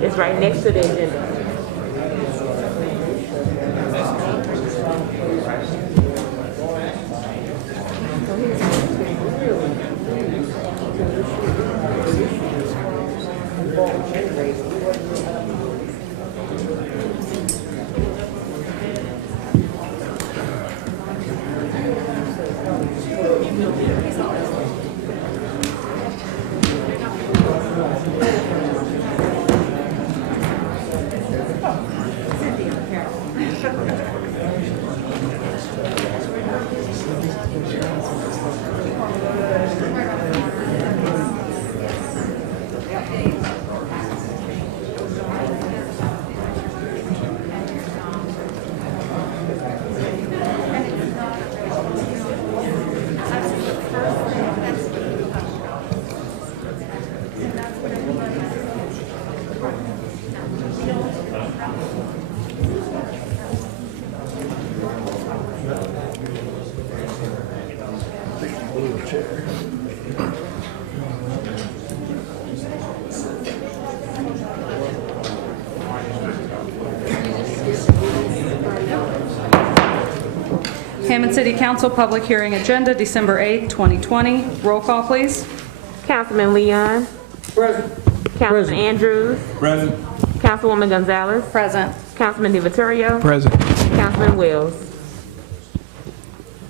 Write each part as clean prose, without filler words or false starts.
It's right next to the agenda. Hammond City Council Public Hearing Agenda, December 8, 2020. Roll call, please. Councilman Leon. Present. Councilman Andrews. Present. Councilwoman Gonzalez. Present. Councilman DiVittorio. Present. Councilman Wills.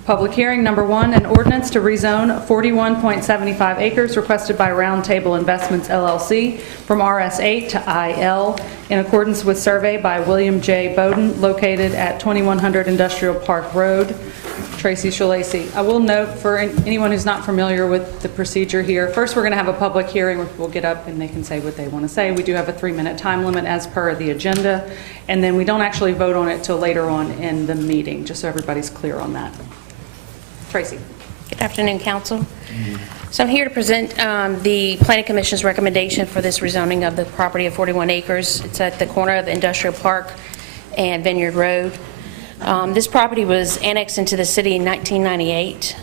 Public hearing number 1, an ordinance to rezone 41.75 acres requested by Round Table Investments LLC from RS8 to IL in accordance with survey by William J. Bowden located at 2100 Industrial Park Road. Tracy Shalacy. I will note for anyone who's not familiar with the procedure here, first we're going to have a public hearing where people get up and they can say what they want to say. We do have a 3-minute time limit as per the agenda, and then we don't actually vote on it till later on in the meeting, just so everybody's clear on that. Tracy. Good afternoon, Council. So I'm here to present the Planning Commission's recommendation for this rezoning of the property of 41 acres. It's at the corner of Industrial Park and Vineyard Road. This property was annexed into the city in 1998.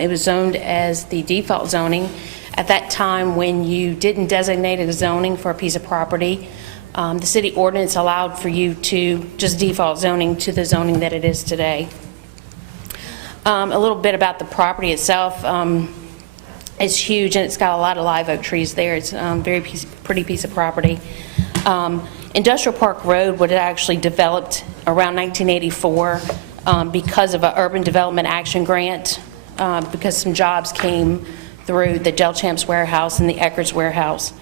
It was zoned as the default zoning. At that time, when you didn't designate a zoning for a piece of property, the city ordinance allowed for you to just default zoning to the zoning that it is today. A little bit about the property itself. It's huge and it's got a lot of live oak trees there. It's a very pretty piece of property. Industrial Park Road was actually developed around 1984 because of an Urban Development Action Grant, because some jobs came through the Del Champs warehouse and the Eckerd's warehouse.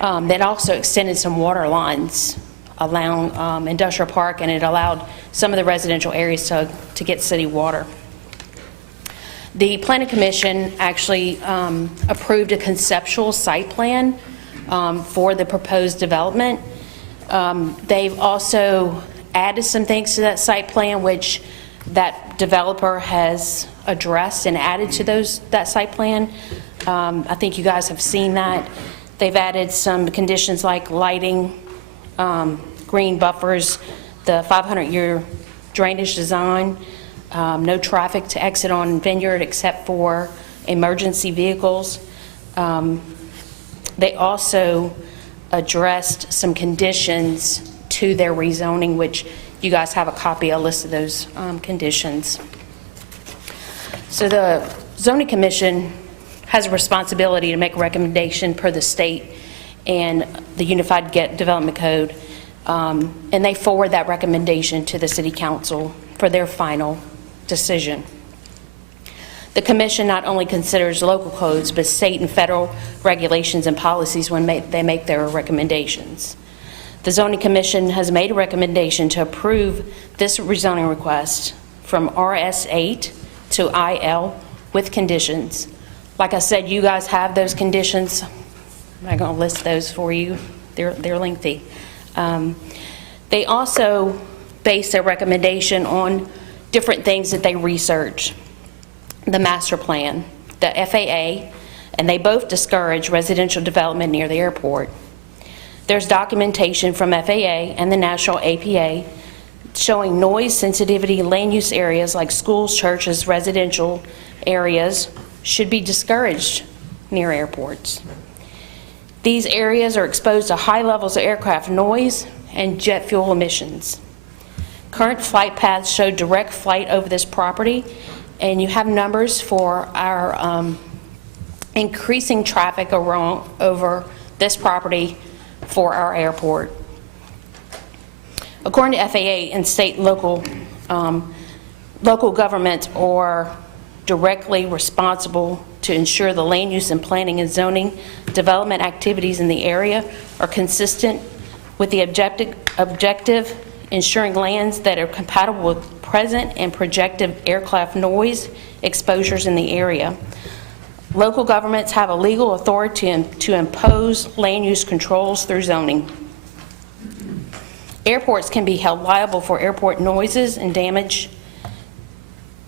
That also extended some water lines along Industrial Park, and it allowed some of the residential areas to get city water. The Planning Commission actually approved a conceptual site plan for the proposed development. They've also added some things to that site plan, which that developer has addressed and added to that site plan. I think you guys have seen that. They've added some conditions like lighting, green buffers, the 500-year drainage design, no traffic to exit on Vineyard except for emergency vehicles. They also addressed some conditions to their rezoning, which you guys have a copy, a list of those conditions. So the Zoning Commission has a responsibility to make a recommendation per the state and the Unified Development Code, and they forward that recommendation to the City Council for their final decision. The Commission not only considers local codes, but state and federal regulations and policies when they make their recommendations. The Zoning Commission has made a recommendation to approve this rezoning request from RS8 to IL with conditions. Like I said, you guys have those conditions. I'm not going to list those for you. They're lengthy. They also base their recommendation on different things that they research. The master plan, the FAA, and they both discourage residential development near the airport. There's documentation from FAA and the National APA showing noise sensitivity land use areas like schools, churches, residential areas should be discouraged near airports. These areas are exposed to high levels of aircraft noise and jet fuel emissions. Current flight paths show direct flight over this property, and you have numbers for our increasing traffic over this property for our airport. According to FAA and state local governments are directly responsible to ensure the land use and planning and zoning development activities in the area are consistent with the objective ensuring lands that are compatible with present and projected aircraft noise exposures in the area. Local governments have a legal authority to impose land use controls through zoning. Airports can be held liable for airport noises and damage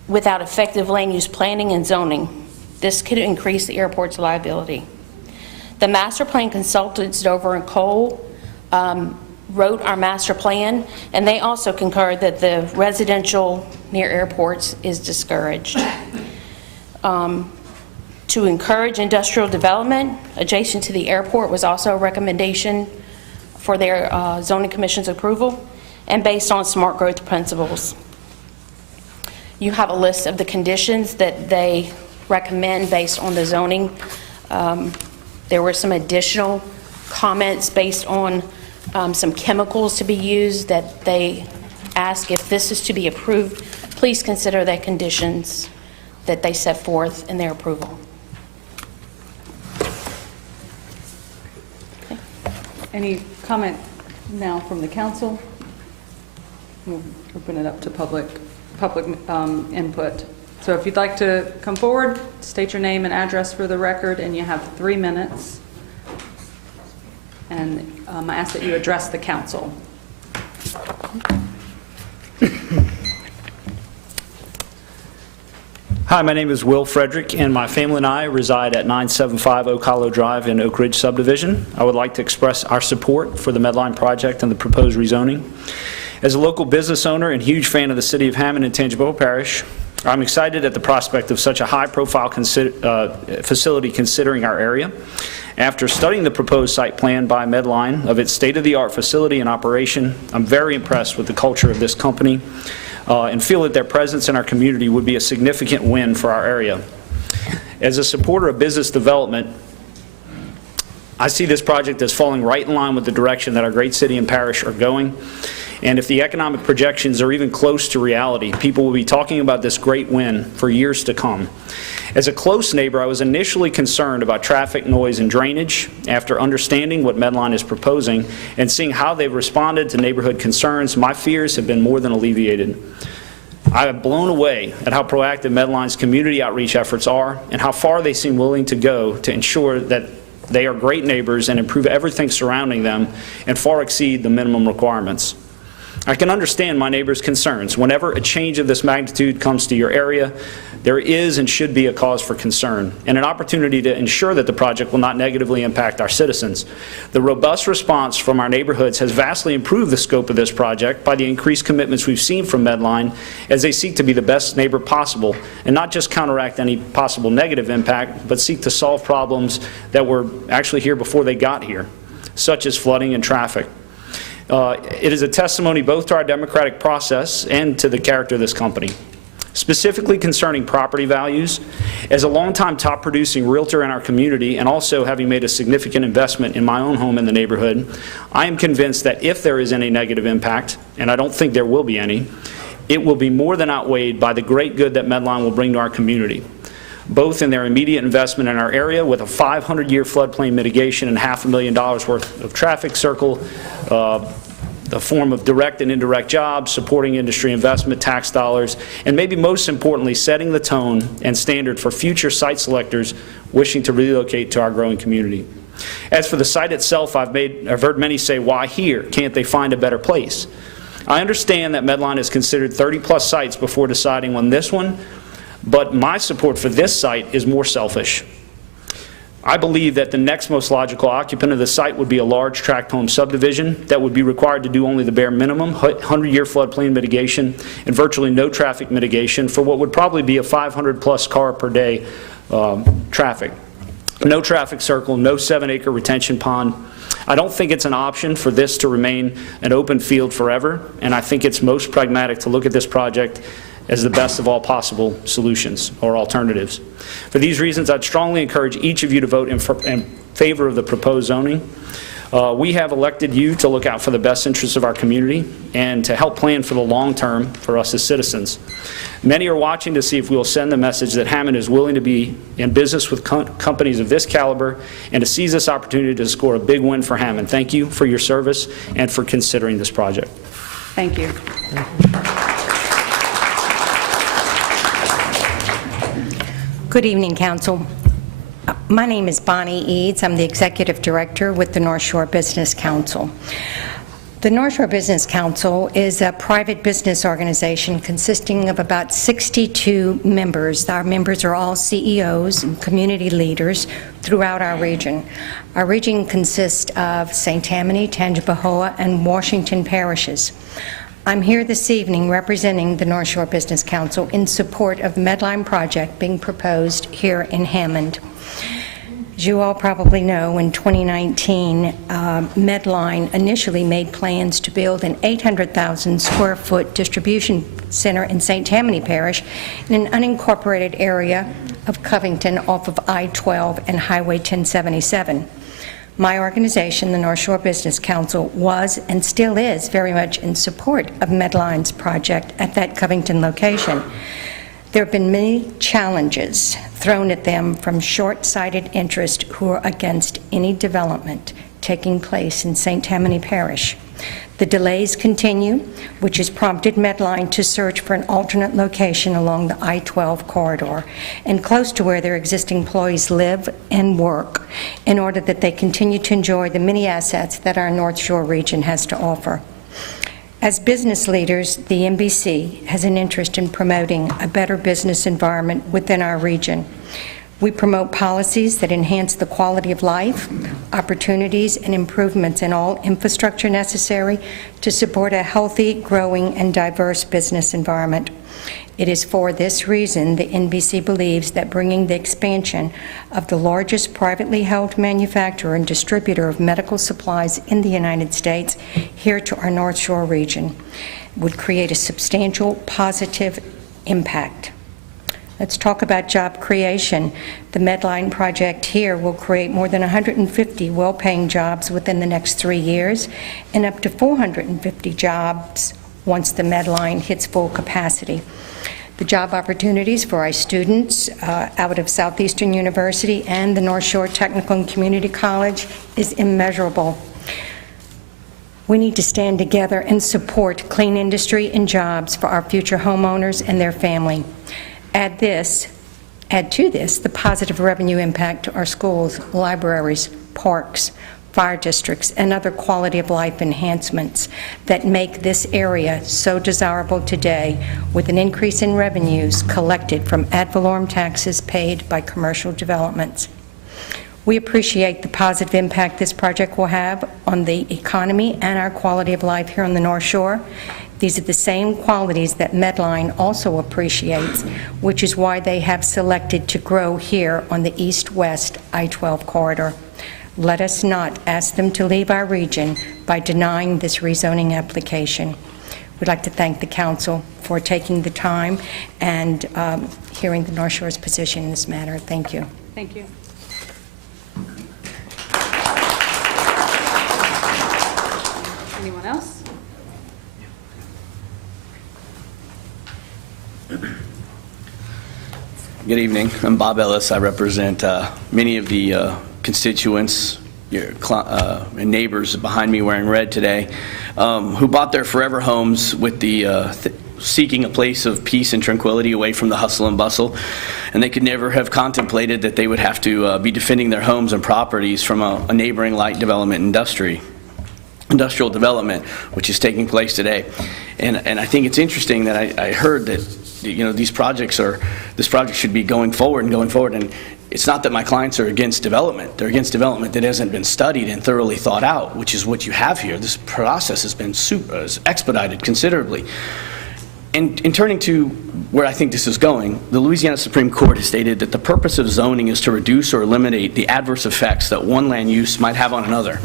without effective land use planning and zoning. This could increase the airport's liability. The master plan consultants Dover and Cole wrote our master plan, and they also concurred that the residential near airports is discouraged. To encourage industrial development adjacent to the airport was also a recommendation for their zoning commission's approval, and based on smart growth principles. You have a list of the conditions that they recommend based on the zoning. There were some additional comments based on some chemicals to be used that they ask if this is to be approved, please consider the conditions that they set forth in their approval. Okay. Any comment now from the council? We'll open it up to public input. So if you'd like to come forward, state your name and address for the record, and you have 3 minutes. And I ask that you address the council. Hi, my name is Will Frederick, and my family and I reside at 975 Oak Hollow Drive in Oak Ridge subdivision. I would like to express our support for the Medline project and the proposed rezoning. As a local business owner and huge fan of the city of Hammond and Tangipahoa Parish, I'm excited at the prospect of such a high-profile facility considering our area. After studying the proposed site plan by Medline of its state-of-the-art facility and operation, I'm very impressed with the culture of this company and feel that their presence in our community would be a significant win for our area. As a supporter of business development, I see this project as falling right in line with the direction that our great city and parish are going. And if the economic projections are even close to reality, people will be talking about this great win for years to come. As a close neighbor, I was initially concerned about traffic, noise, and drainage. After understanding what Medline is proposing and seeing how they've responded to neighborhood concerns, my fears have been more than alleviated. I am blown away at how proactive Medline's community outreach efforts are and how far they seem willing to go to ensure that they are great neighbors and improve everything surrounding them and far exceed the minimum requirements. I can understand my neighbors' concerns. Whenever a change of this magnitude comes to your area, there is and should be a cause for concern and an opportunity to ensure that the project will not negatively impact our citizens. The robust response from our neighborhoods has vastly improved the scope of this project by the increased commitments we've seen from Medline as they seek to be the best neighbor possible and not just counteract any possible negative impact, but seek to solve problems that were actually here before they got here, such as flooding and traffic. It is a testimony both to our democratic process and to the character of this company. Specifically concerning property values, as a longtime top-producing realtor in our community and also having made a significant investment in my own home in the neighborhood, I am convinced that if there is any negative impact, and I don't think there will be any, it will be more than outweighed by the great good that Medline will bring to our community, both in their immediate investment in our area with a 500-year floodplain mitigation and $500,000 worth of traffic circle, the form of direct and indirect jobs, supporting industry investment, tax dollars, and maybe most importantly, setting the tone and standard for future site selectors wishing to relocate to our growing community. As for the site itself, I've heard many say, why here? Can't they find a better place? I understand that Medline has considered 30-plus sites before deciding on this one, but my support for this site is more selfish. I believe that the next most logical occupant of the site would be a large tract home subdivision that would be required to do only the bare minimum, 100-year floodplain mitigation and virtually no traffic mitigation for what would probably be a 500-plus car per day traffic. No traffic circle, no 7-acre retention pond. I don't think it's an option for this to remain an open field forever, and I think it's most pragmatic to look at this project as the best of all possible solutions or alternatives. For these reasons, I'd strongly encourage each of you to vote in favor of the proposed zoning. We have elected you to look out for the best interests of our community and to help plan for the long term for us as citizens. Many are watching to see if we will send the message that Hammond is willing to be in business with companies of this caliber and to seize this opportunity to score a big win for Hammond. Thank you for your service and for considering this project. Thank you. Good evening, Council. My name is Bonnie Eads. I'm the Executive Director with the North Shore Business Council. The North Shore Business Council is a private business organization consisting of about 62 members. Our members are all CEOs and community leaders throughout our region. Our region consists of St. Tammany, Tangipahoa, and Washington parishes. I'm here this evening representing the North Shore Business Council in support of the Medline project being proposed here in Hammond. As you all probably know, in 2019, Medline initially made plans to build an 800,000 square foot distribution center in St. Tammany Parish in an unincorporated area of Covington off of I-12 and Highway 1077. My organization, the North Shore Business Council, was and still is very much in support of Medline's project at that Covington location. There have been many challenges thrown at them from short-sighted interests who are against any development taking place in St. Tammany Parish. The delays continue, which has prompted Medline to search for an alternate location along the I-12 corridor and close to where their existing employees live and work in order that they continue to enjoy the many assets that our North Shore region has to offer. As business leaders, the NBC has an interest in promoting a better business environment within our region. We promote policies that enhance the quality of life, opportunities, and improvements in all infrastructure necessary to support a healthy, growing, and diverse business environment. It is for this reason the NBC believes that bringing the expansion of the largest privately held manufacturer and distributor of medical supplies in the United States here to our North Shore region would create a substantial positive impact. Let's talk about job creation. The Medline project here will create more than 150 well-paying jobs within the next 3 years and up to 450 jobs once the Medline hits full capacity. The job opportunities for our students out of Southeastern University and the North Shore Technical and Community College is immeasurable. We need to stand together and support clean industry and jobs for our future homeowners and their family. Add to this the positive revenue impact to our schools, libraries, parks, fire districts, and other quality of life enhancements that make this area so desirable today, with an increase in revenues collected from ad valorem taxes paid by commercial developments. We appreciate the positive impact this project will have on the economy and our quality of life here on the North Shore. These are the same qualities that Medline also appreciates, which is why they have selected to grow here on the east-west I-12 corridor. Let us not ask them to leave our region by denying this rezoning application. We'd like to thank the council for taking the time and hearing the North Shore's position in this matter. Thank you. Thank you. Anyone else? Good evening. I'm Bob Ellis. I represent many of the constituents and neighbors behind me wearing red today who bought their forever homes with the seeking a place of peace and tranquility away from the hustle and bustle, and they could never have contemplated that they would have to be defending their homes and properties from a neighboring light development industrial development, which is taking place today. And I think it's interesting that I heard that this project should be going forward, and it's not that my clients are against development. They're against development that hasn't been studied and thoroughly thought out, which is what you have here. This process has been expedited considerably. And in turning to where I think this is going, the Louisiana Supreme Court has stated that the purpose of zoning is to reduce or eliminate the adverse effects that one land use might have on another.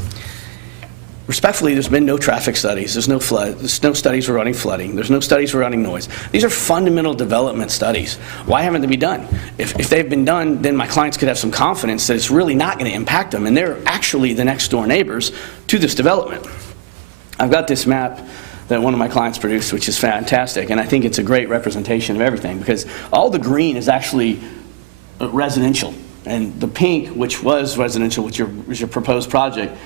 Respectfully, there's been no traffic studies. There's no studies regarding flooding. There's no studies regarding noise. These are fundamental development studies. Why haven't they been done? If they've been done, then my clients could have some confidence that it's really not going to impact them, and they're actually the next door neighbors to this development. I've got this map that one of my clients produced, which is fantastic, and I think it's a great representation of everything, because all the green is actually residential, and the pink, which was residential, which was your proposed project,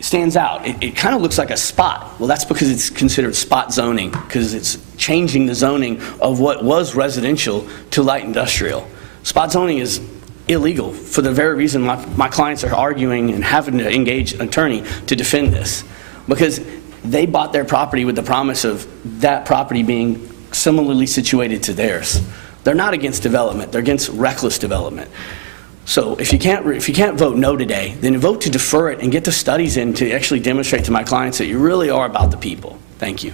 stands out. It kind of looks like a spot. Well, that's because it's considered spot zoning, because it's changing the zoning of what was residential to light industrial. Spot zoning is illegal for the very reason my clients are arguing and having to engage an attorney to defend this, because they bought their property with the promise of that property being similarly situated to theirs. They're not against development. They're against reckless development. So if you can't vote no today, then vote to defer it and get the studies in to actually demonstrate to my clients that you really are about the people. Thank you.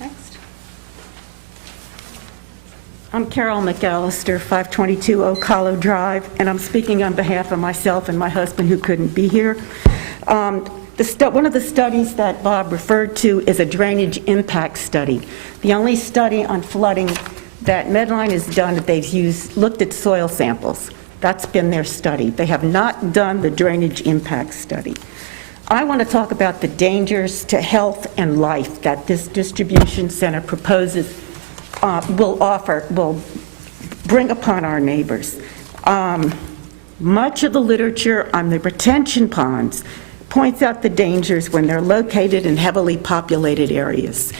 Next. I'm Carol McAllister, 522 Oak Hollow Drive, and I'm speaking on behalf of myself and my husband who couldn't be here. One of the studies that Bob referred to is a drainage impact study. The only study on flooding that Medline has done, that they've looked at soil samples. That's been their study. They have not done the drainage impact study. I want to talk about the dangers to health and life that this distribution center proposes will bring upon our neighbors. Much of the literature on the retention ponds points out the dangers when they're located in heavily populated areas.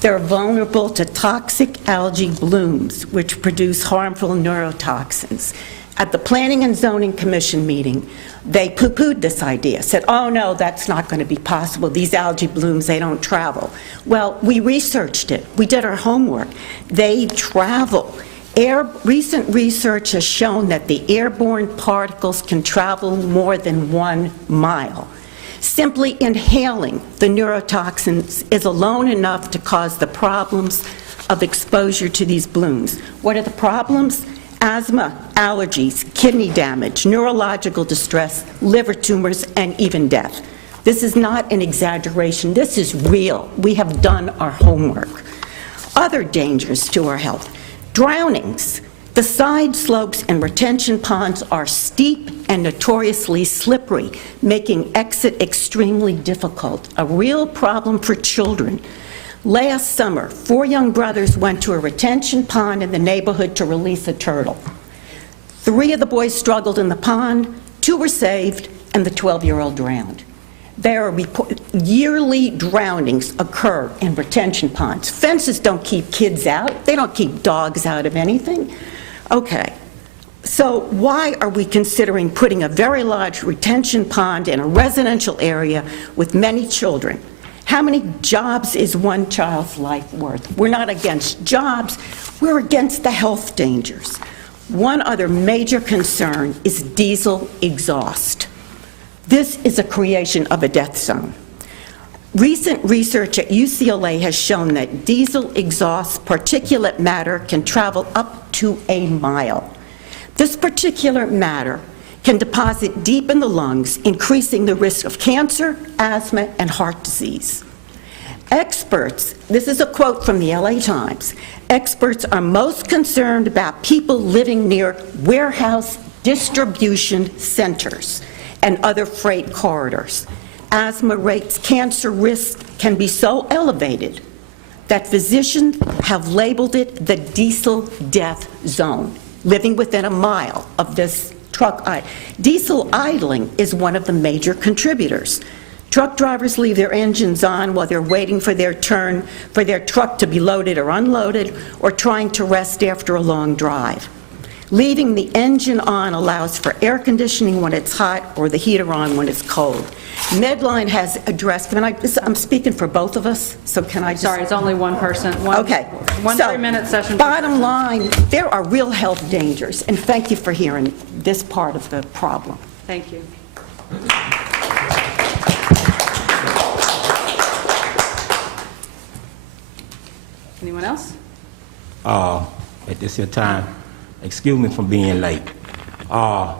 They're vulnerable to toxic algae blooms, which produce harmful neurotoxins. At the Planning and Zoning Commission meeting, they poo-pooed this idea, said, oh no, that's not going to be possible. These algae blooms, they don't travel. Well, we researched it. We did our homework. They travel. Recent research has shown that the airborne particles can travel more than 1 mile. Simply inhaling the neurotoxins is alone enough to cause the problems of exposure to these blooms. What are the problems? Asthma, allergies, kidney damage, neurological distress, liver tumors, and even death. This is not an exaggeration. This is real. We have done our homework. Other dangers to our health. Drownings. The side slopes and retention ponds are steep and notoriously slippery, making exit extremely difficult, a real problem for children. Last summer, 4 young brothers went to a retention pond in the neighborhood to release a turtle. 3 of the boys struggled in the pond, 2 were saved, and the 12-year-old drowned. Yearly drownings occur in retention ponds. Fences don't keep kids out. They don't keep dogs out of anything. Okay, so why are we considering putting a very large retention pond in a residential area with many children? How many jobs is one child's life worth? We're not against jobs, we're against the health dangers. One other major concern is diesel exhaust. This is a creation of a death zone. Recent research at UCLA has shown that diesel exhaust particulate matter can travel up to a mile. This particulate matter can deposit deep in the lungs, increasing the risk of cancer, asthma, and heart disease. Experts, this is a quote from the LA Times, experts are most concerned about people living near warehouse distribution centers and other freight corridors. Asthma rates, cancer risk can be so elevated that physicians have labeled it the diesel death zone, living within a mile of this truck. Diesel idling is one of the major contributors. Truck drivers leave their engines on while they're waiting for their turn for their truck to be loaded or unloaded, or trying to rest after a long drive. Leaving the engine on allows for air conditioning when it's hot or the heater on when it's cold. Medline has addressed, and I'm speaking for both of us, so can I just... Sorry, it's only one person. Okay. One So, 3-minute session. Bottom line, there are real health dangers, and thank you for hearing this part of the problem. Thank you. Anyone else? At this here time, excuse me for being late. I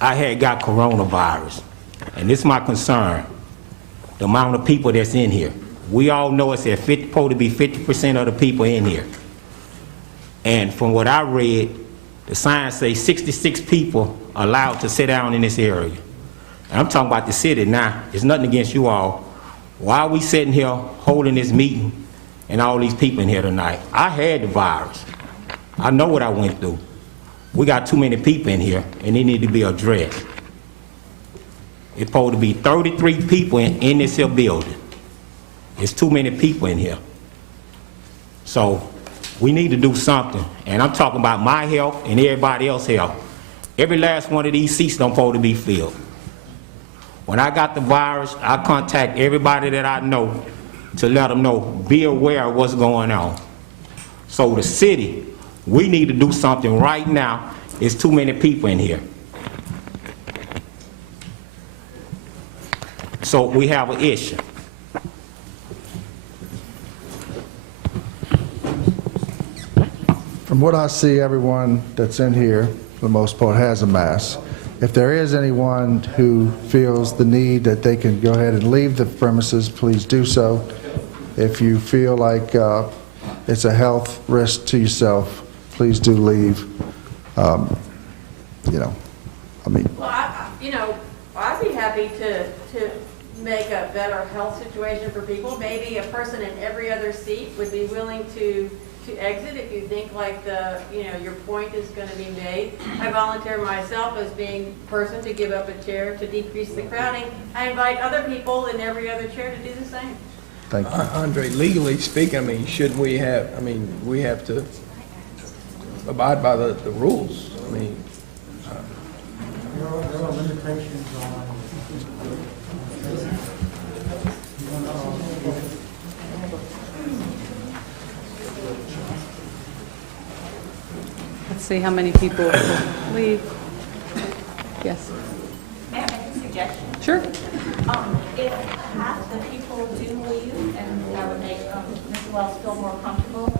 had got coronavirus, and this is my concern, the amount of people that's in here. We all know it's supposed to be 50% of the people in here. And from what I read, the signs say 66 people allowed to sit down in this area. And I'm talking about the city now. It's nothing against you all. Why are we sitting here holding this meeting and all these people in here tonight? I had the virus. I know what I went through. We got too many people in here, and they need to be addressed. It's supposed to be 33 people in this here building. It's too many people in here. So we need to do something, and I'm talking about my health and everybody else's health. Every last one of these seats don't supposed to be filled. When I got the virus, I contact everybody that I know to let them know, be aware of what's going on. So the city, we need to do something right now. There's too many people in here. So we have an issue. From what I see, everyone that's in here, for the most part, has a mask. If there is anyone who feels the need that they can go ahead and leave the premises, please do so. If you feel like it's a health risk to yourself, please do leave. Well, I'd be happy to make a better health situation for people. Maybe a person in every other seat would be willing to exit if you think like your point is going to be made. I volunteer myself as being a person to give up a chair to decrease the crowding. I invite other people in every other chair to do the same. Thank you. Andre, legally speaking, we have to abide by the rules. There are limitations on Let's see how many people leave. Yes. May I make a suggestion? Sure. If half the people do leave, and that would make Mr. Wells feel more comfortable,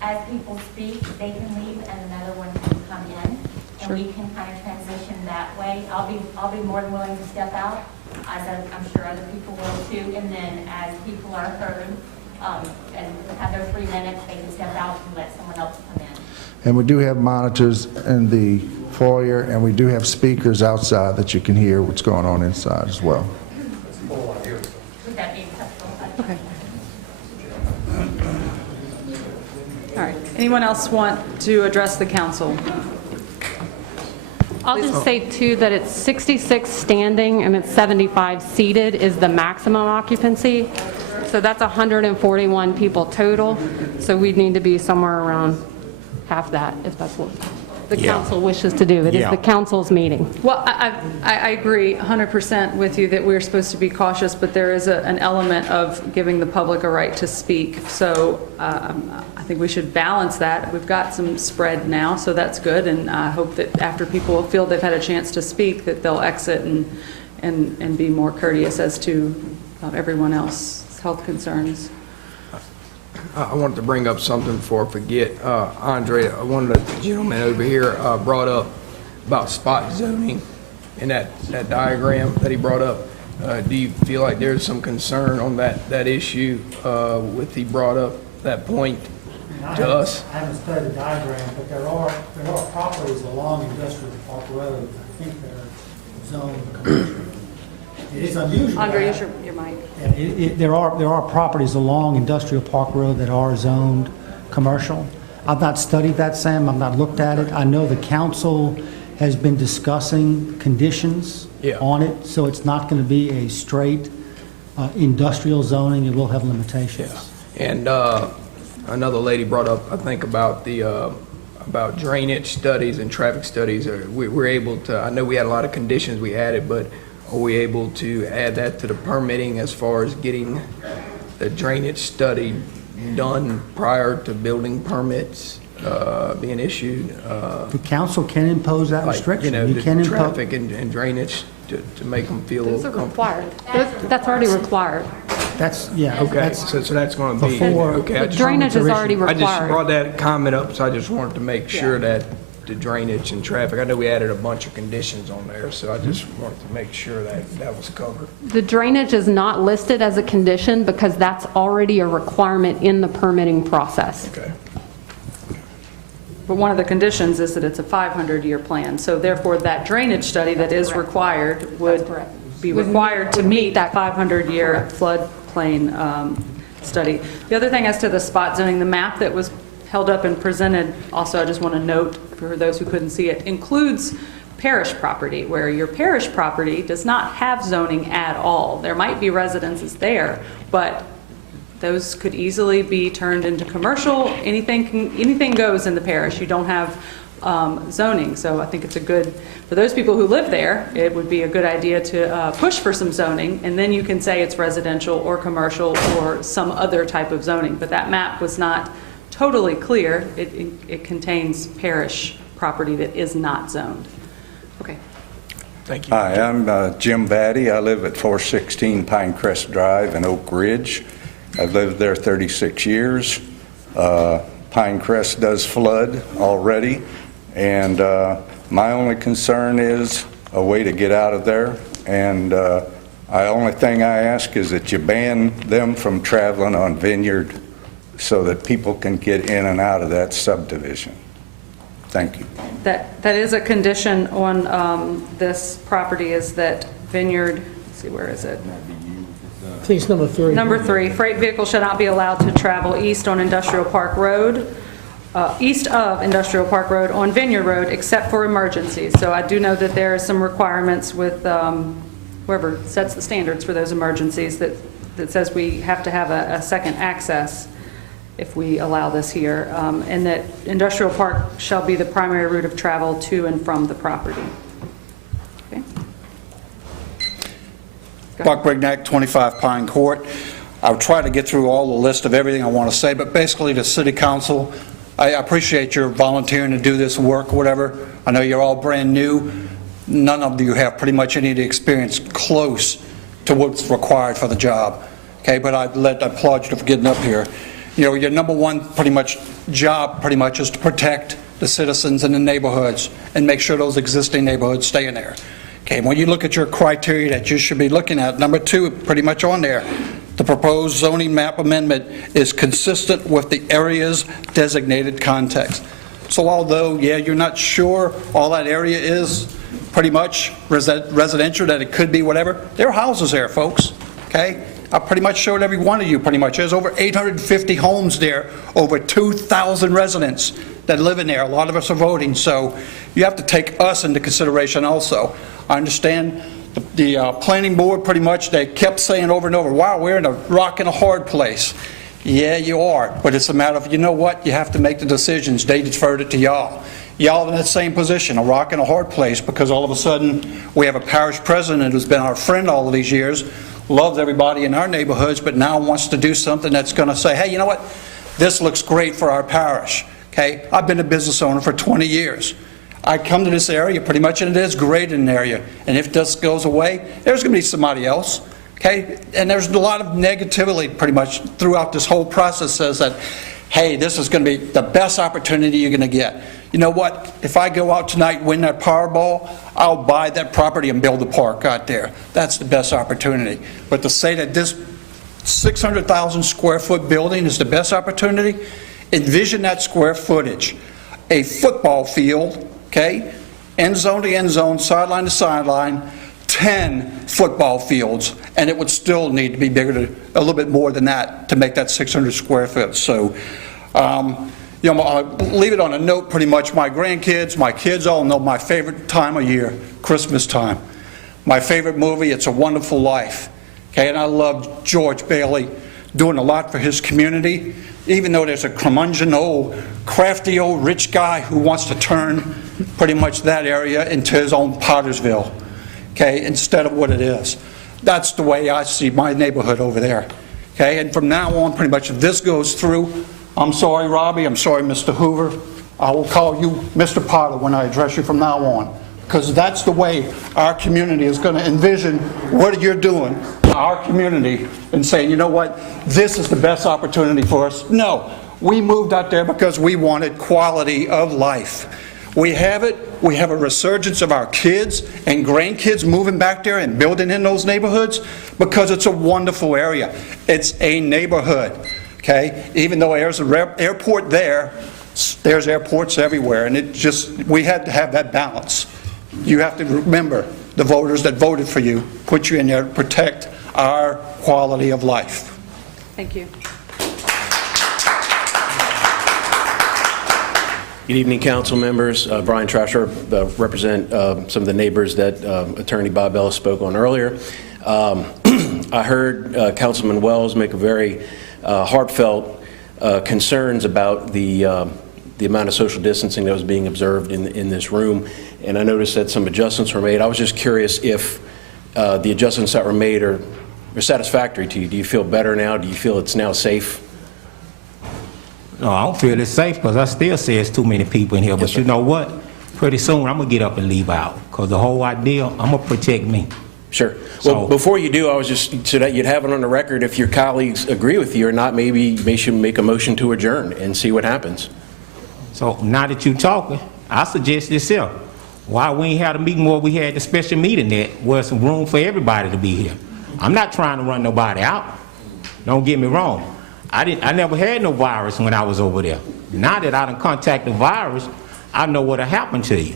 as people speak, they can leave and another one can come in, and we can kind of transition that way. I'll be more than willing to step out, as I'm sure other people will too, and then as people are heard and have their 3 minutes, they can step out and let someone else come in. And we do have monitors in the foyer, and we do have speakers outside that you can hear what's going on inside as well. Would that be acceptable? Okay. All right. Anyone else want to address the council? I'll just say, too, that it's 66 standing and it's 75 seated is the maximum occupancy. So that's 141 people total. So we'd need to be somewhere around half that, if that's what the council wishes to do. It is the council's meeting. Well, I agree 100% with you that we're supposed to be cautious, but there is an element of giving the public a right to speak. So I think we should balance that. We've got some spread now, so that's good. And I hope that after people feel they've had a chance to speak, that they'll exit and be more courteous as to everyone else's health concerns. I wanted to bring up something before I forget. Andre, one of the gentlemen over here brought up about spot zoning in that diagram that he brought up. Do you feel like there's some concern on that issue with he brought up that point to us? I haven't studied the diagram, but there are properties along Industrial Park Road, I think they're zoned commercial. It is unusual. Andre, use your mic. There are properties along Industrial Park Road that are zoned commercial. I've not studied that, Sam. I've not looked at it. I know the council has been discussing conditions on it, so it's not going to be a straight industrial zoning. It will have limitations. Yeah. And another lady brought up, I think, about the about drainage studies and traffic studies. We're able to, I know we had a lot of conditions we added, but are we able to add that to the permitting as far as getting the drainage study done prior to building permits being issued? The council can impose that restriction. You You can the impose. traffic and drainage to make them feel a Those little are comfortable. required. That's already required. That's Okay, so that's going to be, before- okay. The drainage is already I just required. brought that comment up, so I just wanted to make sure that the drainage and traffic, I know we added a bunch of conditions on there, so I just wanted to make sure that was covered. The drainage is not listed as a condition because that's already a requirement in the permitting process. Okay. But one of the conditions is that it's a 500-year plan, so therefore that drainage study that is required would be required to meet that 500-year floodplain study. The other thing as to the spot zoning, the map that was held up and presented, also I just want to note for those who couldn't see it, includes parish property, where your parish property does not have zoning at all. There might be residences there, but those could easily be turned into commercial. Anything goes in the parish. You don't have zoning, so I think it's for those people who live there, it would be a good idea to push for some zoning, and then you can say it's residential or commercial or some other type of zoning. But that map was not totally clear. It contains parish property that is not zoned. Okay. Thank you. Hi, I'm Jim Batty. I live at 416 Pinecrest Drive in Oak Ridge. I've lived there 36 years. Pinecrest does flood already, and my only concern is a way to get out of there. And the only thing I ask is that you ban them from traveling on Vineyard so that people can get in and out of that subdivision. Thank you. That is a condition on this property, is that Vineyard, let's see, where is it? Please, number 3. Number 3, freight vehicles shall not be allowed to travel east on Industrial Park Road, east of Industrial Park Road on Vineyard Road, except for emergencies. So I do know that there are some requirements with whoever sets the standards for those emergencies that says we have to have a second access if we allow this here, and that Industrial Park shall be the primary route of travel to and from the property. Okay. Buck Brignac, 25 Pine Court. I'll try to get through all the list of everything I want to say, but basically the City Council, I appreciate your volunteering to do this work or whatever. I know you're all brand new. None of you have pretty much any of the experience close to what's required for the job. Okay, but I applaud you for getting up here. You know, your number one job is to protect the citizens in the neighborhoods and make sure those existing neighborhoods stay in there. Okay, when you look at your criteria that you should be looking at, number 2, pretty much on there, the proposed zoning map amendment is consistent with the area's designated context. So although, you're not sure all that area is pretty much residential, that it could be whatever, there are houses there, folks, okay? I pretty much showed every one of you pretty much. There's over 850 homes there, over 2,000 residents that live in there. A lot of us are voting, so you have to take us into consideration also. I understand the planning board pretty much, they kept saying over and over, wow, we're in a rock and a hard place. Yeah, you are, but it's a matter of, you know what, you have to make the decisions. They deferred it to y'all. Y'all in that same position, a rock and a hard place, because all of a sudden we have a parish president who's been our friend all of these years, loves everybody in our neighborhoods, but now wants to do something that's going to say, hey, you know what, this looks great for our parish. Okay, I've been a business owner for 20 years. I come to this area pretty much, and it is great in an area. And if this goes away, there's going to be somebody else. Okay, and there's a lot of negativity pretty much throughout this whole process says that, hey, this is going to be the best opportunity you're going to get. You know what? If I go out tonight and win that Powerball, I'll buy that property and build a park out there. That's the best opportunity. But to say that this 600,000 square foot building is the best opportunity, envision that square footage. A football field, okay, end zone to end zone, sideline to sideline, 10 football fields, and it would still need to be bigger, a little bit more than that to make that 600 square foot. So, you know, I'll leave it on a note pretty much. My grandkids, my kids all know my favorite time of year, Christmas time. My favorite movie, It's a Wonderful Life. Okay, and I love George Bailey doing a lot for his community, even though there's a curmudgeon old, crafty old rich guy who wants to turn pretty much that area into his own Pottersville, okay, instead of what it is. That's the way I see my neighborhood over there. Okay, and from now on, pretty much, if this goes through, I'm sorry, Robbie, I'm sorry, Mr. Hoover, I will call you Mr. Potter when I address you from now on, because that's the way our community is going to envision what you're doing, our community, and saying, you know what, this is the best opportunity for us. No, we moved out there because we wanted quality of life. We have it. We have a resurgence of our kids and grandkids moving back there and building in those neighborhoods because it's a wonderful area. It's a neighborhood, okay? Even though there's an airport there, there's airports everywhere, and it just, we had to have that balance. You have to remember the voters that voted for you, put you in there to protect our quality of life. Thank you. Good evening, council members. Brian Trasher, represent some of the neighbors that Attorney Bob Ellis spoke on earlier. I heard Councilman Wells make a very heartfelt concerns about the amount of social distancing that was being observed in this room, and I noticed that some adjustments were made. I was just curious if the adjustments that were made are satisfactory to you. Do you feel better now? Do you feel it's now safe? No, I don't feel it's safe because I still say it's too many people in here. But you know what? Pretty soon I'm going to get up and leave out because the whole idea, I'm going to protect me. Sure. Well, before you do, I was just, so that you'd have it on the record, if your colleagues agree with you or not, maybe you should make a motion to adjourn and see what happens. So now that you're talking, I suggest this here. Why we ain't had a meeting where we had the special meeting that where some room for everybody to be here. I'm not trying to run nobody out. Don't get me wrong. I never had no virus when I was over there. Now that I done contacted the virus, I know what'll happen to you.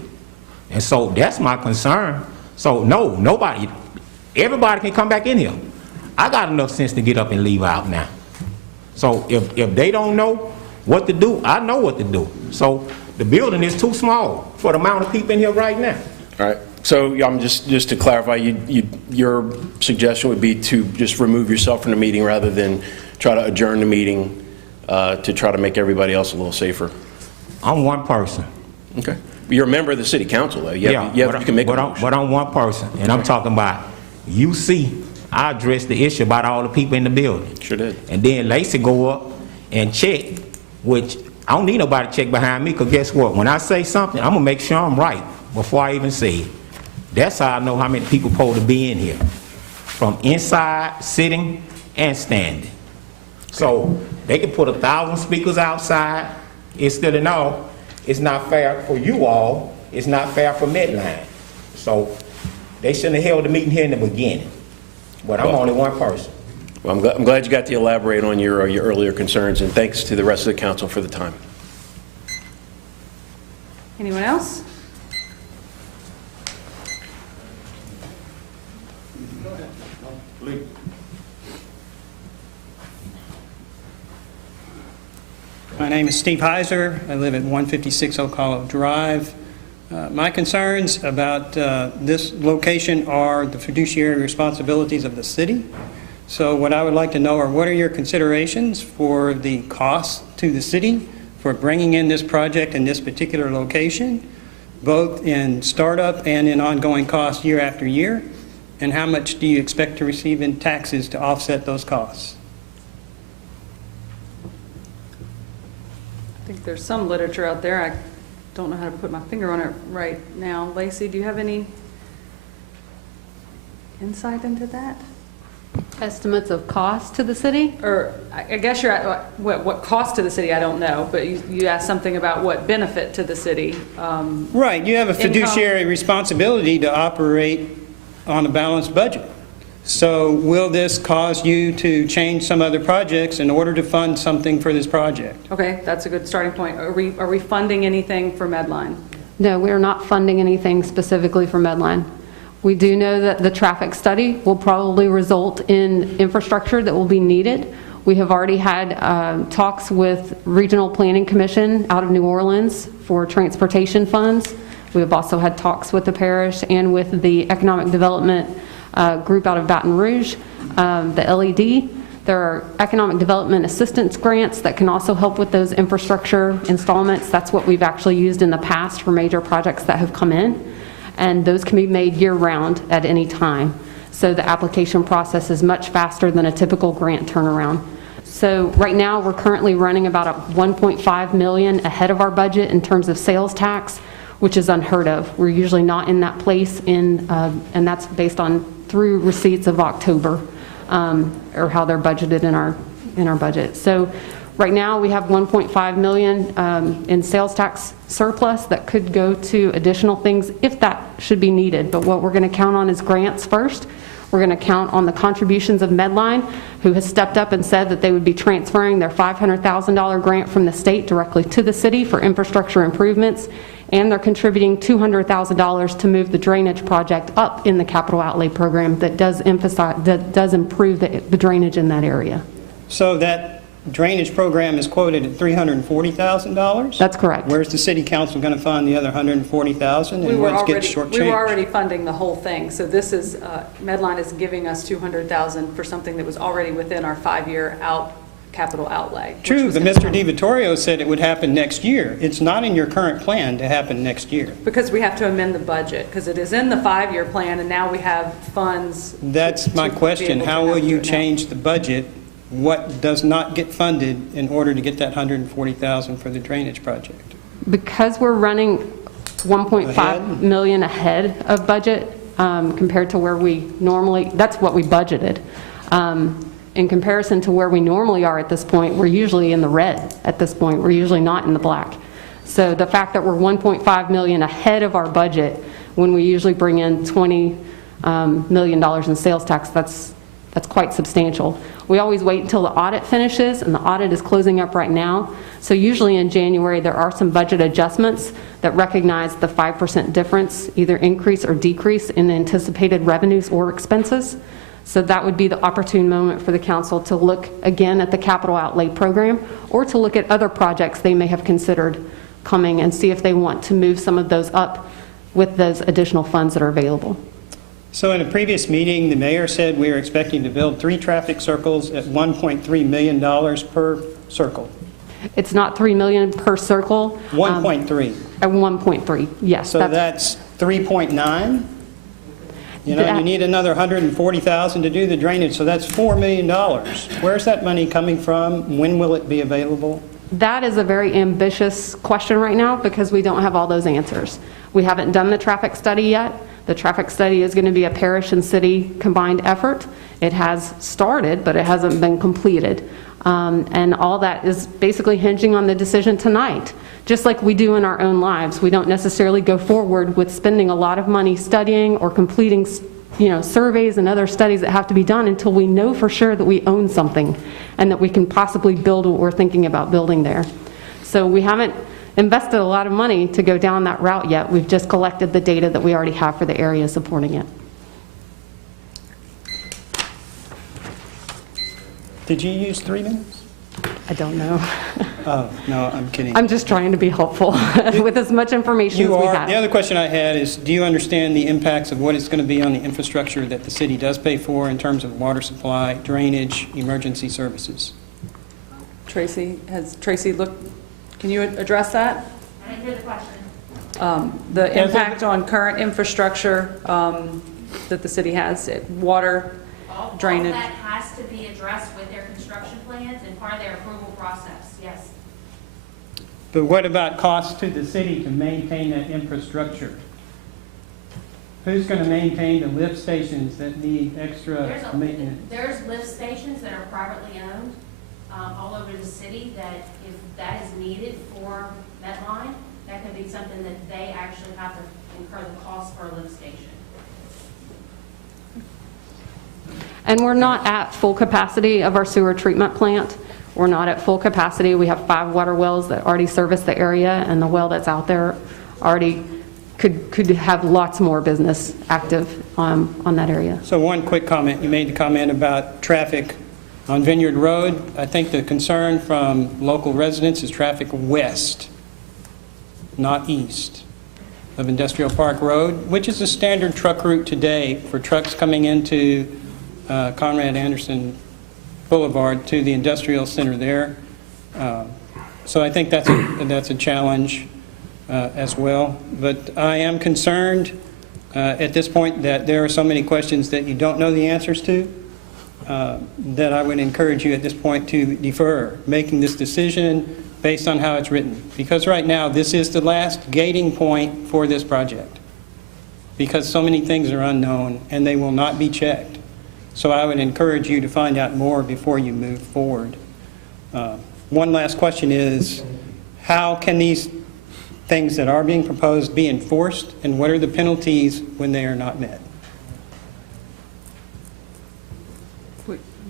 And so that's my concern. So no, nobody, everybody can come back in here. I got enough sense to get up and leave out now. So if they don't know what to do, I know what to do. So the building is too small for the amount of people in here right now. All right. So I'm just to clarify, your suggestion would be to just remove yourself from the meeting rather than try to adjourn the meeting to try to make everybody else a little safer. I'm one person. Okay. You're a member of the city council, though. You can make a motion. But I'm one person, and I'm talking about, you see, I addressed the issue about all the people in the building. Sure did. And then Lacey go up and check, which I don't need nobody to check behind me, because guess what? When I say something, I'm going to make sure I'm right before I even say it. That's how I know how many people supposed to be in here, from inside, sitting, and standing. So they can put 1,000 speakers outside. Instead of no, it's not fair for you all. It's not fair for Medline. So they shouldn't have held the meeting here in the beginning. But I'm only one person. Well, I'm glad you got to elaborate on your earlier concerns, and thanks to the rest of the council for the time. Anyone else? name is Steve Heiser. I live at 156 Oak Hollow Drive. My concerns about this location are the fiduciary responsibilities of the city. So what I would like to know are what are your considerations for the cost to the city for bringing in this project in this particular location, both in startup and in ongoing costs year after year? And how much do you expect to receive in taxes to offset those costs? I think there's some literature out there. I don't know how to put my finger on it right now. Lacey, do you have any insight into that? Estimates of cost to the city? Or I guess you're at what cost to the city, I don't know, but you asked something about what benefit to the city. Right, you have a fiduciary responsibility to operate on a balanced budget. So will this cause you to change some other projects in order to fund something for this project? Okay, that's a good starting point. Are we funding anything for Medline? No, we are not funding anything specifically for Medline. We do know that the traffic study will probably result in infrastructure that will be needed. We have already had talks with Regional Planning Commission out of New Orleans for transportation funds. We have also had talks with the parish and with the economic development group out of Baton Rouge, the LED. There are economic development assistance grants that can also help with those infrastructure installments. That's what we've actually used in the past for major projects that have come in. And those can be made year-round at any time. So the application process is much faster than a typical grant turnaround. So right now, we're currently running about a $1.5 million ahead of our budget in terms of sales tax, which is unheard of. We're usually not in that place, and that's based on through receipts of October, or how they're budgeted in our budget. So right now, we have $1.5 million in sales tax surplus that could go to additional things if that should be needed. But what we're going to count on is grants first. We're going to count on the contributions of Medline, who has stepped up and said that they would be transferring their $500,000 grant from the state directly to the city for infrastructure improvements. And they're contributing $200,000 to move the drainage project up in the capital outlay program that does improve the drainage in that area. So that drainage program is quoted at $340,000? That's correct. Where's the city council going to fund the other $140,000 and what's getting shortchanged? We were already funding the whole thing. So this is, Medline is giving us $200,000 for something that was already within our 5-year capital outlay. True, but Mr. DiVittorio said it would happen next year. It's not in your current plan to happen next year. Because we have to amend the budget, because it is in the 5-year plan, and now we have funds. That's my question. How will you change the budget? What does not get funded in order to get that $140,000 for the drainage project? Because we're running $1.5 million ahead of budget compared to where we normally, that's what we budgeted. In comparison to where we normally are at this point, we're usually in the red at this point. We're usually not in the black. So the fact that we're $1.5 million ahead of our budget when we usually bring in $20 million in sales tax, that's quite substantial. We always wait until the audit finishes, and the audit is closing up right now. So usually in January, there are some budget adjustments that recognize the 5% difference, either increase or decrease in anticipated revenues or expenses. So that would be the opportune moment for the council to look again at the capital outlay program, or to look at other projects they may have considered coming and see if they want to move some of those up with those additional funds that are available. So in a previous meeting, the mayor said we are expecting to build 3 traffic circles at $1.3 million per circle. It's not $3 million per circle. 1.3. At 1.3, yes. So that's 3.9. You know, you need another $140,000 to do the drainage, so that's $4 million. Where's that money coming from? When will it be available? That is a very ambitious question right now because we don't have all those answers. We haven't done the traffic study yet. The traffic study is going to be a parish and city combined effort. It has started, but it hasn't been completed. And all that is basically hinging on the decision tonight. Just like we do in our own lives, we don't necessarily go forward with spending a lot of money studying or completing, surveys and other studies that have to be done until we know for sure that we own something and that we can possibly build what we're thinking about building there. So we haven't invested a lot of money to go down that route yet. We've just collected the data that we already have for the area supporting it. Did you use 3 minutes? I don't know. Oh, no, I'm kidding. I'm just trying to be helpful with as much information as You we are. have. The other question I had is, do you understand the impacts of what it's going to be on the infrastructure that the city does pay for in terms of water supply, drainage, emergency services? Tracy, can you address that? I didn't hear the question. The impact on current infrastructure that the city has, water, drainage. All that has to be addressed with their construction plans and part of their approval process, yes. But what about costs to the city to maintain that infrastructure? Who's going to maintain the lift stations that need extra maintenance? There's lift stations that are privately owned all over the city that if that is needed for Medline, that could be something that they actually have to incur the cost for a lift station. And we're not at full capacity of our sewer treatment plant. We're not at full capacity. We have 5 water wells that already service the area, and the well that's out there already could have lots more business active on that area. So one quick comment. You made the comment about traffic on Vineyard Road. I think the concern from local residents is traffic west, not east, of Industrial Park Road, which is a standard truck route today for trucks coming into Conrad Anderson Boulevard to the industrial center there. So I think that's a challenge as well. But I am concerned at this point that there are so many questions that you don't know the answers to, that I would encourage you at this point to defer making this decision based on how it's written. Because right now, this is the last gating point for this project. Because so many things are unknown and they will not be checked. So I would encourage you to find out more before you move forward. One last question is, how can these things that are being proposed be enforced, and what are the penalties when they are not met?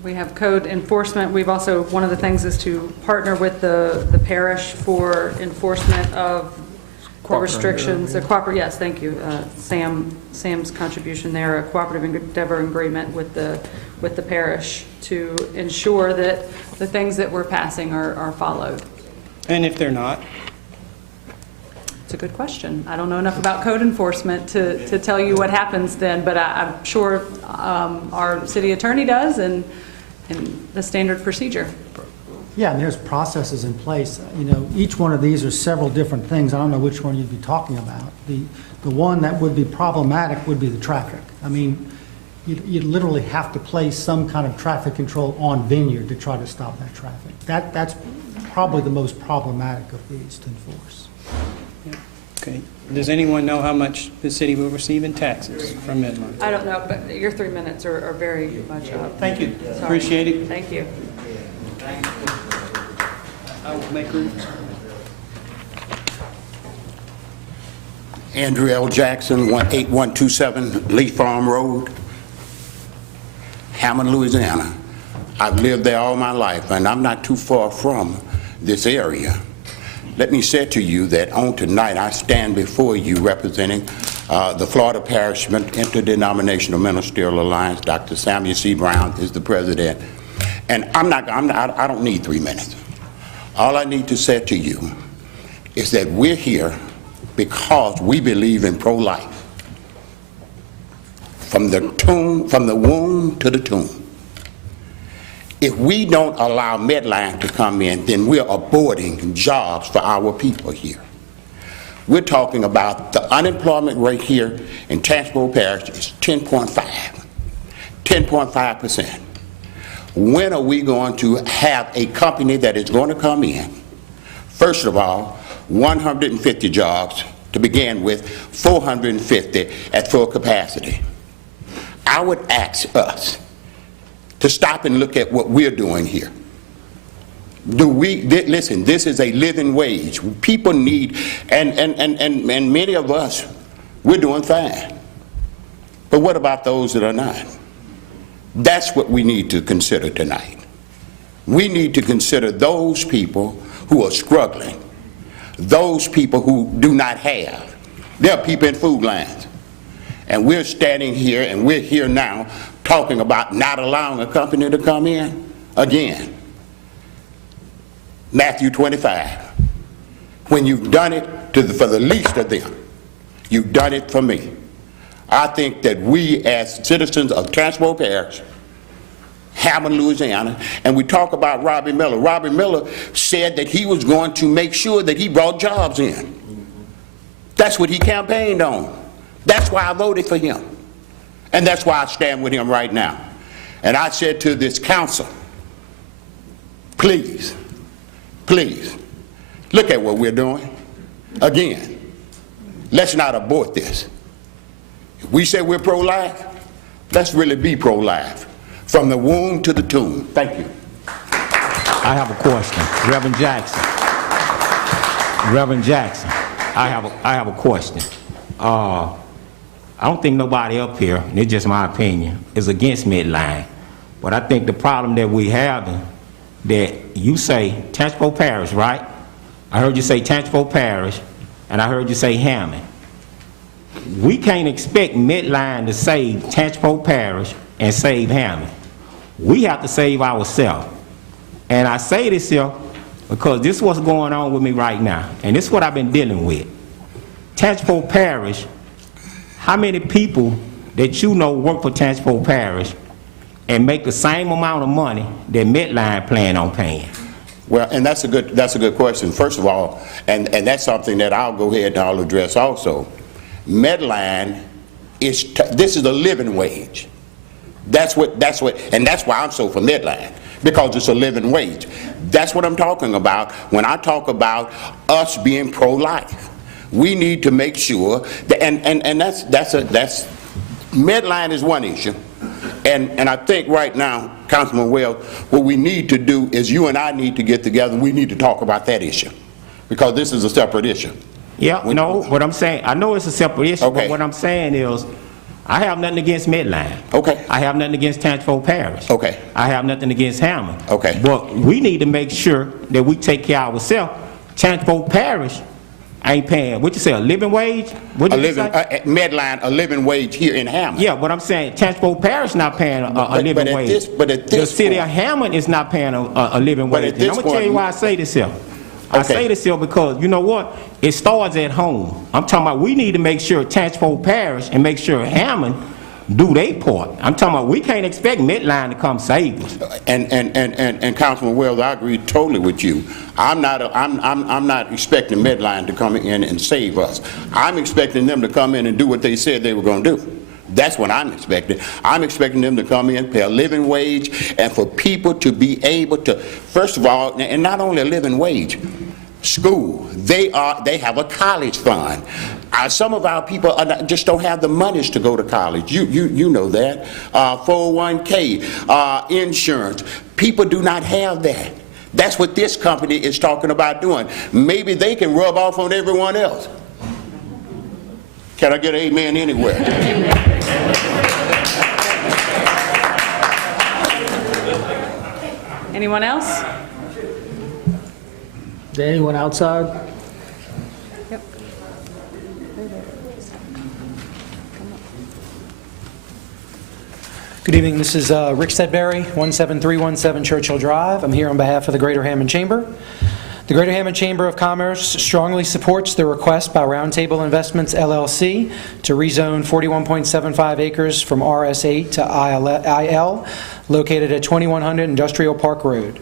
We have code enforcement. We've also, one of the things is to partner with the parish for enforcement of the restrictions. Yes, thank you. Sam's contribution there, a cooperative endeavor agreement with the parish to ensure that the things that we're passing are followed. And if they're not? It's a good question. I don't know enough about code enforcement to tell you what happens then, but I'm sure our city attorney does, and the standard procedure. Yeah, and there's processes in place. You know, each one of these are several different things. I don't know which one you'd be talking about. The one that would be problematic would be the traffic. I mean, you'd literally have to place some kind of traffic control on Vineyard to try to stop that traffic. That's probably the most problematic of these to enforce. Okay. Does anyone know how much the city will receive in taxes from Medline? I don't know, but your 3 minutes are very much up. Thank you. Sorry. Appreciate it. Thank you. I will make room. Andrew L. Jackson, 18127 Lee Farm Road, Hammond, Louisiana. I've lived there all my life, and I'm not too far from this area. Let me say to you that on tonight I stand before you representing the Florida Parishment Interdenominational Ministerial Alliance. Dr. Samuel C. Brown is the president. And I don't need 3 minutes. All I need to say to you is that we're here because we believe in pro-life. From the womb to the tomb. If we don't allow Medline to come in, then we're aborting jobs for our people here. We're talking about the unemployment rate here in Tangipahoa Parish is 10.5%. When are we going to have a company that is going to come in? First of all, 150 jobs to begin with, 450 at full capacity. I would ask us to stop and look at what we're doing here. Listen, this is a living wage. People need, and many of us, we're doing fine. But what about those that are not? That's what we need to consider tonight. We need to consider those people who are struggling, those people who do not have. There are people in food lines. And we're standing here, and we're here now talking about not allowing a company to come in again. Matthew 25. When you've done it for the least of them, you've done it for me. I think that we as citizens of Transport Parish, Hammond, Louisiana, and we talk about Robbie Miller. Robbie Miller said that he was going to make sure that he brought jobs in. That's what he campaigned on. That's why I voted for him. And that's why I stand with him right now. And I said to this council, please, please, look at what we're doing. Again, let's not abort this. If we say we're pro-life, let's really be pro-life. From the womb to the tomb. Thank you. I have a question. Reverend Jackson. Reverend Jackson, I have a question. I don't think nobody up here, and it's just my opinion, is against Medline. But I think the problem that we have, that you say Tangipahoa Parish, right? I heard you say Tangipahoa Parish, and I heard you say Hammond. We can't expect Medline to save Tangipahoa Parish and save Hammond. We have to save ourselves. And I say this here because this is what's going on with me right now, and this is what I've been dealing with. Tangipahoa Parish, how many people that you know work for Tangipahoa Parish and make the same amount of money that Medline plan on paying? Well, and that's a good question. First of all, and that's something that I'll go ahead and I'll address also. Medline this is a living wage. That's what, and that's why I'm so for Medline, because it's a living wage. That's what I'm talking about when I talk about us being pro-life. We need to make sure that, and that's Medline is one issue, and I think right now, Councilman Wells, what we need to do is you and I need to get together. We need to talk about that issue, because this is a separate issue. Yeah, no, what I'm saying, I know it's a separate issue, okay. But what I'm saying is, I have nothing against Medline. Okay. I have nothing against Tangipahoa Parish. Okay. I have nothing against Hammond. Okay. But we need to make sure that we take care of ourselves. Tangipahoa Parish ain't paying, what you say, a living wage? What you say? Medline, a living wage here in Hammond. Yeah, but I'm saying Tangipahoa Parish not paying a living wage. The city of Hammond is not paying a living wage. And I'm going to tell you why I say this here. I say this here because, you know what, it starts at home. I'm talking about we need to make sure Tangipahoa Parish and make sure Hammond do their part. I'm talking about we can't expect Medline to come save us. And Councilman Wells, I agree totally with you. I'm not expecting Medline to come in and save us. I'm expecting them to come in and do what they said they were going to do. That's what I'm expecting. I'm expecting them to come in, pay a living wage, and for people to be able to, first of all, and not only a living wage, school. They have a college fund. Some of our people just don't have the monies to go to college. You know that. 401k, insurance. People do not have that. That's what this company is talking about doing. Maybe they can rub off on everyone else. Can I get an amen anywhere? Anyone else? Is there anyone outside? Yep. Good evening. This is Rick Sedberry, 17317 Churchill Drive. I'm here on behalf of the Greater Hammond Chamber. The Greater Hammond Chamber of Commerce strongly supports the request by Roundtable Investments, LLC, to rezone 41.75 acres from RS8 to IL, located at 2100 Industrial Park Road.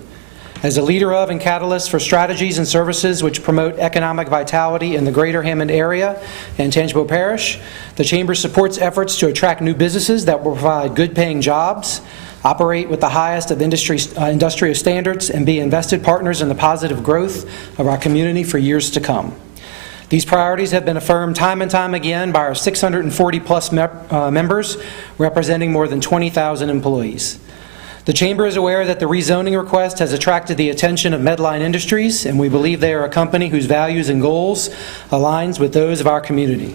As a leader of and catalyst for strategies and services which promote economic vitality in the Greater Hammond area and Tangipahoa Parish, the Chamber supports efforts to attract new businesses that will provide good-paying jobs, operate with the highest of industrial standards, and be invested partners in the positive growth of our community for years to come. These priorities have been affirmed time and time again by our 640-plus members, representing more than 20,000 employees. The Chamber is aware that the rezoning request has attracted the attention of Medline Industries, and we believe they are a company whose values and goals aligns with those of our community.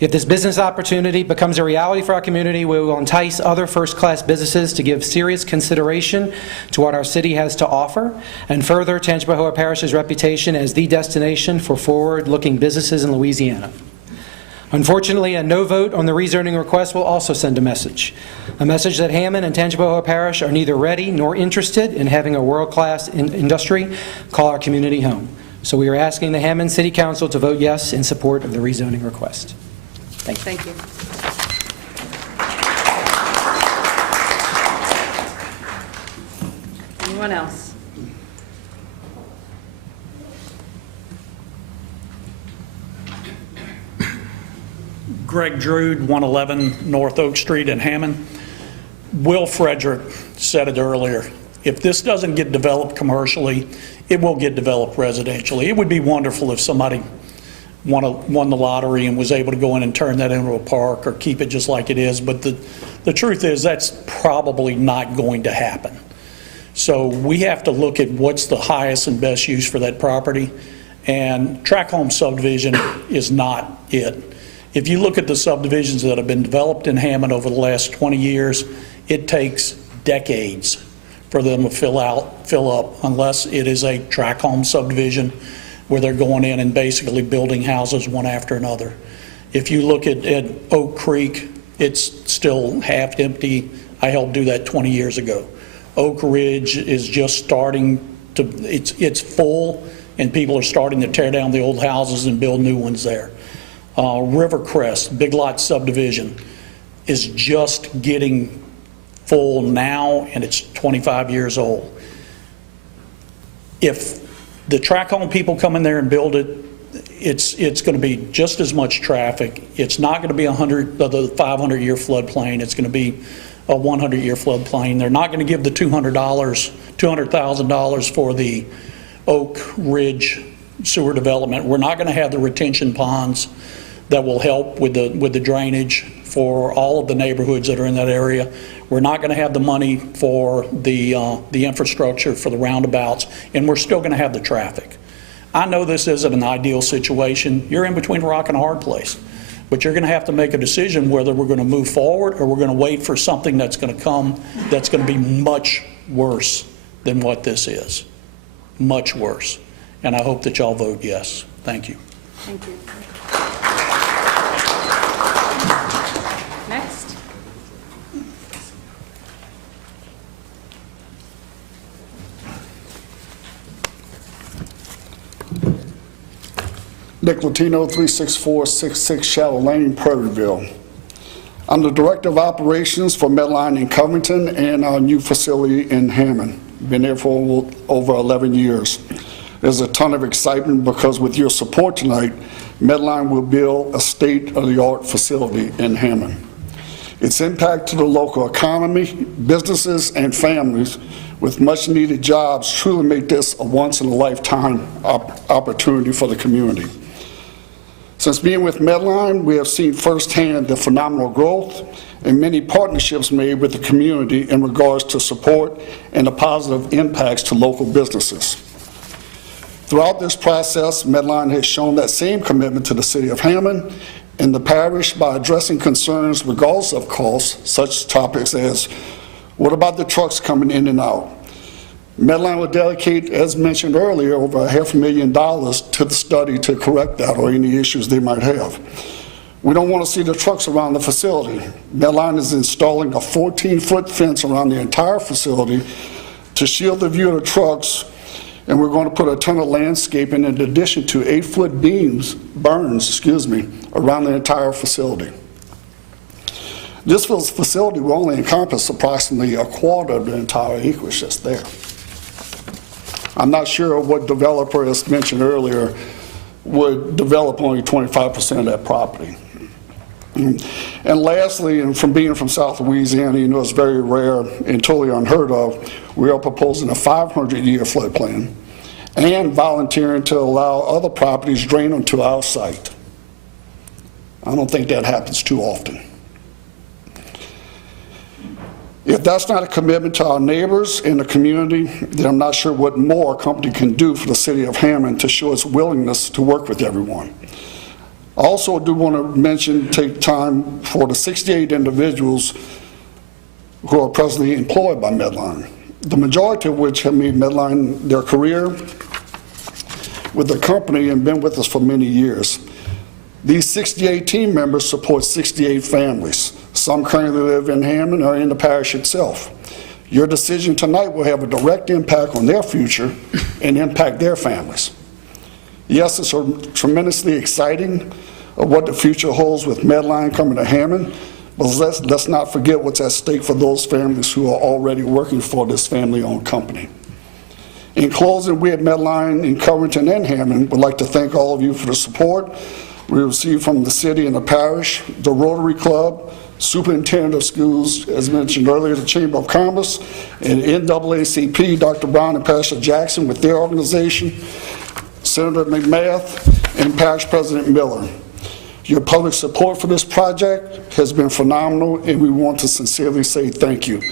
If this business opportunity becomes a reality for our community, we will entice other first-class businesses to give serious consideration to what our city has to offer and further Tangipahoa Parish's reputation as the destination for forward-looking businesses in Louisiana. Unfortunately, a no vote on the rezoning request will also send a message that Hammond and Tangipahoa Parish are neither ready nor interested in having a world-class industry call our community home. So we are asking the Hammond City Council to vote yes in support of the rezoning request. Thank you. Thank you. Anyone else? Greg Drude, 111 North Oak Street in Hammond. Will Frederick said it earlier. If this doesn't get developed commercially, it will get developed residentially. It would be wonderful if somebody won the lottery and was able to go in and turn that into a park or keep it just like it is, but the truth is that's probably not going to happen. So we have to look at what's the highest and best use for that property, and tract home subdivision is not it. If you look at the subdivisions that have been developed in Hammond over the last 20 years, it takes decades for them to fill up, unless it is a tract home subdivision where they're going in and basically building houses one after another. If you look at Oak Creek, it's still half empty. I helped do that 20 years ago. Oak Ridge is just starting to, it's full, and people are starting to tear down the old houses and build new ones there. Rivercrest, Big Lot subdivision, is just getting full now, and it's 25 years old. If the tract home people come in there and build it, it's going to be just as much traffic. It's not going to be the 500-year floodplain. It's going to be a 100-year floodplain. They're not going to give the $200,000 for the Oak Ridge sewer development. We're not going to have the retention ponds that will help with the drainage for all of the neighborhoods that are in that area. We're not going to have the money for the infrastructure for the roundabouts, and we're still going to have the traffic. I know this isn't an ideal situation. You're in between a rock and a hard place, but you're going to have to make a decision whether we're going to move forward or we're going to wait for something that's going to come that's going to be much worse than what this is. Much worse. And I hope that y'all vote yes. Thank you. Thank you. Next. Nick Latino, 36466 Shallow Lane, Prairieville. I'm the Director of Operations for Medline in Covington and our new facility in Hammond. Been there for over 11 years. There's a ton of excitement because with your support tonight, Medline will build a state-of-the-art facility in Hammond. Its impact to the local economy, businesses, and families with much-needed jobs truly make this a once-in-a-lifetime opportunity for the community. Since being with Medline, we have seen firsthand the phenomenal growth and many partnerships made with the community in regards to support and the positive impacts to local businesses. Throughout this process, Medline has shown that same commitment to the city of Hammond and the parish by addressing concerns regardless of costs, such topics as, what about the trucks coming in and out? Medline will dedicate, as mentioned earlier, over $500,000 to the study to correct that or any issues they might have. We don't want to see the trucks around the facility. Medline is installing a 14-foot fence around the entire facility to shield the view of the trucks, and we're going to put a ton of landscaping in addition to 8-foot berms, around the entire facility. This facility will only encompass approximately a quarter of the entire acreage that's there. I'm not sure what developer, as mentioned earlier, would develop only 25% of that property. And lastly, and from being from South Louisiana, you know it's very rare and totally unheard of, we are proposing a 500-year floodplain and volunteering to allow other properties drain onto our site. I don't think that happens too often. If that's not a commitment to our neighbors in the community, then I'm not sure what more a company can do for the city of Hammond to show its willingness to work with everyone. I also do want to take time for the 68 individuals who are presently employed by Medline, the majority of which have made Medline their career with the company and been with us for many years. These 68 team members support 68 families. Some currently live in Hammond or in the parish itself. Your decision tonight will have a direct impact on their future and impact their families. Yes, it's tremendously exciting of what the future holds with Medline coming to Hammond, but let's not forget what's at stake for those families who are already working for this family-owned company. In closing, we at Medline in Covington and Hammond would like to thank all of you for the support we received from the city and the parish, the Rotary Club, Superintendent of Schools, as mentioned earlier, the Chamber of Commerce, and NAACP, Dr. Brown and Pastor Jackson with their organization, Senator McMath, and Parish President Miller. Your public support for this project has been phenomenal, and we want to sincerely say thank you.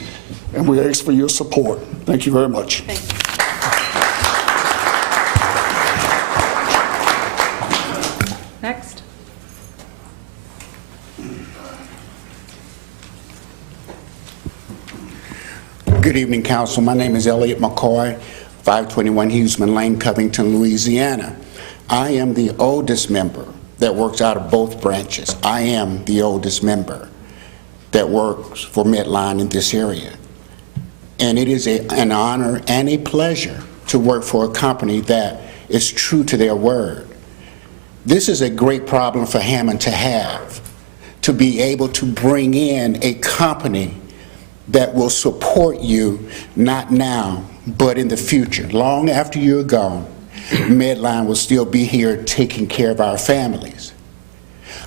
And we ask for your support. Thank you very much. Next. Good evening, Council. My name is Elliot McCoy, 521 Huseman Lane, Covington, Louisiana. I am the oldest member that works out of both branches. I am the oldest member that works for Medline in this area. And it is an honor and a pleasure to work for a company that is true to their word. This is a great problem for Hammond to have, to be able to bring in a company that will support you, not now, but in the future. Long after you're gone, Medline will still be here taking care of our families.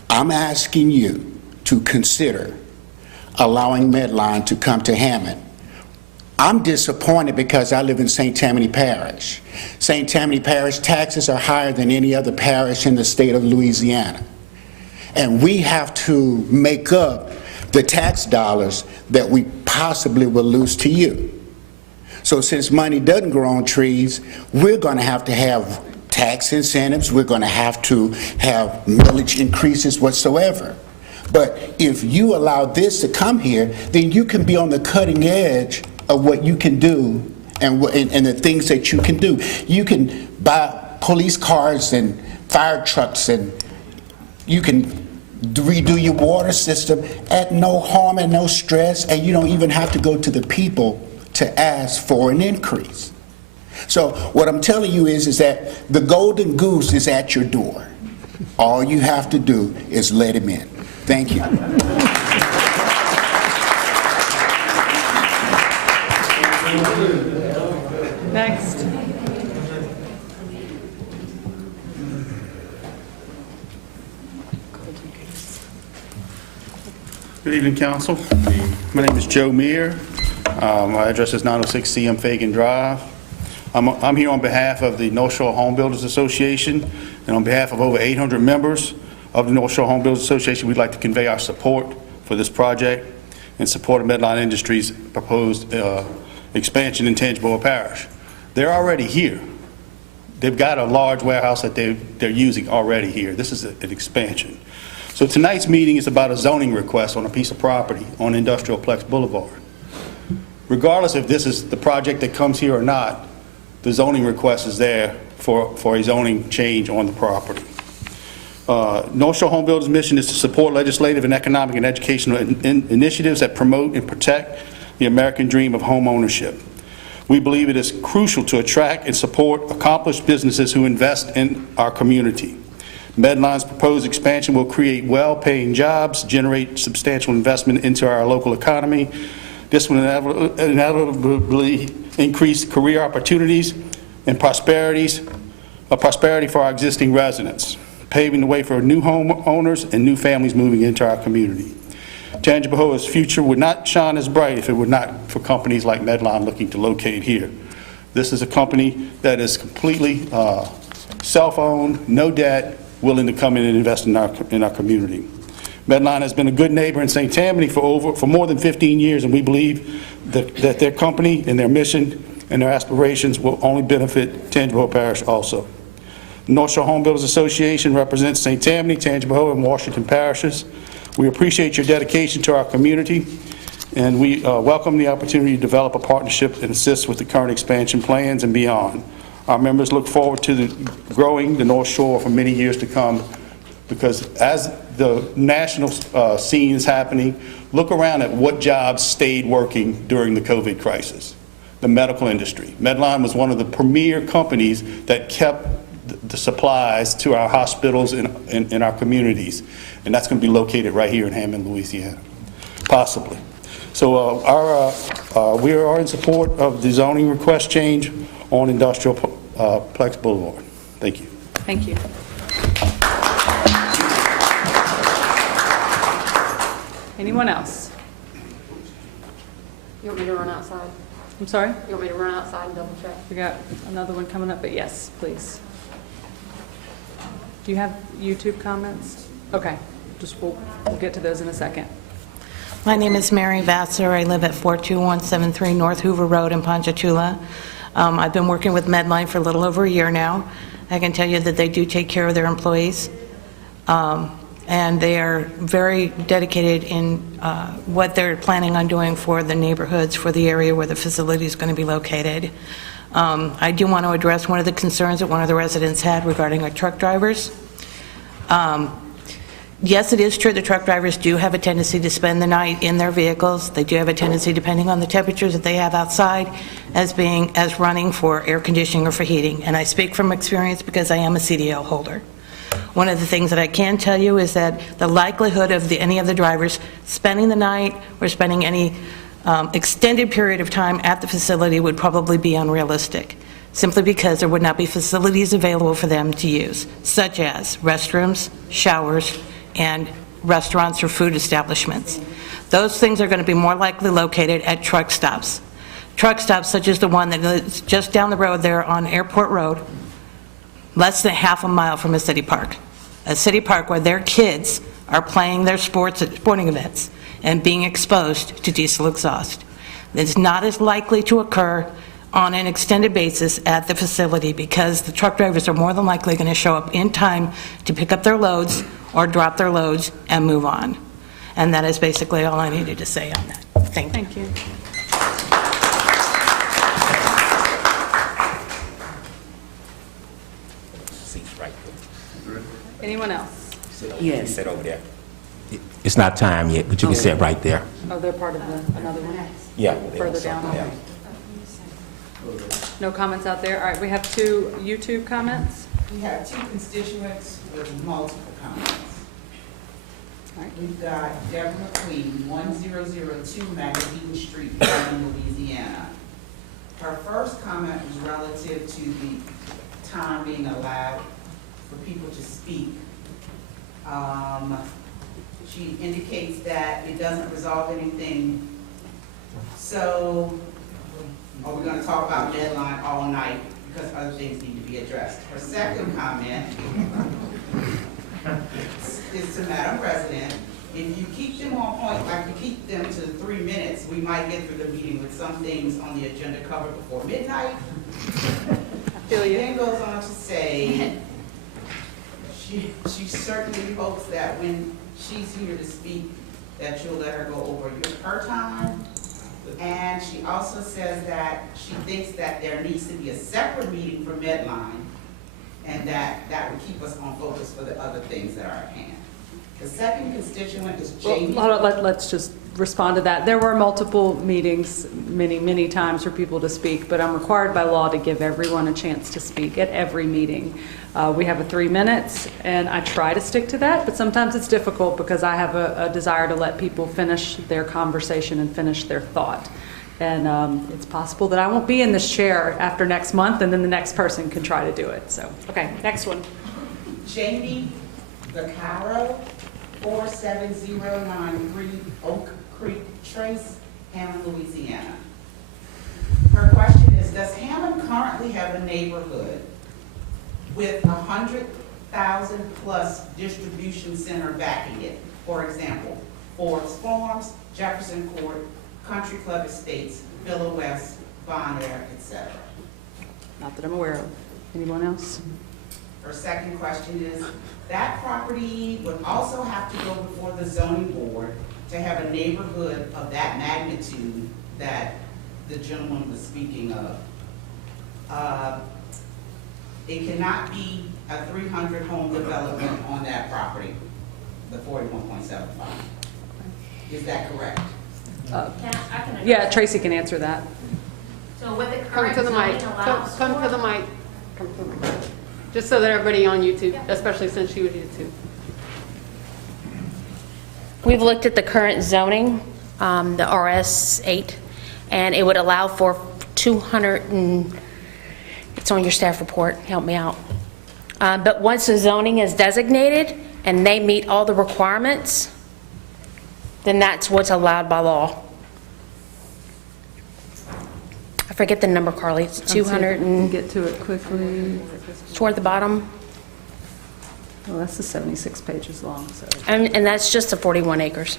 I'm asking you to consider allowing Medline to come to Hammond. I'm disappointed because I live in St. Tammany Parish. St. Tammany Parish taxes are higher than any other parish in the state of Louisiana. And we have to make up the tax dollars that we possibly will lose to you. So since money doesn't grow on trees, we're going to have tax incentives, we're going to have millage increases whatsoever. But if you allow this to come here, then you can be on the cutting edge of what you can do and the things that you can do. You can buy police cars and fire trucks, and you can redo your water system at no harm and no stress, and you don't even have to go to the people to ask for an increase. So what I'm telling you is that the golden goose is at your door. All you have to do is let him in. Thank you. Next. Good evening, Council. My name is Joe Meir. My address is 906 CM Fagan Drive. I'm here on behalf of the North Shore Home Builders Association, and on behalf of over 800 members of the North Shore Home Builders Association, we'd like to convey our support for this project and support of Medline Industries' proposed expansion in Tangipahoa Parish. They're already here. They've got a large warehouse that they're using already here. This is an expansion. So tonight's meeting is about a zoning request on a piece of property on Industrial Plex Boulevard. Regardless if this is the project that comes here or not, the zoning request is there for a zoning change on the property. North Shore Home Builders' mission is to support legislative and economic and educational initiatives that promote and protect the American dream of home ownership. We believe it is crucial to attract and support accomplished businesses who invest in our community. Medline's proposed expansion will create well-paying jobs, generate substantial investment into our local economy. This will inevitably increase career opportunities and prosperity for our existing residents, paving the way for new homeowners and new families moving into our community. Tangipahoa's future would not shine as bright if it were not for companies like Medline looking to locate here. This is a company that is completely self-owned, no debt, willing to come in and invest in our community. Medline has been a good neighbor in St. Tammany for more than 15 years, and we believe that their company and their mission and their aspirations will only benefit Tangipahoa Parish also. The North Shore Home Builders Association represents St. Tammany, Tangipahoa, and Washington parishes. We appreciate your dedication to our community, and we welcome the opportunity to develop a partnership and assist with the current expansion plans and beyond. Our members look forward to growing the North Shore for many years to come Because as the national scene is happening, look around at what jobs stayed working during the COVID crisis. The medical industry. Medline was one of the premier companies that kept the supplies to our hospitals in our communities. And that's going to be located right here in Hammond, Louisiana, possibly. So we are in support of the zoning request change on Industrial Plex Boulevard. Thank you. Thank you. Anyone else? You want me to run outside? I'm sorry? You want me to run outside and double check? We got another one coming up, but yes, please. Do you have YouTube comments? Okay, we'll get to those in a second. My name is Mary Vassar. I live at 42173 North Hoover Road in Ponchatoula. I've been working with Medline for a little over a year now. I can tell you that they do take care of their employees, and they are very dedicated in what they're planning on doing for the neighborhoods, for the area where the facility is going to be located. I do want to address one of the concerns that one of the residents had regarding our truck drivers. Yes, it is true the truck drivers do have a tendency to spend the night in their vehicles. They do have a tendency, depending on the temperatures that they have outside, as running for air conditioning or for heating. And I speak from experience because I am a CDL holder. One of the things that I can tell you is that the likelihood of any of the drivers spending the night or spending any extended period of time at the facility would probably be unrealistic, simply because there would not be facilities available for them to use, such as restrooms, showers, and restaurants or food establishments. Those things are going to be more likely located at truck stops. Truck stops such as the one that is just down the road there on Airport Road, less than half a mile from a city park. A city park where their kids are playing their sporting events and being exposed to diesel exhaust. It's not as likely to occur on an extended basis at the facility because the truck drivers are more than likely going to show up in time to pick up their loads or drop their loads and move on. And that is basically all I needed to say on that. Thank you. Thank you. Anyone else? Yes. Sit over there. It's not time yet, but you can sit right there. Oh, they're part of another one? Yeah. Further down? Yeah. No comments out there? All right, we have 2 YouTube comments. We have 2 constituents with multiple comments. All right. We've got Deborah McQueen, 1002 Magazine Street, Hammond, Louisiana. Her first comment was relative to the time being allowed for people to speak. She indicates that it doesn't resolve anything. So, are we going to talk about Medline all night because other things need to be addressed? Her second comment is to Madam President. If you keep them on point, like you keep them to 3 minutes, we might get through the meeting with some things on the agenda covered before midnight. I feel you. Then goes on to say, she certainly hopes that when she's here to speak, that you'll let her go over her time. And she also says that she thinks that there needs to be a separate meeting for Medline, and that would keep us on focus for the other things that are at hand. The second constituent is Jamie. Well, let's just respond to that. There were multiple meetings, many times for people to speak, but I'm required by law to give everyone a chance to speak at every meeting. We have a 3 minutes, and I try to stick to that, but sometimes it's difficult because I have a desire to let people finish their conversation and finish their thought. And it's possible that I won't be in this chair after next month, and then the next person can try to do it. So, okay, next one. Jamie Vaccaro, 47093 Oak Creek Trace, Hammond, Louisiana. Her question is, does Hammond currently have a neighborhood with 100,000 plus distribution center backing it? For example, Forbes Farms, Jefferson Court, Country Club Estates, Villa West, Bon Air, etc. Not that I'm aware of. Anyone else? Her second question is, that property would also have to go before the zoning board to have a neighborhood of that magnitude that the gentleman was speaking of. It cannot be a 300 home development on that property, the 41.75. Is that correct? Yeah, Tracy can answer that. So what the Come current to the mic. zoning allows Come to for- the mic. Come to the mic. Just so that everybody on YouTube, especially since you would YouTube. We've looked at the current zoning, the RS8, and it would allow for 200 and, it's on your staff report, help me out. But once the zoning is designated and they meet all the requirements, then that's what's allowed by law. I forget the number, Carly, it's 200 and... Get to it quickly. Toward the bottom. Well, that's the 76 pages long, so. And that's just the 41 acres.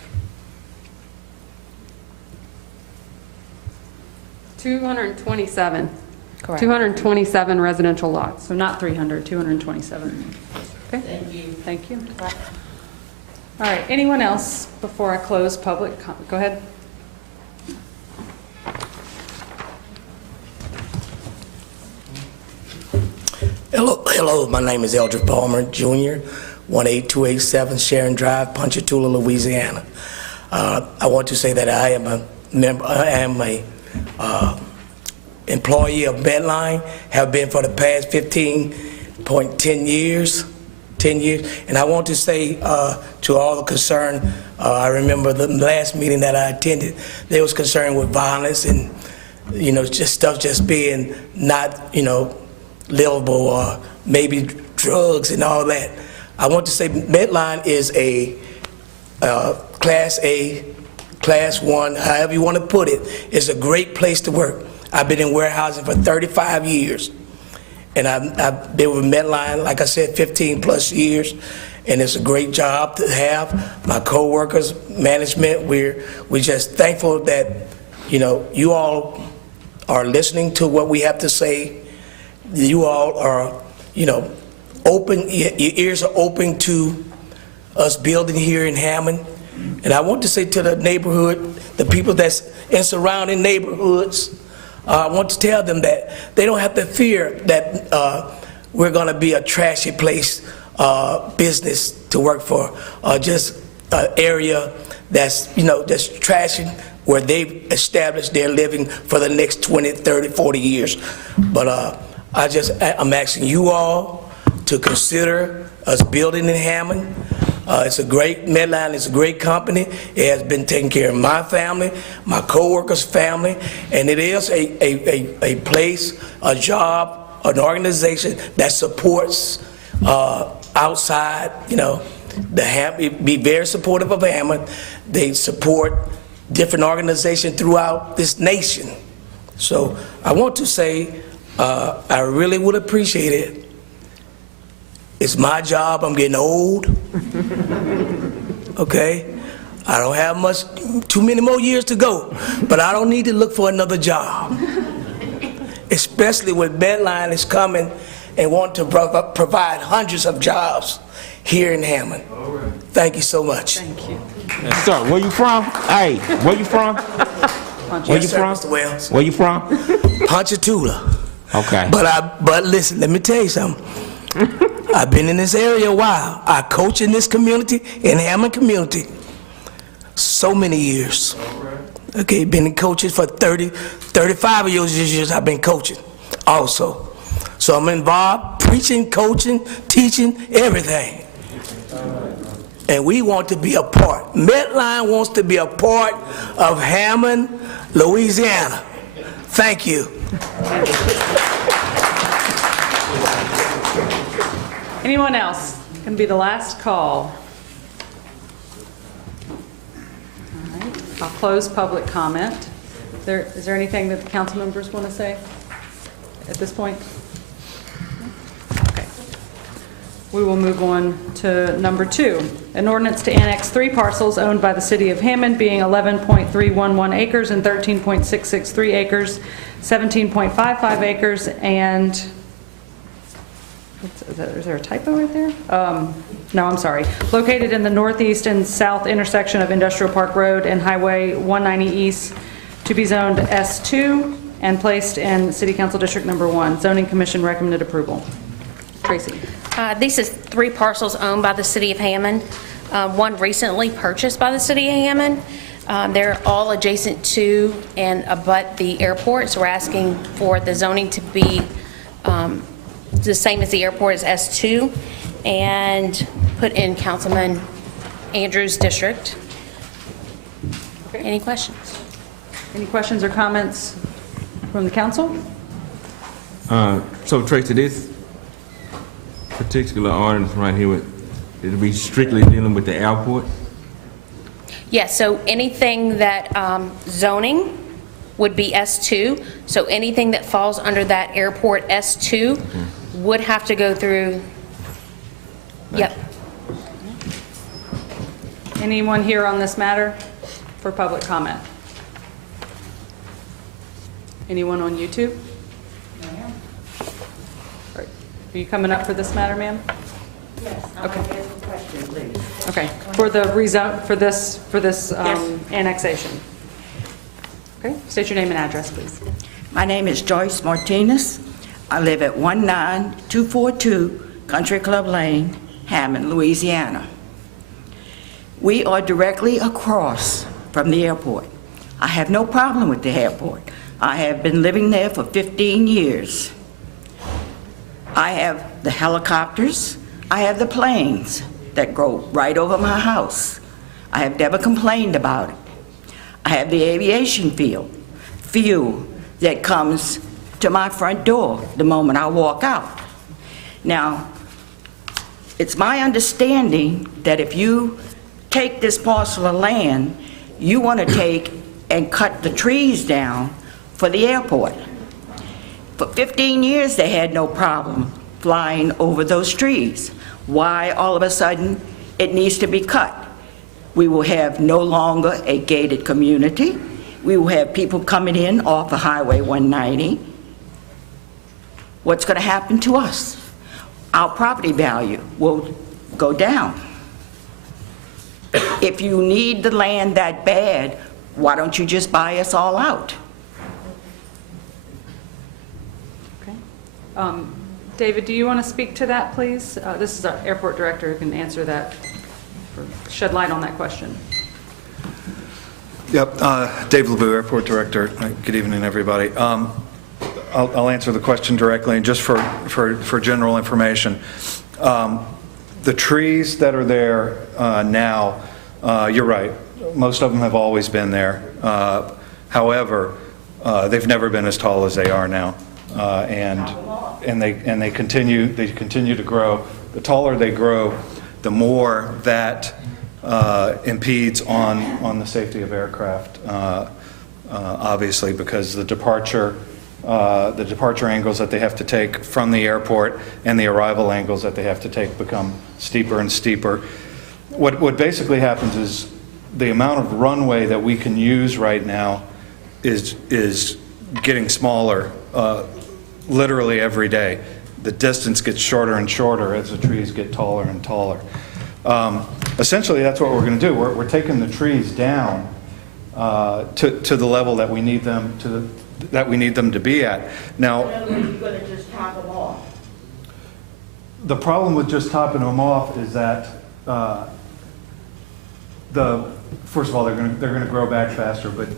227. Correct. 227 residential lots, so not 300, 227. Okay? Thank you. Thank you. All right, anyone else before I close public comment? Go ahead. Hello, my name is Eldridge Palmer Jr., 18287 Sharon Drive, Ponchatoula, Louisiana. I want to say that I am a member, employee of Medline, have been for the past 15.10 years. 10 years, and I want to say to all the concerned, I remember the last meeting that I attended, they was concerned with violence and, just stuff just being not, livable, or maybe drugs and all that. I want to say Medline is a Class A, Class 1, however you want to put it. It's a great place to work. I've been in warehousing for 35 years. And I've been with Medline, like I said, 15 plus years, and it's a great job to have. My co-workers, management, we're just thankful that, you all are listening to what we have to say. You all are, open, your ears are open to us building here in Hammond. And I want to say to the neighborhood, the people that's in surrounding neighborhoods, I want to tell them that they don't have to fear that we're going to be a trashy place, business to work for, just an area that's, that's trashing where they've established their living for the next 20, 30, 40 years. But I'm asking you all to consider us building in Hammond. It's a great, Medline is a great company. It has been taking care of my family, my co-workers' family, and it is a place, a job, an organization that supports outside, be very supportive of Hammond. They support different organizations throughout this nation. So I want to say, I really would appreciate it. It's my job, I'm getting old, okay? I don't have too many more years to go, but I don't need to look for another job. Especially when Medline is coming and want to provide hundreds of jobs here in Hammond. Thank you so much. Thank you. Yes, sir. Where you from? Hey, where you from? Where you from? Mr. Wells. Where you from? Ponchatoula. Okay. But listen, let me tell you something. I've been in this area a while. I coach in this community, in Hammond community, so many years. Okay, been in coaching for 35 of those years I've been coaching also. So I'm involved, preaching, coaching, teaching, everything. And we want to be a part. Medline wants to be a part of Hammond, Louisiana. Thank you. Anyone else? Going to be the last call. All right, I'll close public comment. Is there anything that the council members want to say at this point? Okay. We will move on to number 2, an ordinance to annex 3 parcels owned by the city of Hammond, being 11.311 acres and 13.663 acres, 17.55 acres, and is there a typo right there? No, I'm sorry. Located in the northeast and south intersection of Industrial Park Road and Highway 190 East, to be zoned S2 and placed in City Council District Number 1. Zoning Commission recommended approval. Tracy. This is 3 parcels owned by the city of Hammond, one recently purchased by the city of Hammond. They're all adjacent to and abut the airport, so we're asking for the zoning to be the same as the airport, as S2, and put in Councilman Andrews' district. Any questions? Any questions or comments from the council? So Tracy, this particular ordinance right here, it'll be strictly dealing with the airport? Yes, so anything that zoning would be S2, so anything that falls under that airport S2 would have to go through, yep. Anyone here on this matter for public comment? Anyone on YouTube? Are you coming up for this matter, ma'am? Yes, I Okay. want to ask a question, please. Okay, for the rezone, for this annexation. Okay, state your name and address, please. My name is Joyce Martinez. I live at 19242 Country Club Lane, Hammond, Louisiana. We are directly across from the airport. I have no problem with the airport. I have been living there for 15 years. I have the helicopters, I have the planes that go right over my house. I have never complained about it. I have the aviation fuel that comes to my front door the moment I walk out. Now, it's my understanding that if you take this parcel of land, you want to take and cut the trees down for the airport. For 15 years, they had no problem flying over those trees. Why all of a sudden it needs to be cut? We will have no longer a gated community. We will have people coming in off of Highway 190. What's going to happen to us? Our property value will go down. If you need the land that bad, why don't you just buy us all out? Okay. David, do you want to speak to that, please? This is our airport director who can answer that, or shed light on that question. Yep, Dave LeBou, Airport Director. Good evening, everybody. I'll answer the question directly, and just for general information. The trees that are there now, you're right, most of them have always been there. However, they've never been as tall as they are now, and they continue to grow. The taller they grow, the more that impedes on the safety of aircraft, obviously, because the departure angles that they have to take from the airport and the arrival angles that they have to take become steeper and steeper. What basically happens is the amount of runway that we can use right now is getting smaller literally every day. The distance gets shorter and shorter as the trees get taller and taller. Essentially, that's what we're going to do. We're taking the trees down to the level that we need them to be at. Now, In other words, you're going to just top them off. the problem with just topping them off is that first of all, they're going to grow back faster, but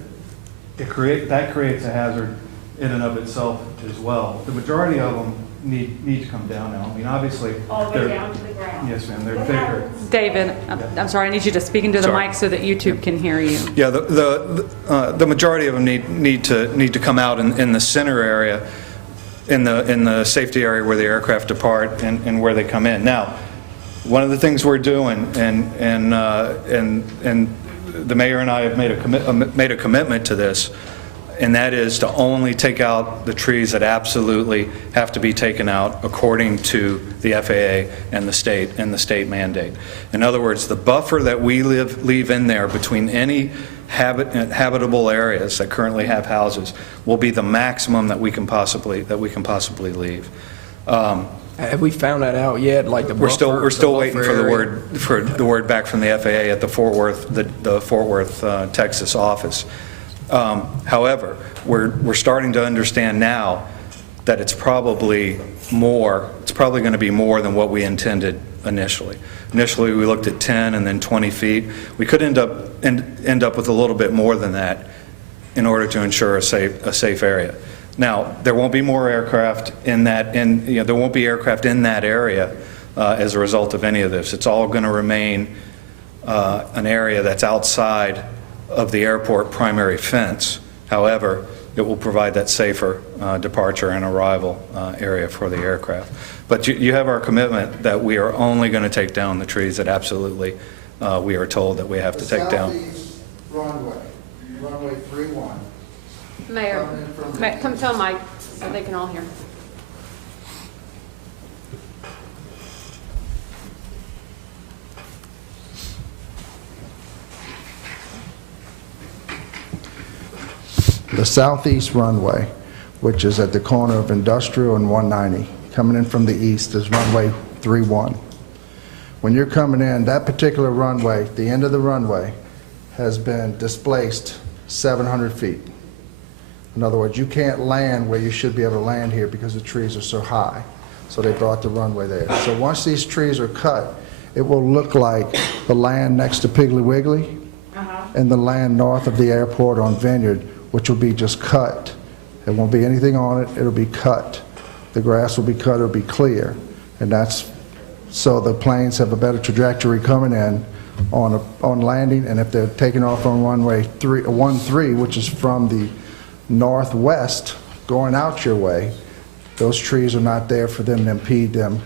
that creates a hazard in and of itself as well. The majority of them need to come down now. I mean, obviously, All the way down to the ground. Yes, ma'am. They're bigger. David, I'm sorry, I need you to speak into the Sorry. mic so that YouTube can hear you. Yeah, the majority of them need to come out in the center area, in the safety area where the aircraft depart and where they come in. Now, one of the things we're doing, and the mayor and I have made a commitment to this, and that is to only take out the trees that absolutely have to be taken out according to the FAA and the state mandate. In other words, the buffer that we leave in there between any habitable areas that currently have houses will be the maximum that we can possibly leave. Have we found that out yet? Like the We're still waiting for area? the word back from the FAA at the Fort Worth, Texas office. However, we're starting to understand now that it's probably going to be more than what we intended initially. Initially, we looked at 10 and then 20 feet. We could end up with a little bit more than that in order to ensure a safe area. Now, there won't be more aircraft in that, there won't be aircraft in that area as a result of any of this. It's all going to remain an area that's outside of the airport primary fence. However, it will provide that safer departure and arrival area for the aircraft. But you have our commitment that we are only going to take down the trees that absolutely we are told that we have to take down. Southeast runway 31. Mayor, come tell Mike so they can all hear. The southeast runway, which is at the corner of Industrial and 190, coming in from the east, is runway 31. When you're coming in, that particular runway, the end of the runway, has been displaced 700 feet. In other words, you can't land where you should be able to land here because the trees are so high. So they brought the runway there. So once these trees are cut, it will look like the land next to Piggly Wiggly and the land north of the airport on Vineyard, which will be just cut. There won't be anything on it, it'll be cut. The grass will be cut, it'll be clear. And that's so the planes have a better trajectory coming in on landing, and if they're taking off on runway 13, which is from the northwest going out your way, those trees are not there for them to impede them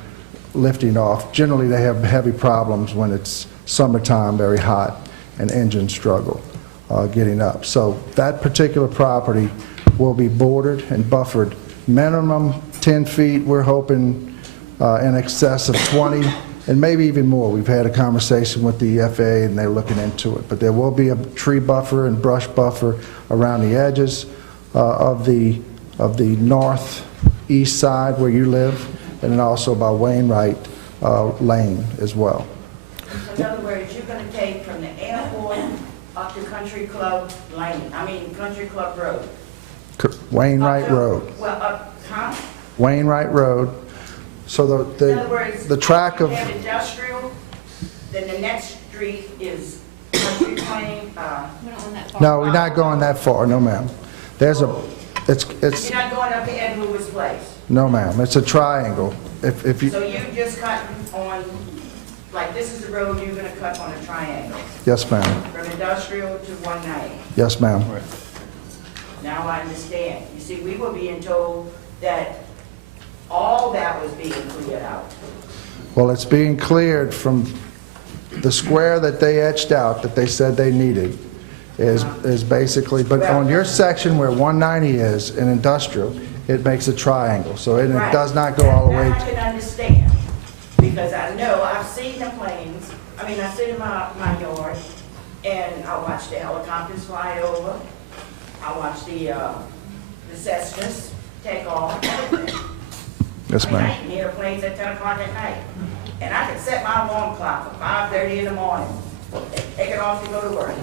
lifting off. Generally, they have heavy problems when it's summertime, very hot, and engines struggle getting up. So that particular property will be bordered and buffered minimum 10 feet. We're hoping in excess of 20 and maybe even more. We've had a conversation with the FAA and they're looking into it. But there will be a tree buffer and brush buffer around the edges of the northeast side where you live, and then also by Wainwright Lane as well. In other words, you're going to take from the airport up to Country Club Road. Wainwright Road. Well, Wainwright Road. So in other words, the track of... you have industrial, then the next street is Country Plain. No, we're not going that far, no ma'am. There's a, it's... You're not going up to Ed Lewis Place. No ma'am, it's a triangle. If you... So you just cut on, like this is the road you're going to cut on a triangle. Yes ma'am. From industrial to 190. Yes ma'am. Now I understand. You see, we were being told that all that was being cleared out. Well, it's being cleared from the square that they etched out that they said they needed is basically, but on your section where 190 is in industrial, it makes a triangle. So it does not go all the way. I can understand, because I know I've seen the planes. I mean, I sit in my yard and I watch the helicopters fly over. I watch the Cessnas take off. Yes, ma'am. I can hear planes at 10 o'clock at night. And I can set my alarm clock for 5:30 in the morning. Take it off to go to work.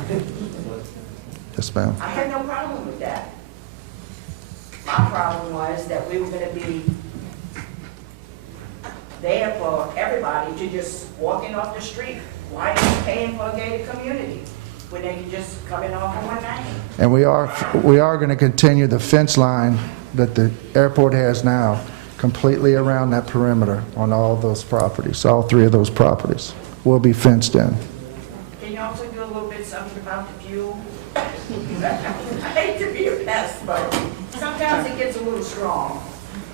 Yes, ma'am. I had no problem with that. My problem was that we were going to be there for everybody to just walk in off the street. Why are you paying for a gated community when they can just come in off of 190? And we are going to continue the fence line that the airport has now completely around that perimeter on all those properties. All three of those properties will be fenced in. Can you also do a little bit something about the fuel? I hate to be a pest, but sometimes it gets a little strong.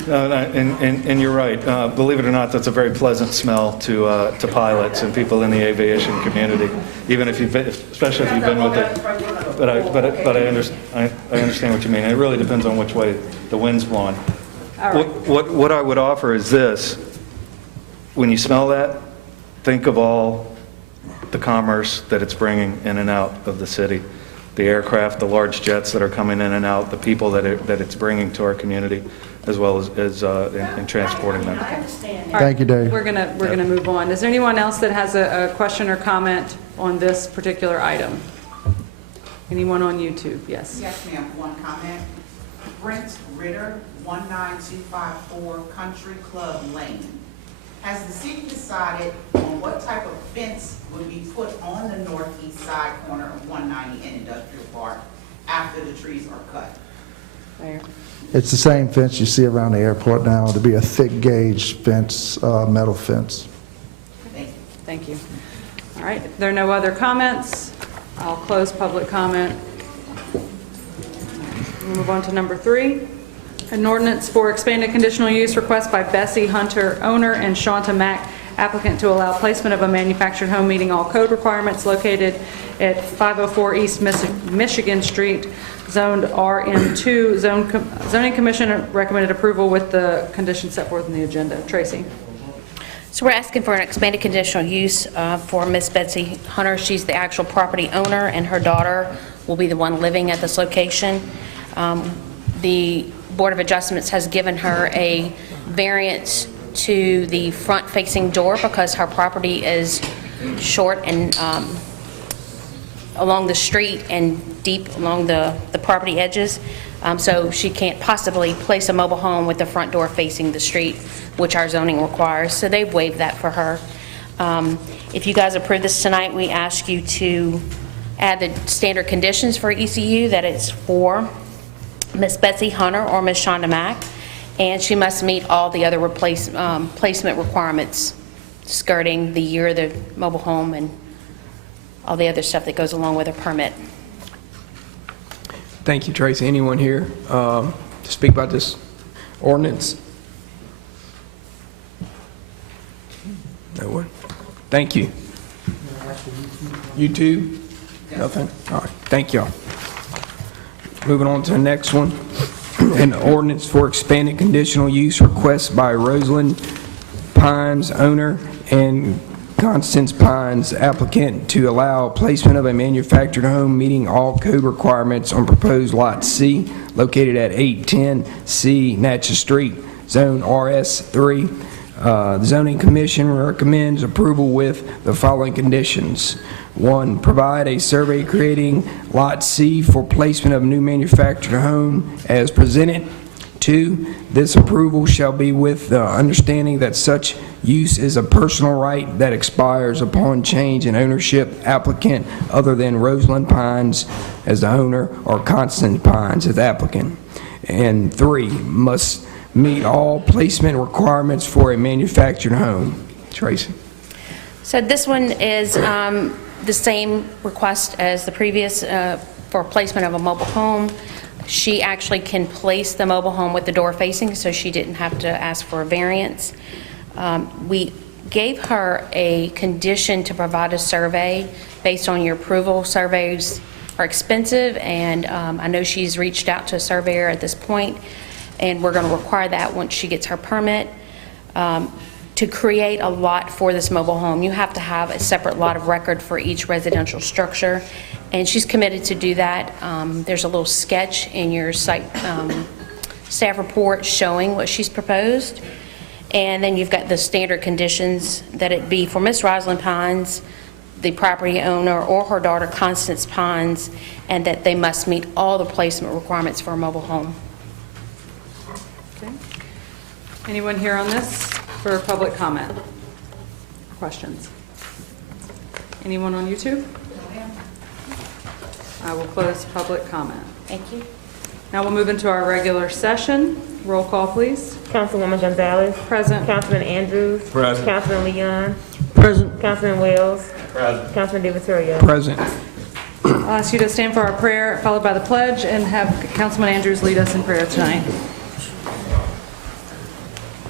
And you're right. Believe it or not, that's a very pleasant smell to pilots and people in the aviation community. Even if you've been, especially if you've been with it. But I understand what you mean. It really depends on which way the wind's blowing. What I would offer is this: when you smell that, think of all the commerce that it's bringing in and out of the city. The aircraft, the large jets that are coming in and out, the people that it's bringing to our community, as well as in transporting them. Thank you, Dave. We're gonna move on. Is there anyone else that has a question or comment on this particular item? Anyone on YouTube? Yes. Yes, ma'am, one comment. Brent Ritter, 19254 Country Club Lane. Has the city decided on what type of fence would be put on the northeast side corner of 190 and Industrial Park after the trees are cut? Mayor. It's the same fence you see around the airport now. It'll be a thick gauge fence, metal fence. Thank you. Thank you. All right, if there are no other comments, I'll close public comment. We'll move on to number 3. An ordinance for expanded conditional use request by Bessie Hunter, owner, and Shanta Mack, applicant, to allow placement of a manufactured home meeting all code requirements located at 504 East Michigan Street, zoned RM2. Zoning Commission recommended approval with the conditions set forth in the agenda. Tracy. So we're asking for an expanded conditional use for Miss Betsy Hunter. She's the actual property owner, and her daughter will be the one living at this location. The Board of Adjustments has given her a variance to the front-facing door because her property is short and along the street and deep along the property edges. So she can't possibly place a mobile home with the front door facing the street, which our zoning requires. So they've waived that for her. If you guys approve this tonight, we ask you to add the standard conditions for ECU, that it's for Miss Betsy Hunter or Miss Shonda Mack, and she must meet all the other placement requirements, skirting, the year of the mobile home, and all the other stuff that goes along with her permit. Thank you, Tracy. Anyone here to speak about this ordinance? No one? Thank you. You too? Nothing? All right. Thank y'all. Moving on to the next one. An ordinance for expanded conditional use request by Rosalind Pines, owner, and Constance Pines, applicant, to allow placement of a manufactured home meeting all code requirements on proposed Lot C, located at 810 C Natchez Street, Zone RS3. The Zoning Commission recommends approval with the following conditions. 1, provide a survey creating Lot C for placement of new manufactured home as presented. 2, this approval shall be with the understanding that such use is a personal right that expires upon change in ownership, applicant other than Rosalind Pines as the owner or Constance Pines as applicant. And 3, must meet all placement requirements for a manufactured home. Tracy. So this one is the same request as the previous for placement of a mobile home. She actually can place the mobile home with the door facing, so she didn't have to ask for a variance. We gave her a condition to provide a survey based on your approval. Surveys are expensive, and I know she's reached out to a surveyor at this point, and we're going to require that once she gets her permit. To create a lot for this mobile home, you have to have a separate lot of record for each residential structure, and she's committed to do that. There's a little sketch in your site staff report showing what she's proposed, and then you've got the standard conditions that it be for Miss Rosalind Pines, the property owner, or her daughter Constance Pines, and that they must meet all the placement requirements for a mobile home. Okay. Anyone here on this for public comment? Questions? Anyone on YouTube? I will close public comment. Thank you. Now we'll move into our regular session. Roll call, please. Councilwoman Gonzalez. Present. Councilman Andrews. Present. Councilman Leon. Present. Councilman Wells. Present. Councilman DeVitorio. Present. I'll ask you to stand for our prayer, followed by the pledge, and have Councilman Andrews lead us in prayer tonight.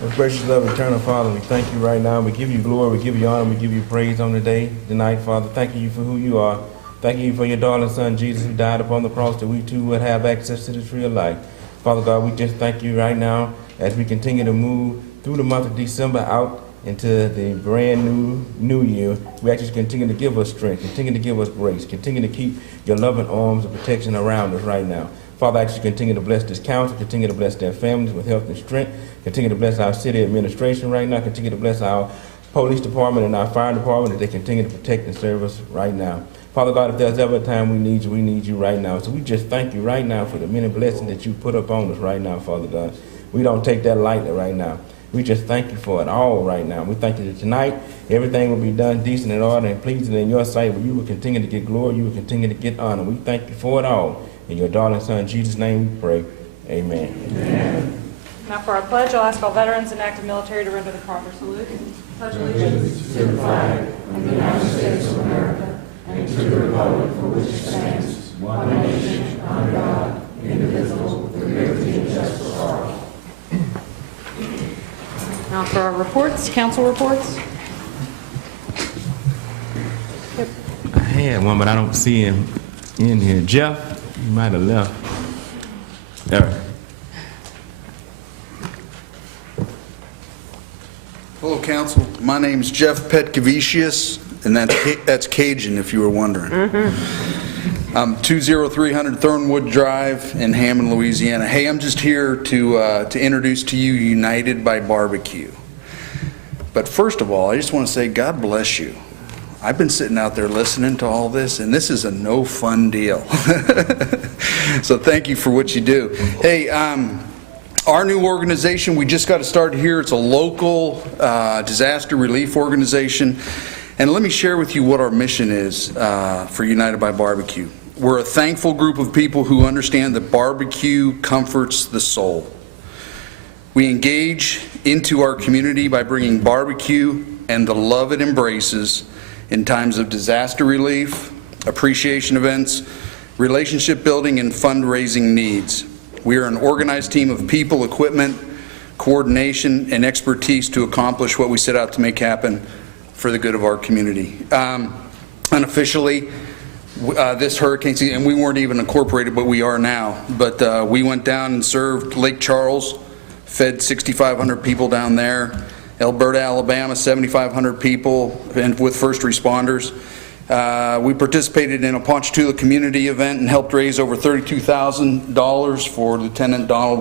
Most gracious, love, eternal Father, we thank you right now. We give you glory, we give you honor, we give you praise on the day, tonight, Father. Thanking you for who you are. Thanking you for your darling son, Jesus, who died upon the cross, that we too would have access to the tree of life. Father God, we just thank you right now as we continue to move through the month of December out into the brand new year. We actually continue to give us strength, continue to give us grace, continue to keep your loving arms of protection around us right now. Father, I actually continue to bless this council, continue to bless their families with health and strength, continue to bless our city administration right now, continue to bless our police department and our fire department as they continue to protect and serve us right now. Father God, if there's ever a time we need you right now. So we just thank you right now for the many blessings that you put upon us right now, Father God. We don't take that lightly right now. We just thank you for it all right now. We thank you that tonight everything will be done decent and order and pleasing in your sight, where you will continue to get glory, you will continue to get honor. We thank you for it all. In your darling son, Jesus' name we pray. Amen. Amen. Now for our pledge, I'll ask all veterans and active military to render the proper salute. Pledge allegiance to the flag of the United States of America and to the republic for which it stands, one nation, under God, indivisible, with liberty and justice for all. Now for our reports, council reports. I had one, but I don't see him in here. Jeff, you might have left. There. Hello, Council. My name's Jeff Petkavicius, and that's Cajun, if you were wondering. I'm 20300 Thornwood Drive in Hammond, Louisiana. Hey, I'm just here to introduce to you United by Barbecue. But first of all, I just want to say God bless you. I've been sitting out there listening to all this, and this is a no fun deal. So thank you for what you do. Hey, our new organization, we just got to start here. It's a local disaster relief organization. And let me share with you what our mission is for United by Barbecue. We're a thankful group of people who understand that barbecue comforts the soul. We engage into our community by bringing barbecue and the love it embraces in times of disaster relief, appreciation events, relationship building, and fundraising needs. We are an organized team of people, equipment, coordination, and expertise to accomplish what we set out to make happen for the good of our community. Unofficially, this hurricane season, and we weren't even incorporated, but we are now, but we went down and served Lake Charles, fed 6,500 people down there. Alberta, Alabama, 7,500 people, and with first responders. We participated in a Ponchatoula community event and helped raise over $32,000 for Lieutenant Donald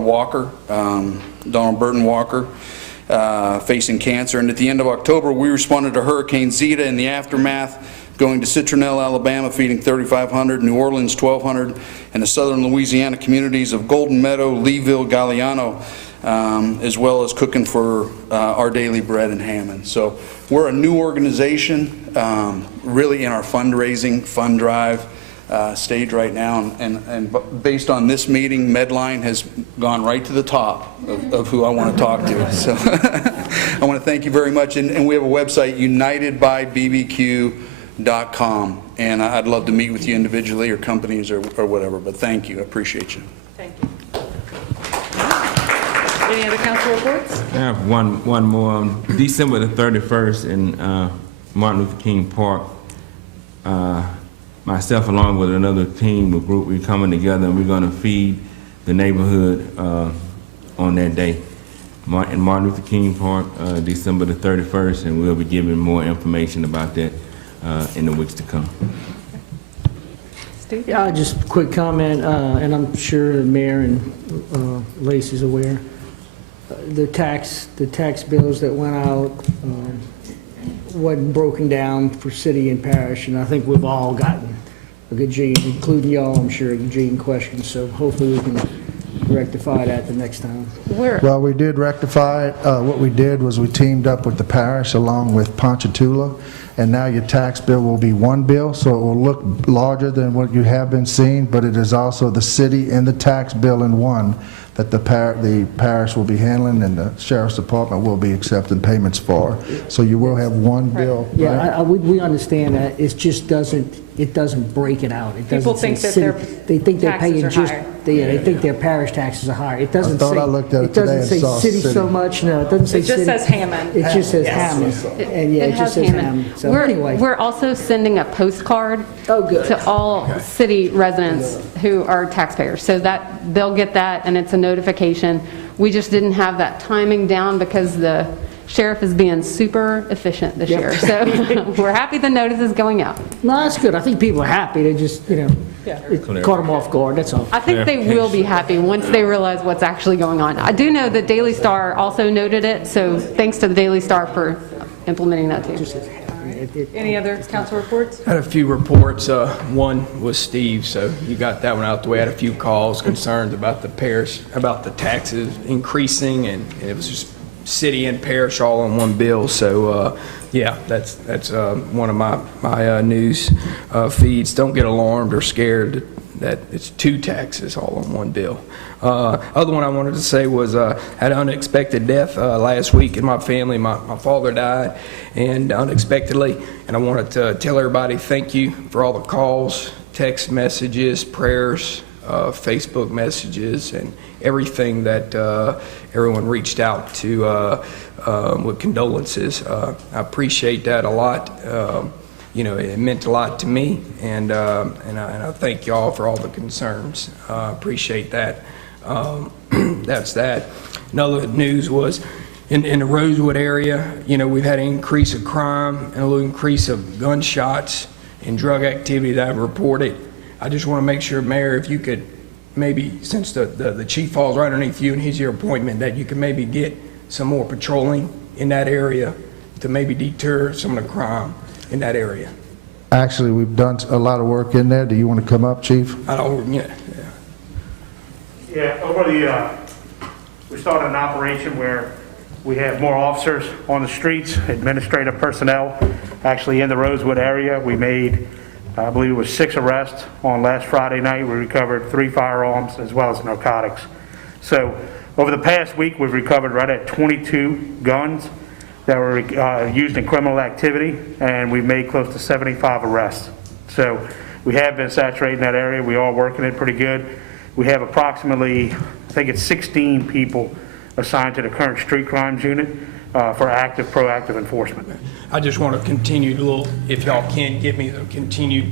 Burton Walker, facing cancer. And at the end of October, we responded to Hurricane Zeta in the aftermath, going to Citronelle, Alabama, feeding 3,500, New Orleans, 1,200, and the southern Louisiana communities of Golden Meadow, Leeville, Galliano, as well as cooking for our daily bread in Hammond. So we're a new organization, really in our fundraising, fund drive stage right now, and based on this meeting, Medline has gone right to the top of who I want to talk to. So I want to thank you very much, and we have a website, unitedbybbq.com, and I'd love to meet with you individually or companies or whatever, but thank you, I appreciate you. Thank you. Any other council reports? I have one more. On December the 31st in Martin Luther King Park, myself along with another team, a group, we're coming together and we're going to feed the neighborhood on that day. In Martin Luther King Park, December the 31st, and we'll be giving more information about that in the weeks to come. Steve? Yeah, just a quick comment, and I'm sure the mayor and Lacey's aware. The tax bills that went out wasn't broken down for city and parish, and I think we've all gotten a gajillion, including y'all, I'm sure, a gajillion questions, so hopefully we can rectify that the next time. Well, we did rectify it. What we did was we teamed up with the parish along with Ponchatoula, and now your tax bill will be one bill, so it will look larger than what you have been seeing, but it is also the city and the tax bill in one that the parish will be handling and the sheriff's department will be accepting payments for. So you will have one bill. Yeah, right? we understand that. It just doesn't break it out. It People doesn't think say that city, their they think they're taxes paying are just higher. they think their parish taxes are higher. It doesn't I thought say I looked at it today doesn't and say saw city city. so much. No, it doesn't say It just city. says Hammond. It just says Yes. Hammond. And yeah, it just says Hammond. So anyway. We're also sending a postcard good. to all city residents who are taxpayers, so that they'll get that, and it's a notification. We just didn't have that timing down because the sheriff is being super efficient this year. So we're happy the notice is going out. No, that's good. I think people are happy. They just, it caught them off guard. That's all. I think they will be happy once they realize what's actually going on. I do know the Daily Star also noted it, so thanks to the Daily Star for implementing that too. Any other council reports? Had a few reports. One was Steve, so you got that one out the way. Had a few calls, concerns about the parish, about the taxes increasing, and it was just city and parish all on one bill. So, yeah, that's one of my news feeds. Don't get alarmed or scared that it's two taxes all on one bill. Other one I wanted to say was had an unexpected death last week in my family. My father died, and unexpectedly, and I wanted to tell everybody thank you for all the calls, text messages, prayers, Facebook messages, and everything that everyone reached out to with condolences. I appreciate that a lot. You know, it meant a lot to me, and I thank y'all for all the concerns. Appreciate that. That's that. Another news was in the Rosewood area, you know, we've had an increase of crime and a little increase of gunshots and drug activity that I've reported. I just want to make sure, Mayor, if you could maybe, since the chief falls right underneath you and he's your appointment, that you can maybe get some more patrolling in that area to maybe deter some of the crime in that area. Actually, we've done a lot of work in there. Do you want to come up, Chief? I don't, yeah. Yeah, over the, we started an operation where we have more officers on the streets, administrative personnel, actually in the Rosewood area. We made, I believe it was 6 arrests on last Friday night. We recovered 3 firearms as well as narcotics. So over the past week, we've recovered right at 22 guns that were used in criminal activity, and we've made close to 75 arrests. So we have been saturating that area. We are working it pretty good. We have approximately, I think it's 16 people assigned to the current street crimes unit for active, proactive enforcement. I just want to continue a little, if y'all can give me a continued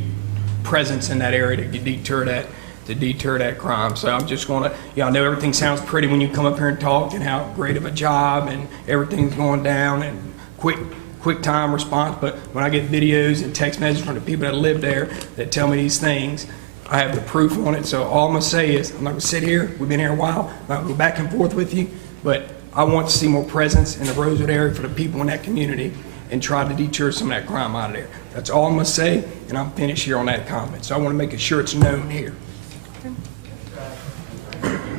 presence in that area to deter that crime. So I'm just going to, I know everything sounds pretty when you come up here and talk and how great of a job and everything's going down and quick time response, but when I get videos and text messages from the people that live there that tell me these things, I have the proof on it. So all I'm going to say is, I'm not going to sit here, we've been here a while, I'm not going to go back and forth with you, but I want to see more presence in the Rosewood area for the people in that community and try to deter some of that crime out of there. That's all I'm going to say, and I'm finished here on that comment. So I want to make sure it's known here.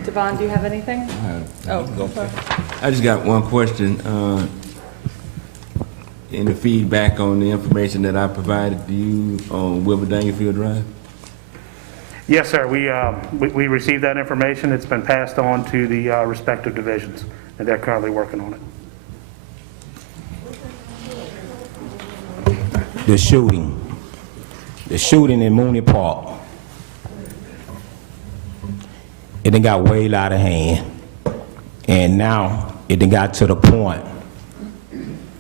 Devon, do you have anything? I just got one question. In the feedback on the information that I provided to you on Wilbur Dangerfield Drive? Yes, sir. We received that information. It's been passed on to the respective divisions, and they're currently working on it. The shooting in Mooney Park. It done got way out of hand, and now it done got to the point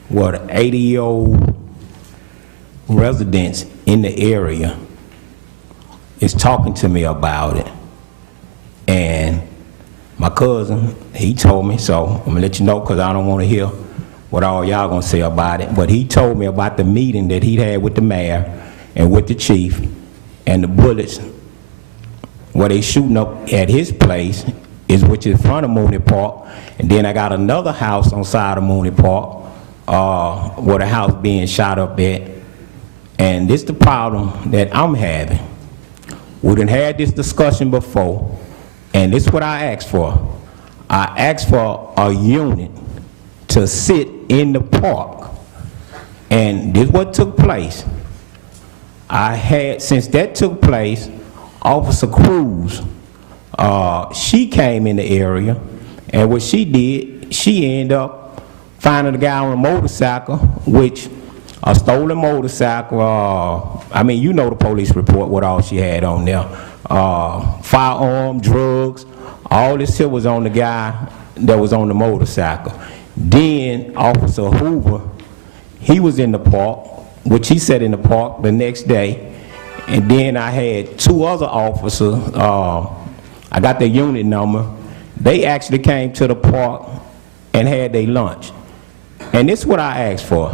where the 80-year-old residents in the area is talking to me about it. And my cousin, he told me, so I'm gonna let you know because I don't want to hear what all y'all gonna say about it, but he told me about the meeting that he had with the mayor and with the chief, and the bullets where they shooting up at his place is which is in front of Mooney Park, and then I got another house on side of Mooney Park where the house being shot up at, and this the problem that I'm having. We done had this discussion before, and this is what I asked for. I asked for a unit to sit in the park, and this is what took place. Since that took place, Officer Cruz, she came in the area, and what she did, she ended up finding a guy on a motorcycle, which a stolen motorcycle, I mean, you know the police report, what all she had on there. Firearm, drugs, all this shit was on the guy that was on the motorcycle. Then Officer Hoover, he was in the park, which he said in the park the next day. And then I had 2 other officers, I got their unit number. They actually came to the park and had their lunch. And this is what I asked for,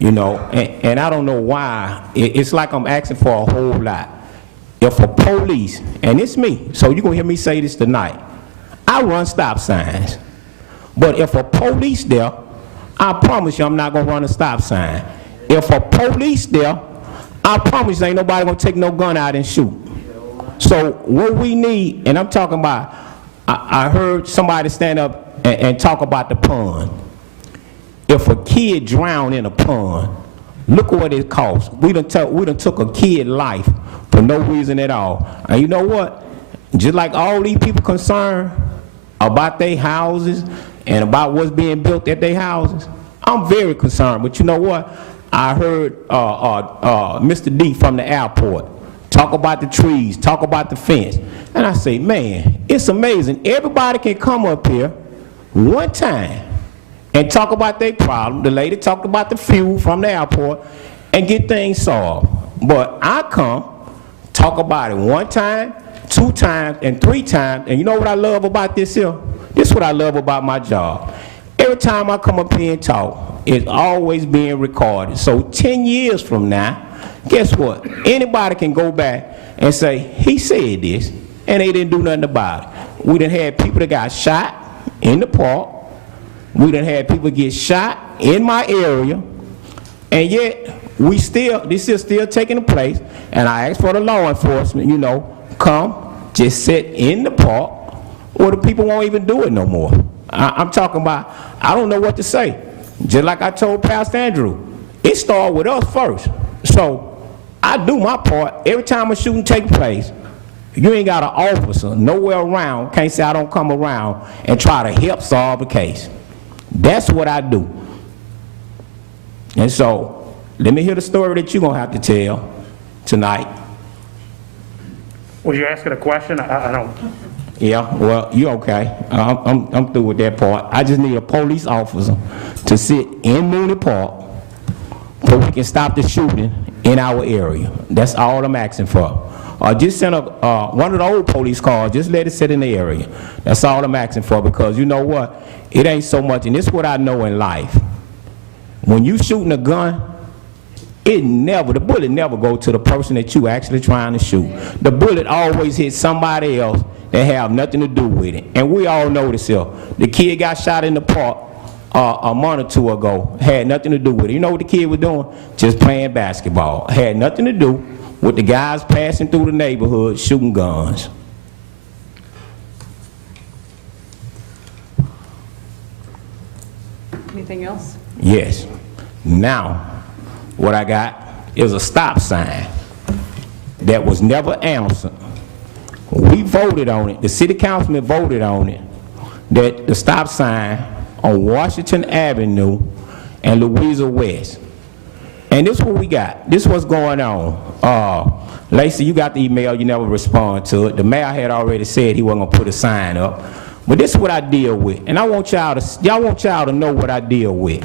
you know, and I don't know why. It's like I'm asking for a whole lot. If a police, and it's me, so you're going to hear me say this tonight, I run stop signs. But if a police there, I promise you I'm not going to run a stop sign. if a police there, I promise you ain't nobody gonna take no gun out and shoot. So what we need, and I'm talking about, I heard somebody stand up and talk about the pond. If a kid drowned in a pond, look what it costs. We done took a kid life for no reason at all. And you know what? Just like all these people concerned about their houses and about what's being built at their houses, I'm very concerned. But you know what? I heard Mr. D from the airport talk about the trees, talk about the fence. And I say, man, it's amazing. Everybody can come up here one time and talk about their problem. The lady talked about the fuel from the airport and get things solved. But I come, talk about it one time, 2 times, and 3 times. And you know what I love about this here? This is what I love about my job. Every time I come up here and talk, it's always being recorded. So 10 years from now, guess what? Anybody can go back and say, he said this, and they didn't do nothing about it. We done had people that got shot in the park. We done had people get shot in my area. And yet, this is still taking place. And I ask for the law enforcement, you know, come, just sit in the park, or the people won't even do it no more. I'm talking about, I don't know what to say. Just like I told Pastor Andrew, it started with us first. So I do my part. Every time a shooting takes place, you ain't got an officer nowhere around, can't say I don't come around and try to help solve the case. That's what I do. And so, let me hear the story that you're going to have to tell tonight. Was you asking a question? I don't. Yeah, well, you okay. I'm through with that part. I just need a police officer to sit in Mooney Park so we can stop the shooting in our area. That's all I'm asking for. Just send one of the old police cars, just let it sit in the area. That's all I'm asking for, because you know what? It ain't so much, and this is what I know in life. When you shooting a gun, the bullet never go to the person that you actually trying to shoot. The bullet always hits somebody else that have nothing to do with it. And we all know this here. The kid got shot in the park a month or 2 ago, had nothing to do with it. You know what the kid was doing? Just playing basketball. Had nothing to do with the guys passing through the neighborhood shooting guns. Anything else? Yes. Now, what I got is a stop sign that was never answered. We voted on it, the city councilman voted on it, that the stop sign on Washington Avenue and Louisa West. And this is what we got. This is what's going on. Lacey, you got the email, you never respond to it. The mayor had already said he wasn't gonna put a sign up. But this is what I deal with. And I want y'all to know what I deal with.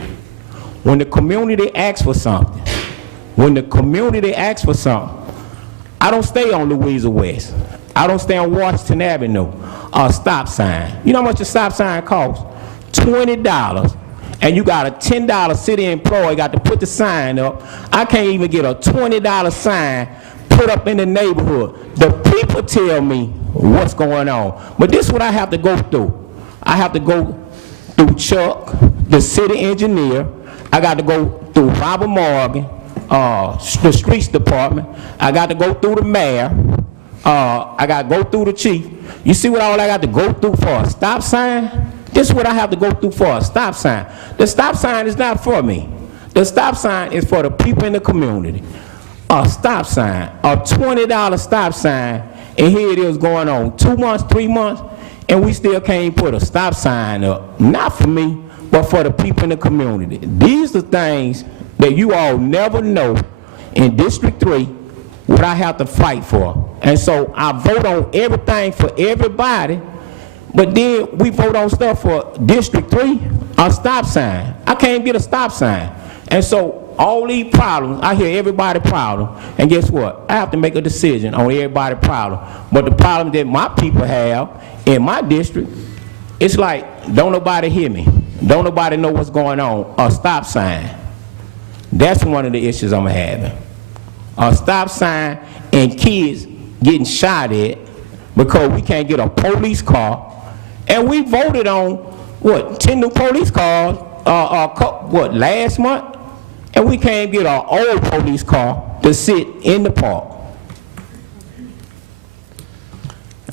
When the community asks for something, I don't stay on Louisa West. I don't stay on Washington Avenue. A stop sign. You know how much a stop sign costs? $20. And you got a $10 city employee got to put the sign up. I can't even get a $20 sign put up in the neighborhood. The people tell me what's going on. But this is what I have to go through. I have to go through Chuck, the city engineer. I got to go through Robert Morgan, the streets department. I got to go through the mayor. I got to go through the chief. You see what all I got to go through for a stop sign? This is what I have to go through for a stop sign. The stop sign is not for me. The stop sign is for the people in the community. A stop sign, a $20 stop sign, and here it is going on 2 months, 3 months, and we still can't put a stop sign up. Not for me, but for the people in the community. These are things that you all never know in District 3 what I have to fight for. And so I vote on everything for everybody, but then we vote on stuff for District 3, a stop sign. I can't get a stop sign. And so all these problems, I hear everybody problem, and guess what? I have to make a decision on everybody's problem. But the problem that my people have in my district, it's like, don't nobody hear me. Don't nobody know what's going on. A stop sign. That's one of the issues I'm having. A stop sign and kids getting shot at because we can't get a police car. And we voted on, 10 new police cars, last month? and we can't get an old police car to sit in the park.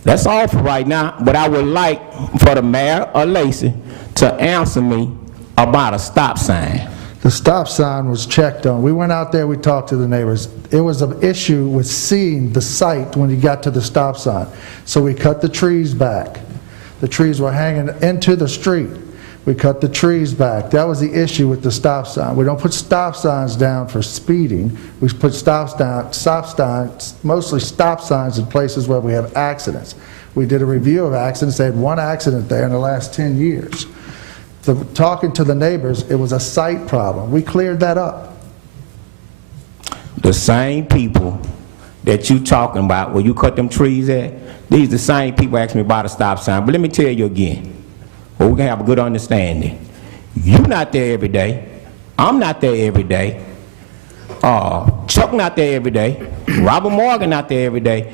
That's all for right now, but I would like for the mayor or Lacey to answer me about a stop sign. The stop sign was checked on. We went out there, we talked to the neighbors. It was an issue with seeing the site when you got to the stop sign. So we cut the trees back. The trees were hanging into the street. We cut the trees back. That was the issue with the stop sign. We don't put stop signs down for speeding. We put stop signs, mostly stop signs in places where we have accidents. We did a review of accidents. They had one accident there in the last 10 years. Talking to the neighbors, it was a site problem. We cleared that up. The same people that you talking about where you cut them trees at, these the same people ask me about a stop sign. But let me tell you again, well, we can have a good understanding. You not there every day. I'm not there every day. Chuck not there every day. Robert Morgan not there every day.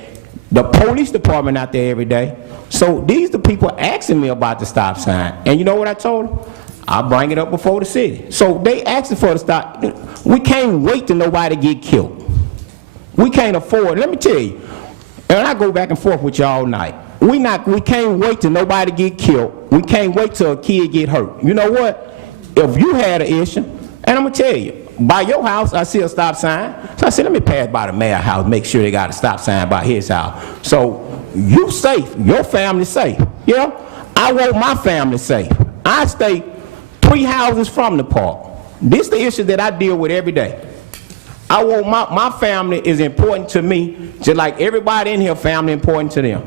The police department not there every day. So these the people asking me about the stop sign. And you know what I told them? I'll bring it up before the city. So they asking for the stop. We can't wait till nobody get killed. We can't afford, let me tell you, and I go back and forth with you all night. We can't wait till nobody get killed. We can't wait till a kid get hurt. You know what? If you had an issue, and I'm gonna tell you, by your house, I see a stop sign. So I said, let me pass by the mayor's house, make sure they got a stop sign by his house. So you safe, your family safe. Yeah, I want my family safe. I stay 3 houses from the park. This is the issue that I deal with every day. I want my family is important to me, just like everybody in here family important to them.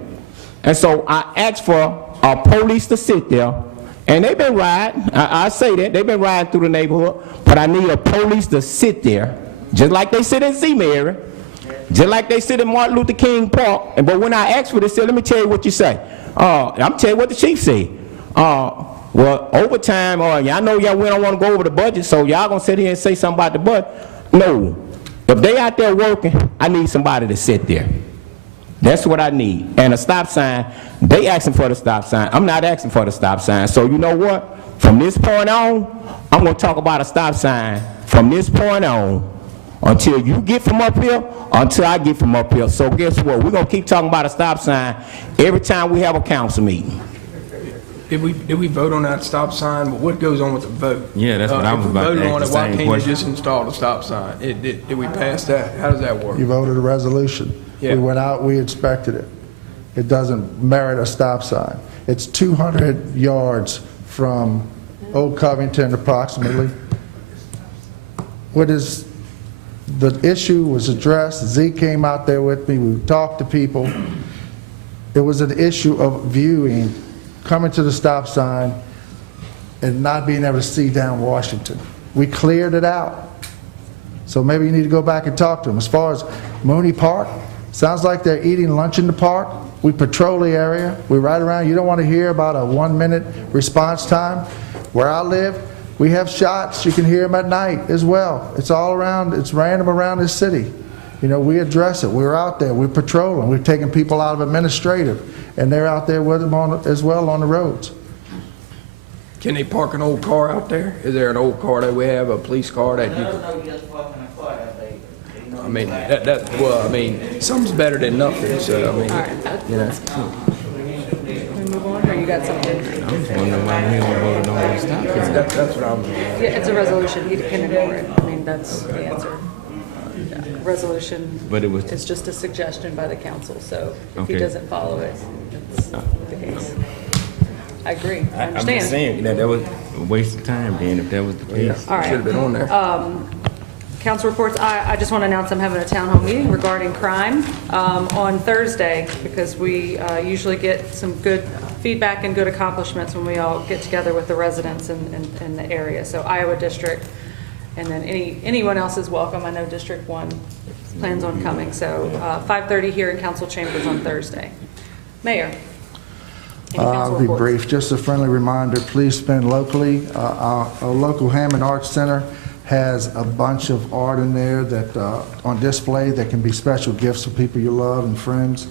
And so I asked for police to sit there, and they've been riding, I say that, they've been riding through the neighborhood, but I need a police to sit there, just like they sit in Z-Mary, just like they sit in Martin Luther King Park. But when I asked for this, let me tell you what you say. I'm telling you what the chief said. Well, overtime, y'all know y'all don't want to go over the budget, so y'all gonna sit here and say something about the budget. No, if they out there working, I need somebody to sit there. That's what I need. And a stop sign, they asking for the stop sign. I'm not asking for the stop sign. So you know what? From this point on, I'm going to talk about a stop sign from this point on until you get from up here, until I get from up here. So guess what? We're going to keep talking about a stop sign every time we have a council meeting. Did we vote on that stop sign? But what goes on with the vote? Yeah, that's what I was about to ask the Why same can't question. you just install the stop sign? Did we pass that? How does that work? You voted a resolution. Yeah. We went out, we inspected it. It doesn't merit a stop sign. It's 200 yards from Old Covington approximately. The issue was addressed. Zeke came out there with me. We talked to people. It was an issue of viewing, coming to the stop sign and not being able to see down Washington. We cleared it out. So maybe you need to go back and talk to them. As far as Mooney Park, sounds like they're eating lunch in the park. We patrol the area. We ride around. You don't want to hear about a 1-minute response time. Where I live, we have shots. You can hear them at night as well. It's all around. It's random around this city. You know, we address it. We're out there. We patrol them. We've taken people out of administrative, and they're out there with them as well on the roads. Can they park an old car out there? Is there an old car that we have, a police car that you could? I mean, well, I mean, something's better than nothing, so, I mean, you know. Can we move on, or you got something? I'm just wondering why we don't vote on the stop sign. That's what I'm. Yeah, it's a resolution, you can ignore it. I mean, that's the answer. Resolution But it was- is just a suggestion by the council, so if he Okay. doesn't follow it, it's the case. I agree, I I'm just understand. saying, that was a waste of time then, if that was the case. All right. Should have been on there. Council reports, I just want to announce I'm having a town hall meeting regarding crime on Thursday, because we usually get some good feedback and good accomplishments when we all get together with the residents in the area. So Iowa District, and then anyone else is welcome. I know District 1 plans on coming. So 5:30 here in council chambers on Thursday. Mayor? any council I'll be reports? brief. Just a friendly reminder, please spend locally. Our local Hammond Arts Center has a bunch of art in there that on display that can be special gifts for people you love and friends.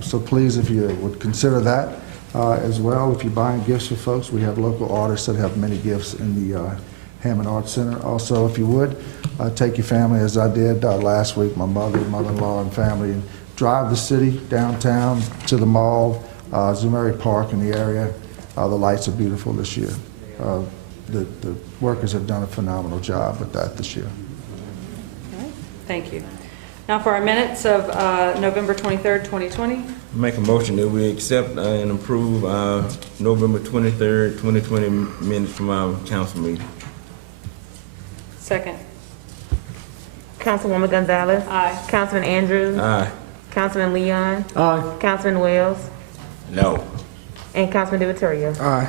So please, if you would consider that as well. If you're buying gifts for folks, we have local artists that have many gifts in Hammond Arts Center. Also, if you would, take your family, as I did last week, my mother, mother-in-law, and family, and drive the city downtown to the mall, Zumeri Park in the area. The lights are beautiful this year. The workers have done a phenomenal job with that this year. All right, thank you. Now for our minutes of November 23rd, 2020. Make a motion that we accept and approve November 23rd, 2020 minutes from our council meeting. Second. Councilwoman Gonzalez. Aye. Councilman Andrews. Aye. Councilman Leon. Aye. Councilman Wells. No. And Councilman DeVittorio. Aye.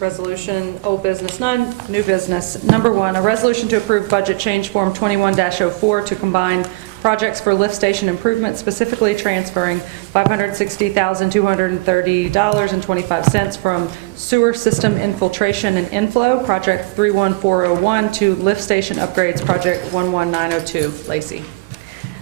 Resolution, old business, none, new business. Number one, a resolution to approve budget change form 21-04 to combine projects for lift station improvement, specifically transferring $560,230.25 from sewer system infiltration and inflow, project 31401, to lift station upgrades, project 11902. Lacey.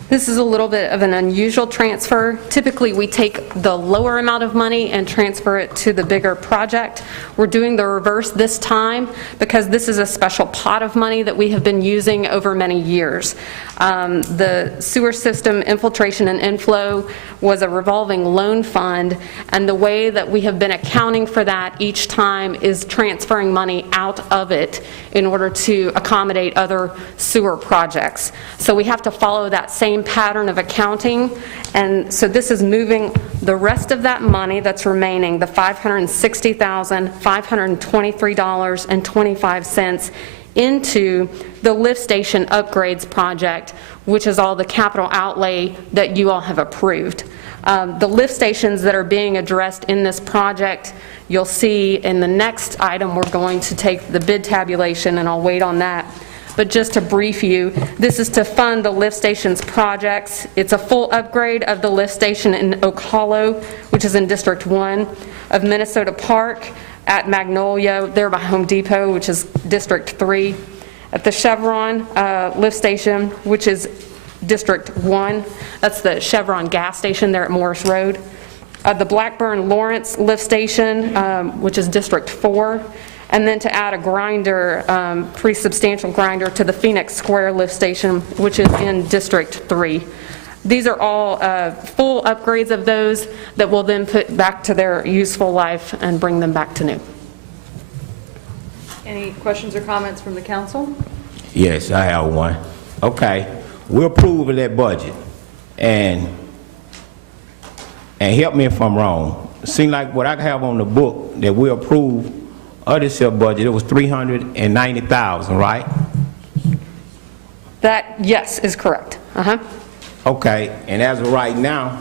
This is a little bit of an unusual transfer. Typically, we take the lower amount of money and transfer it to the bigger project. We're doing the reverse this time because this is a special pot of money that we have been using over many years. The sewer system infiltration and inflow was a revolving loan fund, and the way that we have been accounting for that each time is transferring money out of it in order to accommodate other sewer projects. So we have to follow that same pattern of accounting, and so this is moving the rest of that money that's remaining, the $560,523.25, into the lift station upgrades project, which is all the capital outlay that you all have approved. The lift stations that are being addressed in this project, you'll see in the next item, we're going to take the bid tabulation, and I'll wait on that. But just to brief you, this is to fund the lift stations projects. It's a full upgrade of the lift station in Oak Hollow, which is in District 1, of Minnesota Park, at Magnolia, there by Home Depot, which is District 3, at the Chevron lift station, which is District 1. That's the Chevron gas station there at Morris Road. The Blackburn Lawrence lift station, which is District 4. And then to add a grinder, pretty substantial grinder, to the Phoenix Square lift station, which is in District 3. These are all full upgrades of those that will then put back to their useful life and bring them back to new. Any questions or comments from the council? Yes, I have one. Okay, we're approving that budget, and help me if I'm wrong. Seems like what I have on the book that we approved of this year budget, it was $390,000, right? That, yes, is correct. Okay, and as of right now,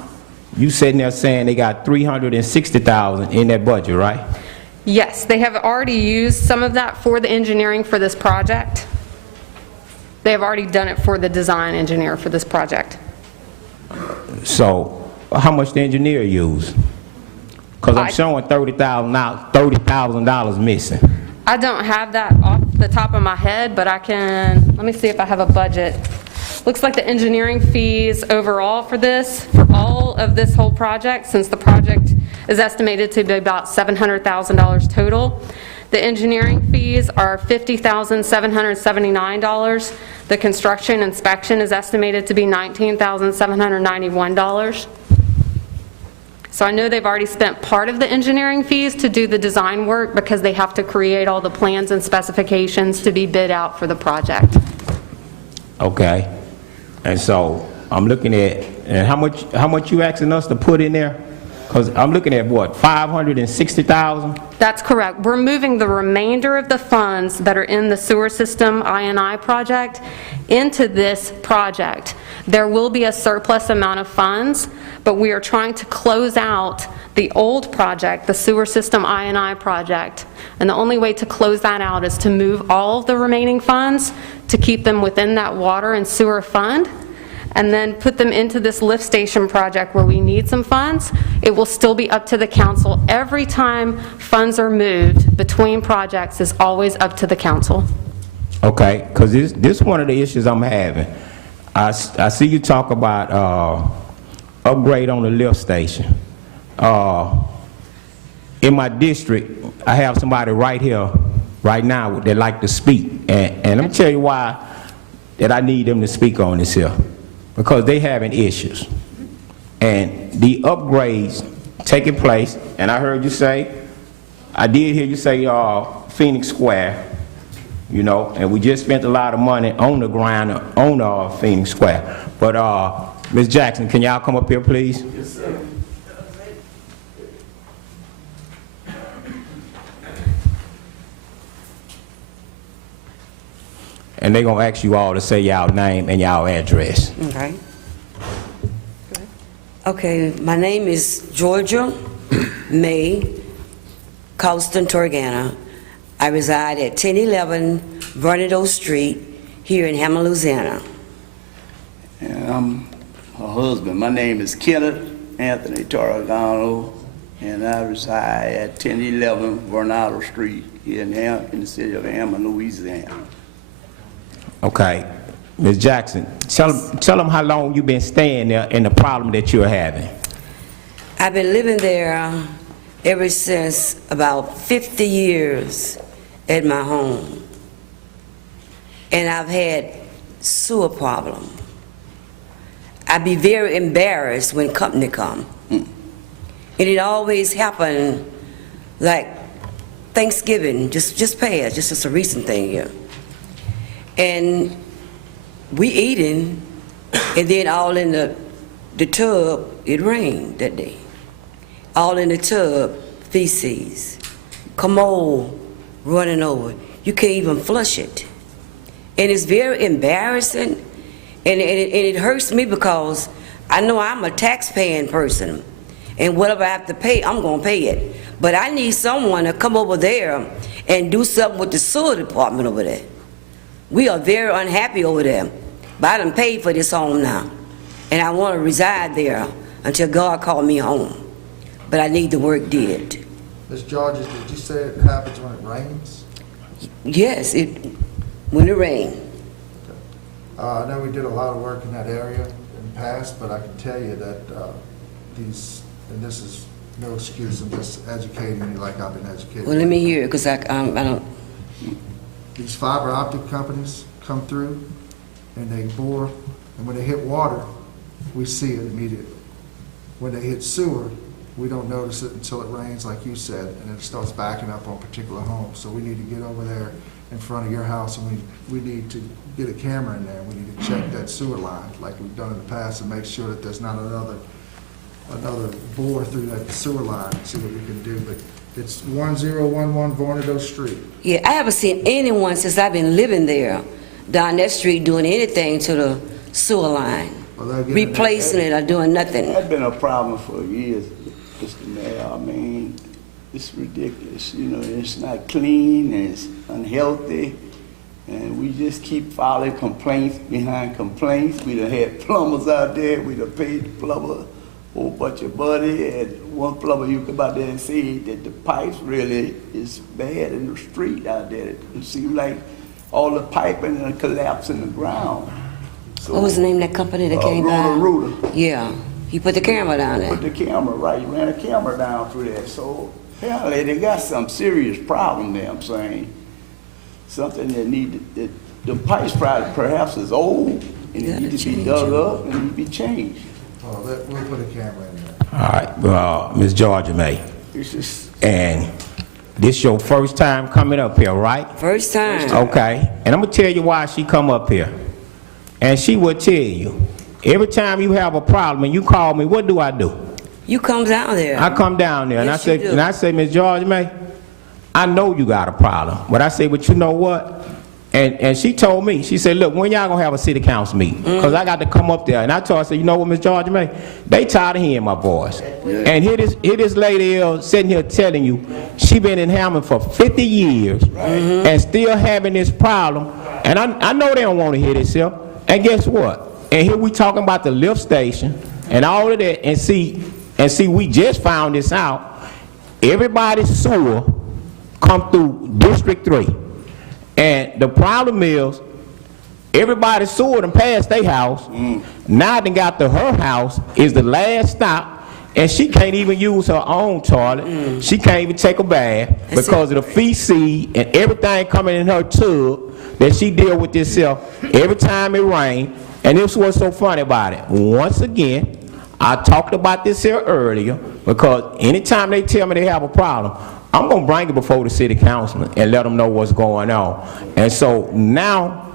you sitting there saying they got $360,000 in that budget, right? Yes, they have already used some of that for the engineering for this project. They have already done it for the design engineer for this project. So, how much the engineer use? Because I'm showing $30,000 missing. I don't have that off the top of my head, but I can, let me see if I have a budget. Looks like the engineering fees overall for this, for all of this whole project, since the project is estimated to be about $700,000 total. The engineering fees are $50,779. The construction inspection is estimated to be $19,791. So I know they've already spent part of the engineering fees to do the design work because they have to create all the plans and specifications to be bid out for the project. Okay, and so I'm looking at, and how much you asking us to put in there? Because I'm looking at what, $560,000? That's correct. We're moving the remainder of the funds that are in the sewer system I&I project into this project. There will be a surplus amount of funds, but we are trying to close out the old project, the sewer system I&I project. And the only way to close that out is to move all of the remaining funds to keep them within that water and sewer fund, and then put them into this lift station project where we need some funds. It will still be up to the council. Every time funds are moved between projects is always up to the council. Okay, because this is one of the issues I'm having. I see you talk about upgrade on the lift station. In my district, I have somebody right here right now that like to speak. And let me tell you why that I need them to speak on this here. Because they having issues. And the upgrades taking place, and I heard you say, I did hear you say Phoenix Square, you know, and we just spent a lot of money on the ground on Phoenix Square. But Ms. Jackson, can y'all come up here, please? Yes, sir. And they're gonna ask you all to say y'all name and y'all address. Okay. Okay, my name is Georgia May Colston Torgana. I reside at 1011 Vernado Street here in Hammond, Louisiana. And I'm her husband. My name is Kenneth Anthony Torgano, and I reside at 1011 Vernado Street here in the city of Hammond, Louisiana. Okay, Ms. Jackson, tell them how long you've been staying there and the problem that you're having. I've been living there ever since about 50 years at my home. And I've had sewer problem. I'd be very embarrassed when company come. And it always happened like Thanksgiving, just past, just a recent thing here. And we eating, and then all in the tub, it rained that day. All in the tub, feces, commode running over. You can't even flush it. And it's very embarrassing, and it hurts me because I know I'm a tax-paying person, and whatever I have to pay, I'm gonna pay it. But I need someone to come over there and do something with the sewer department over there. We are very unhappy over there. But I done paid for this home now. And I want to reside there until God called me home. But I need the work did. Ms. Georges, did you say it happens when it rains? Yes, when it rains. I know we did a lot of work in that area in the past, but I can tell you that and this is no excuse, I'm just educating you like I've been educated. Well, let me hear it, because I don't. These fiber optic companies come through and they bore, and when they hit water, we see it immediately. When they hit sewer, we don't notice it until it rains, like you said, and it starts backing up on particular homes. So we need to get over there in front of your house, and we need to get a camera in there. We need to check that sewer line like we've done in the past and make sure that there's not another bore through that sewer line and see what we can do. But it's 1011 Vornado Street. Yeah, I haven't seen anyone since I've been living there down that street doing anything to the sewer line, replacing it or doing nothing. That's been a problem for years, Mr. Mayor. I mean, it's ridiculous. You know, it's not clean, and it's unhealthy, and we just keep filing complaints behind complaints. We done had plumbers out there. We done paid the plumber a whole bunch of money, and one plumber you come out there and see that the pipes really is bad in the street out there. It seems like all the piping and collapse in the ground. So, what was the name of that company that came by? Ruder. Yeah, he put the camera down there. Put the camera, right, he ran a camera down through there. So apparently they got some serious problem there, I'm saying. Something that needed, the pipes perhaps is old, and it needs to be dug up and need to be changed. Oh, we'll put a camera in there. All right, well, Ms. Georgia May. And this your first time coming up here, right? First time. Okay, and I'm gonna tell you why she come up here. And she will tell you, every time you have a problem and you call me, what do? You come down there. I come down there, Yes, and I say, Ms. Georgia May, I know you got a problem. But I say, but you know what? And she told me, she said, look, when y'all gonna have a city council meeting? Because I got to come up there. And I told her, I said, you know what, Ms. Georgia May? They tired of hearing my voice. And here this lady is sitting here telling you, she been in Hammond for 50 years and still having this problem. And I know they don't want to hear this here. And guess what? And here we talking about the lift station and all of that, and see, we just found this out. Everybody's sewer come through District 3. And the problem is, everybody's sewer done passed their house. Now they got to her house is the last stop, and she can't even use her own toilet. She can't even take a bath because of the feces and everything coming in her tub that she deal with herself every time it rains. And this was so funny about it. Once again, I talked about this here earlier, because anytime they tell me they have a problem, I'm going to bring it before the city council and let them know what's going on. And so now,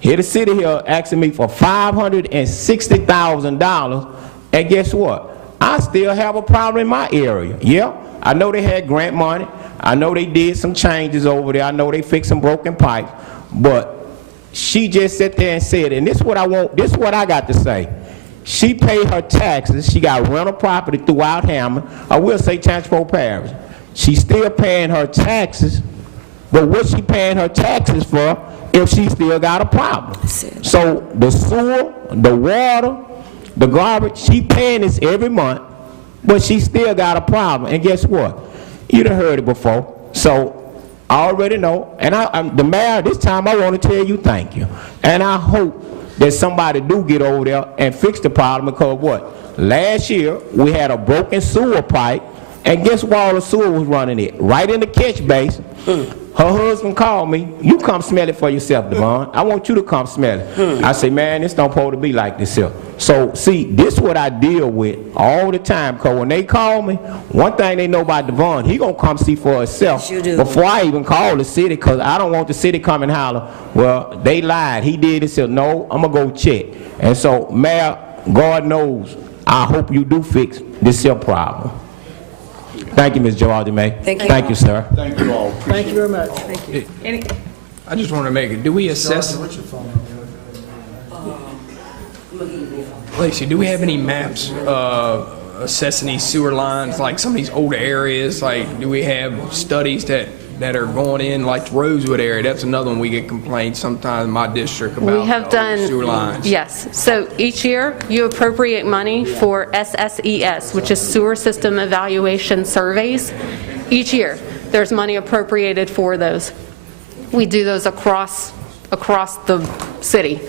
here the city here asking me for $560,000, and guess what? I still have a problem in my area. Yeah, I know they had grant money. I know they did some changes over there. I know they fixed some broken pipes. But she just sat there and said, and this is what I want, this is what I got to say. She paid her taxes. She got rental property throughout Hammond. I will say Transport Parish. She's still paying her taxes, but what's she paying her taxes for if she still got a problem? So the sewer, the water, the garbage, she paying this every month, but she still got a problem. And guess what? You done heard it before. So I already know. And I'm the mayor, this time I want to tell you thank you. And I hope that somebody do get over there and fix the problem, because what? Last year, we had a broken sewer pipe, and guess where all the sewer was running it? Right in the catch basin. Her husband called me, you come smell it for yourself, Devon. I want you to come smell it. I say, man, this don't supposed to be like this here. So, see, this is what I deal with all the time, because when they call me, one thing they know about Devon, he gonna come see for himself before I even call the city, because I don't want the city come and holler, well, they lied, he did this here. No, I'm gonna go check. And so, Mayor, God knows, I hope you do fix this here problem. Thank you, Ms. Georgia May. Thank you, sir. Thank you all. Thank you very much. Thank you. I just want to make it, do we assess, Lacey, do we have any maps assessing these sewer lines, like some of these older areas? Like, do we have studies that are going in, like the Rosewood area? That's another one we get complaints sometimes in my district about. We have done, sewer lines. yes. So each year, you appropriate money for SSES, which is Sewer System Evaluation Surveys. Each year, there's money appropriated for those. We do those across the city.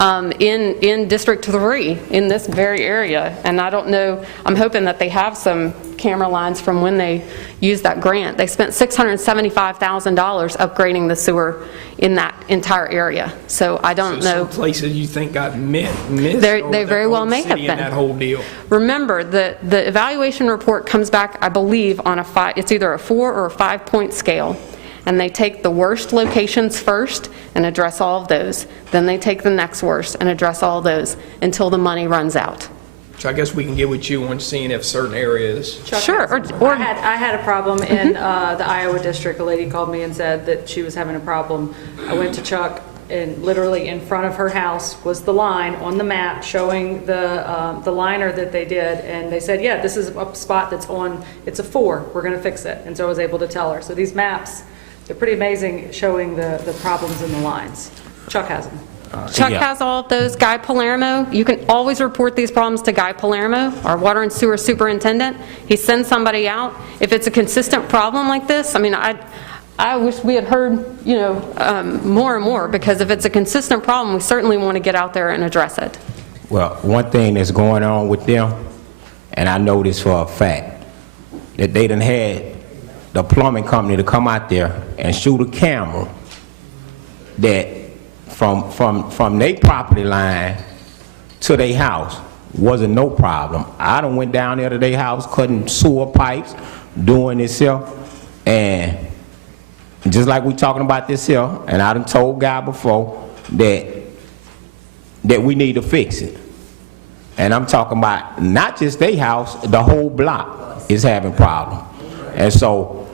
In District 3, in this very area, and I don't know, I'm hoping that they have some camera lines from when they used that grant. They spent $675,000 upgrading the sewer in that entire area. So I don't know. Some places you think got missed. They very well may have been. That whole deal. Remember, the evaluation report comes back, I believe, on it's either a 4 or a 5-point scale. And they take the worst locations first and address all of those. Then they take the next worst and address all those until the money runs out. So I guess we can get with you on seeing if certain areas. Sure. I had a problem in the Iowa district. A lady called me and said that she was having a problem. I went to Chuck, and literally in front of her house was the line on the map showing the liner that they did, and they said, yeah, this is a spot that's on, it's a 4, we're going to fix it. And so I was able to tell her. So these maps, they're pretty amazing, showing the problems in the lines. Chuck has them. Chuck has all of those. Guy Palermo, you can always report these problems to Guy Palermo, our water and sewer superintendent. He sends somebody out. If it's a consistent problem like this, I mean, I wish we had heard, more and more, because if it's a consistent problem, we certainly want to get out there and address it. Well, one thing that's going on with them, and I know this for a fact, that they done had the plumbing company to come out there and shoot a camera that from their property line to their house wasn't no problem. I done went down there to their house, cutting sewer pipes, doing this here, and just like we talking about this here, and I done told Guy before that we need to fix it. And I'm talking about not just their house, the whole block is having problems. And so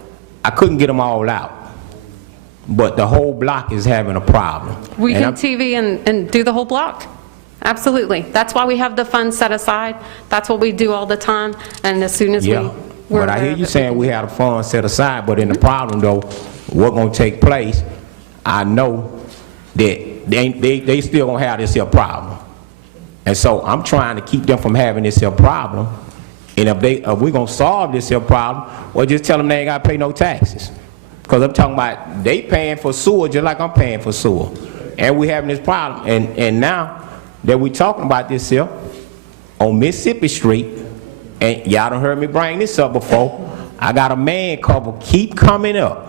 I couldn't get them all out, but the whole block is having a problem. We can TV and do the whole block. Absolutely. That's why we have the funds set aside. That's what we do all the time. And as soon as but I hear you saying we have a fund set aside, but in the problem though, what's going to take place, I know that they still going to have this here problem. And so I'm trying to keep them from having this here problem. And if we're going to solve this here problem, well, just tell them they ain't got to pay no taxes. Because I'm talking about they paying for sewer just like I'm paying for sewer. And we having this problem. And now that we talking about this here, on Mississippi Street, and y'all done heard me bring this up before, I got a man couple keep coming up.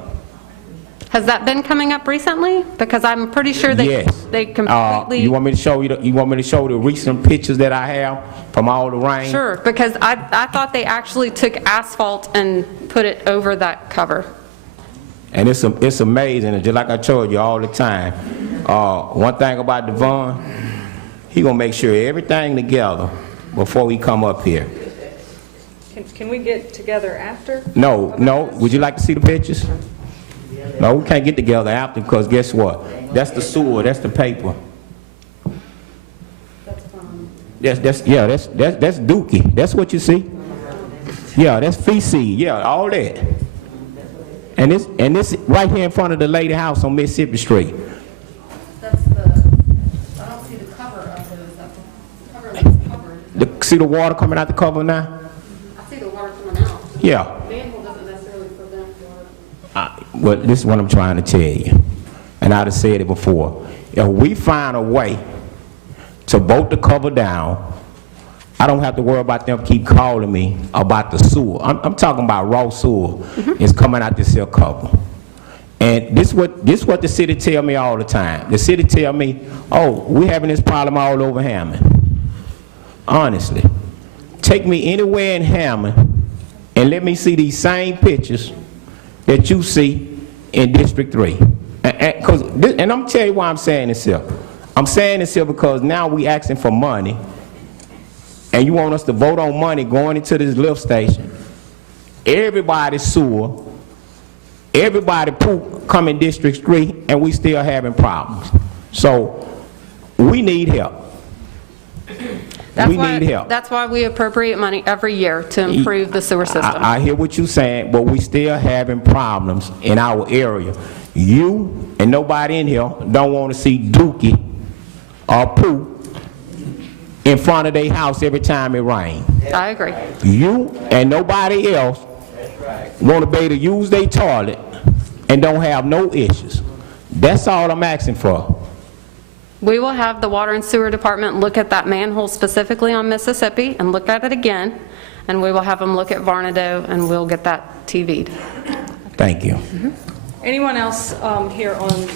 Has that been coming up recently? Because I'm pretty sure Yes. they completely... You want me to show the recent pictures that I have from all the rain? Sure, because I thought they actually took asphalt and put it over that cover. And it's amazing, and just like I told you all the time, one thing about Devon, he gonna make sure everything together before we come up here. Can we get together after? No, would you like to see the pictures? No, we can't get together after, because guess what? That's the sewer, that's the paper. That's Dookie, that's what you see. Yeah, that's feces, yeah, all that. And this right here in front of the lady house on Mississippi Street. That's I don't see the cover of those. The cover looks covered. See the water coming out the cover now? I see the water coming out. Yeah. Manhole doesn't necessarily prevent water. Well, this is what I'm trying to tell you, and I'd have said it before. If we find a way to bolt the cover down, I don't have to worry about them keep calling me about the sewer. I'm talking about raw sewer. It's coming out this here cover. And this what the city tell me all the time. The city tell me, oh, we having this problem all over Hammond. Honestly, take me anywhere in Hammond and let me see these same pictures that you see in District 3. And I'm telling you why I'm saying this here. I'm saying this here because now we asking for money, and you want us to vote on money going into this lift station. Everybody's sewer, everybody poop come in District 3, and we still having problems. So we need help. Need help. That's why we appropriate money every year to improve the sewer system. I hear what you're saying, but we still having problems in our area. You and nobody in here don't want to see Dookie or poop in front of their house every time it rains. I agree. You and nobody else want to be able to use their toilet and don't have no issues. That's all I'm asking for. We will have the Water and Sewer Department look at that manhole specifically on Mississippi and look at it again, and we will have them look at Varnado, and we'll get that TV'd. Thank you. Anyone else here on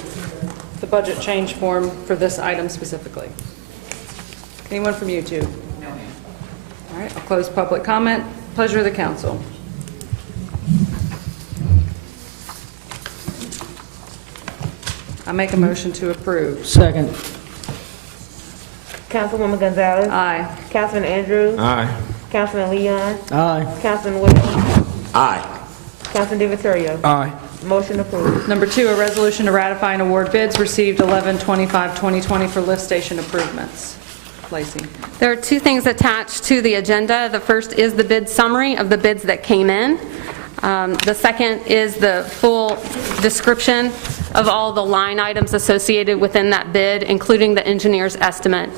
the budget change form for this item specifically? Anyone from YouTube? No, ma'am. All right, I'll close public comment. Pleasure of the council. I make a motion to approve. Second. Councilwoman Gonzalez. Aye. Councilman Andrews. Aye. Councilman Leon. Aye. Councilman Williams. Aye. Councilman DiViterio. Aye. Motion approved. Number 2, a resolution to ratify and award bids received 11/25/2020 for lift station improvements. Lacey. There are 2 things attached to the agenda. The first is the bid summary of the bids that came in. The second is the full description of all the line items associated within that bid, including the engineer's estimate.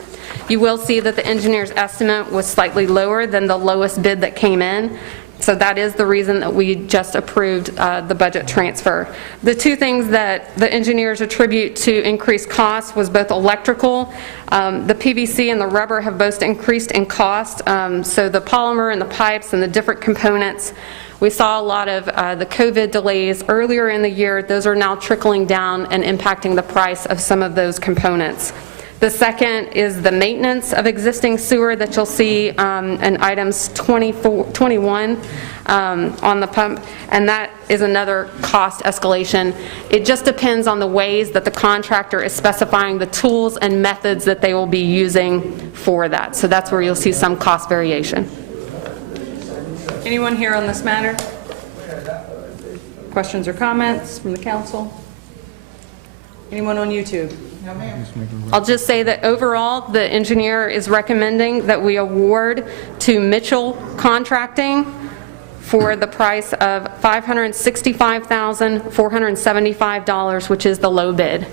You will see that the engineer's estimate was slightly lower than the lowest bid that came in. So that is the reason that we just approved the budget transfer. The 2 things that the engineers attribute to increased costs was both electrical. The PVC and the rubber have both increased in cost. So the polymer and the pipes and the different components. We saw a lot of the COVID delays earlier in the year. Those are now trickling down and impacting the price of some of those components. The second is the maintenance of existing sewer that you'll see in items 21 on the pump, and that is another cost escalation. It just depends on the ways that the contractor is specifying the tools and methods that they will be using for that. So that's where you'll see some cost variation. Anyone here on this matter? Questions or comments from the council? Anyone on YouTube? No, ma'am. I'll just say that overall, the engineer is recommending that we award to Mitchell Contracting for the price of $565,475, which is the low bid.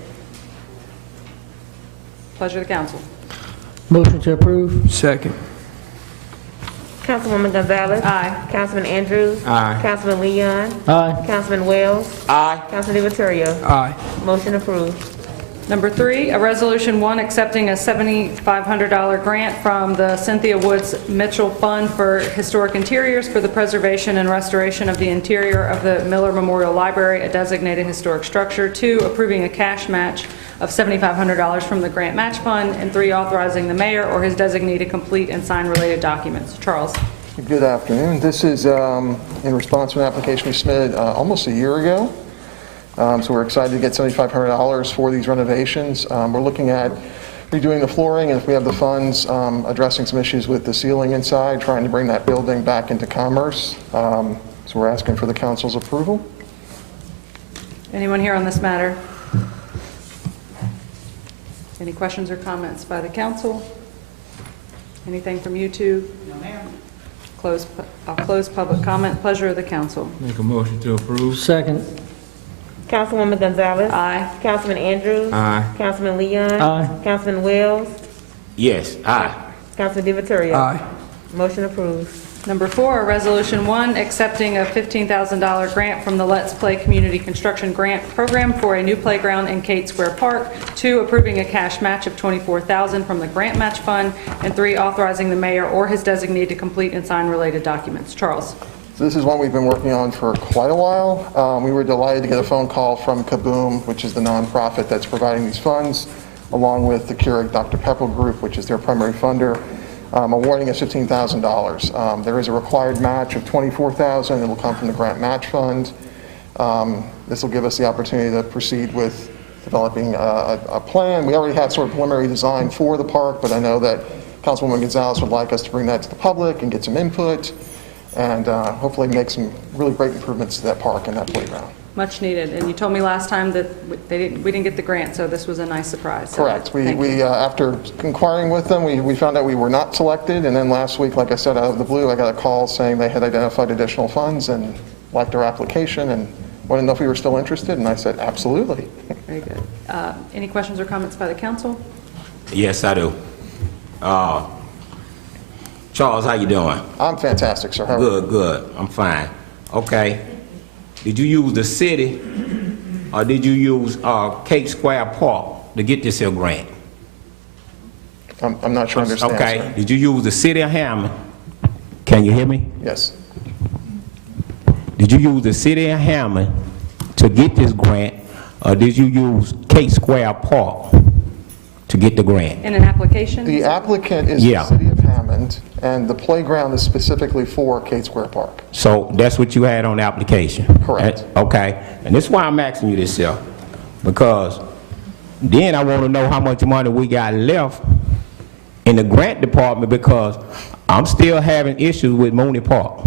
Pleasure of the council. Motion to approve. Second. Councilwoman Gonzalez. Aye. Councilman Andrews. Aye. Councilman Leon. Aye. Councilman Wells. Aye. Councilman DiViterio. Aye. Motion approved. Number 3, a resolution 1 accepting a $7,500 grant from the Cynthia Woods Mitchell Fund for Historic Interiors for the preservation and restoration of the interior of the Miller Memorial Library, a designated historic structure. 2, approving a cash match of $7,500 from the Grant Match Fund. And 3, authorizing the mayor or his designee to complete and sign related documents. Charles. Good afternoon. This is in response to an application we submitted almost a year ago. So we're excited to get $7,500 for these renovations. We're looking at redoing the flooring, and if we have the funds, addressing some issues with the ceiling inside, trying to bring that building back into commerce. So we're asking for the council's approval. Anyone here on this matter? Any questions or comments by the council? Anything from YouTube? No, ma'am. I'll close public comment. Pleasure of the council. Make a motion to approve. Second. Councilwoman Gonzalez. Aye. Councilman Andrews. Aye. Councilman Leon. Aye. Councilman Wells. Yes, aye. Councilman DiViterio. Aye. Motion approved. Number 4, Resolution 1, accepting a $15,000 grant from the Let's Play Community Construction Grant Program for a new playground in Kate Square Park. 2, approving a cash match of $24,000 from the Grant Match Fund. And 3, authorizing the mayor or his designee to complete and sign related documents. Charles. So this is one we've been working on for quite a while. We were delighted to get a phone call from Kaboom, which is the nonprofit that's providing these funds, along with the Keurig Dr. Pepper Group, which is their primary funder, awarding us $15,000. There is a required match of $24,000 that will come from the Grant Match Fund. This will give us the opportunity to proceed with developing a plan. We already have sort of preliminary design for the park, but I know that Councilwoman Gonzalez would like us to bring that to the public and get some input, and hopefully make some really great improvements to that park and that playground. Much needed. And you told me last time that we didn't get the grant, so this was a nice surprise. So Correct. thank you. We after inquiring with them, we found out we were not selected, and then last week, like I said, out of the blue, I got a call saying they had identified additional funds and liked our application and wanted to know if we were still interested, and I said, absolutely. Very good. Any questions or comments by the council? Yes, I do. Charles, how you doing? I'm fantastic, sir. How are you? Good, good. I'm fine. Okay. Did you use the city or did you use Kate Square Park to get this here grant? I'm not sure I understand, Okay. sir. Did you use the city of Hammond? Can you hear me? Yes. Did you use the city of Hammond to get this grant or did you use Kate Square Park to get the grant? In an application? The applicant is the city of Hammond, and the playground is specifically for Kate Square Park. So that's what you had on the application? Correct. Okay. And this is why I'm asking you this here, because then I want to know how much money we got left in the grant department, because I'm still having issues with Mooney Park.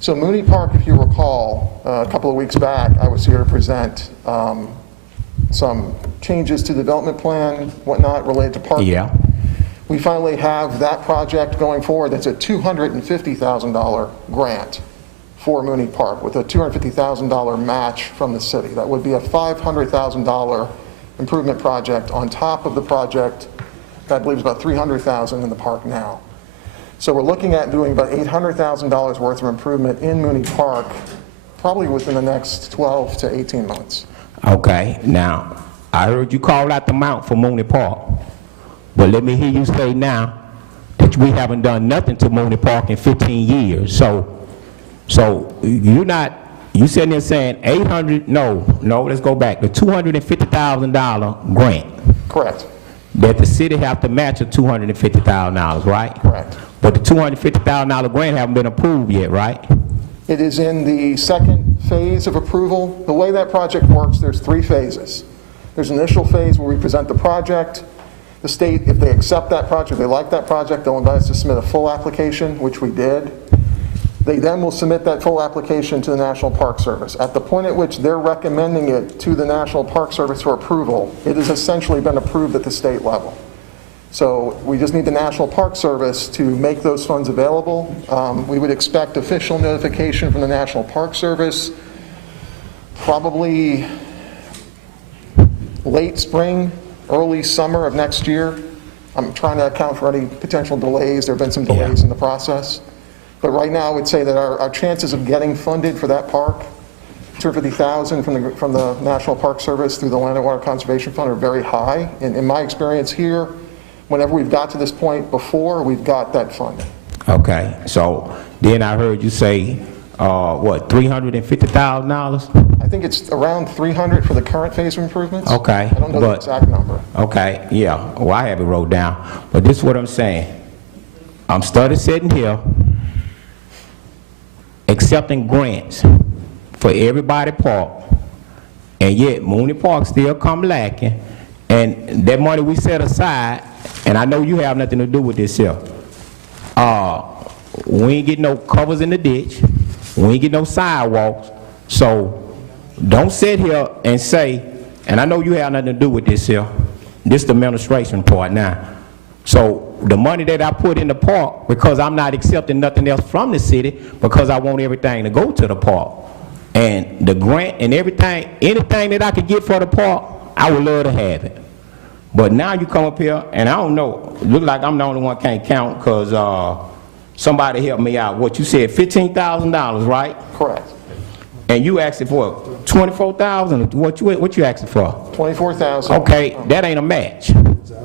So Mooney Park, if you recall, a couple of weeks back, I was here to present some changes to the development plan, whatnot, related to parking. Yeah. We finally have that project going forward. That's a $250,000 grant for Mooney Park with a $250,000 match from the city. That would be a $500,000 improvement project on top of the project that I believe is about $300,000 in the park now. So we're looking at doing about $800,000 worth of improvement in Mooney Park, probably within the next 12 to 18 months. Okay. Now, I heard you call out the amount for Mooney Park, but let me hear you say now that we haven't done nothing to Mooney Park in 15 years. So you're not, you sitting there saying 800, no, let's go back. The $250,000 grant. Correct. That the city have to match a $250,000, right? Correct. But the $250,000 grant haven't been approved yet, right? It is in the second phase of approval. The way that project works, there's 3 phases. There's an initial phase where we present the project. The state, if they accept that project, they like that project, they'll invite us to submit a full application, which we did. They then will submit that full application to the National Park Service. At the point at which they're recommending it to the National Park Service for approval, it has essentially been approved at the state level. So we just need the National Park Service to make those funds available. We would expect official notification from the National Park Service probably late spring, early summer of next year. I'm trying to account for any potential delays. There have been some delays in the process. But right now, I would say that our chances of getting funded for that park $250,000 from the National Park Service through the Land and Water Conservation Fund are very high. And in my experience here, whenever we've got to this point before, we've got that funding. Okay, so then I heard you say, what, $350,000? I think it's around 300 for the current phase of improvements. Okay. I don't know the exact number. Okay, yeah, well, I have it wrote down. But this is what I'm saying. I'm started sitting here accepting grants for everybody park, and yet Mooney Park still come lacking, and that money we set aside, and I know you have nothing to do with this here. We ain't get no covers in the ditch, we ain't get no sidewalks, so don't sit here and say, and I know you have nothing to do with this here, this is the administration part now. So the money that I put in the park, because I'm not accepting nothing else from the city, because I want everything to go to the park. And the grant and everything, anything that I could get for the park, I would love to have it. But now you come up here, and I don't know, look like I'm the only one can't count, because somebody helped me out. What you said, $15,000, right? Correct. And you asked for $24,000. What you asking for? $24,000. Okay, that ain't a match.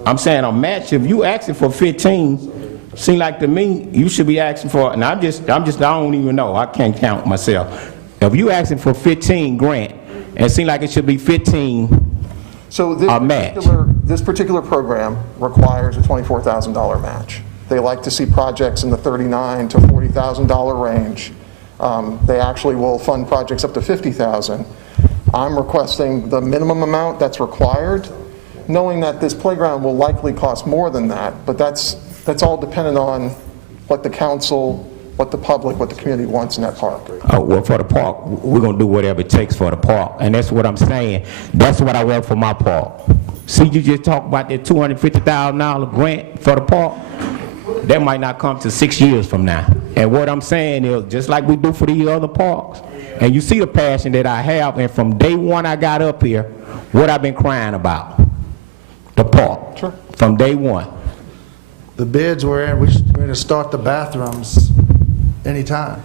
I'm saying a match. If you asking for 15, seem like to me you should be asking for. And I don't even know. I can't count myself. If you asking for 15 grant, and it seem like it should be 15. So this particular program requires a $24,000 match. They like to see projects in the $39,000 to $40,000 range. They actually will fund projects up to $50,000. I'm requesting the minimum amount that's required, knowing that this playground will likely cost more than that, but that's all dependent on what the council, what the public, what the community wants in that park. Oh, well, for the park, we're going to do whatever it takes for the park, and that's what I'm saying. That's what I want for my park. See, you just talked about that $250,000 grant for the park. That might not come to 6 years from now. And what I'm saying is, just like we do for these other parks, and you see the passion that I have, and from day one I got up here, what I've been crying about, the park, sure. From day one. The bids were in, we're going to start the bathrooms anytime.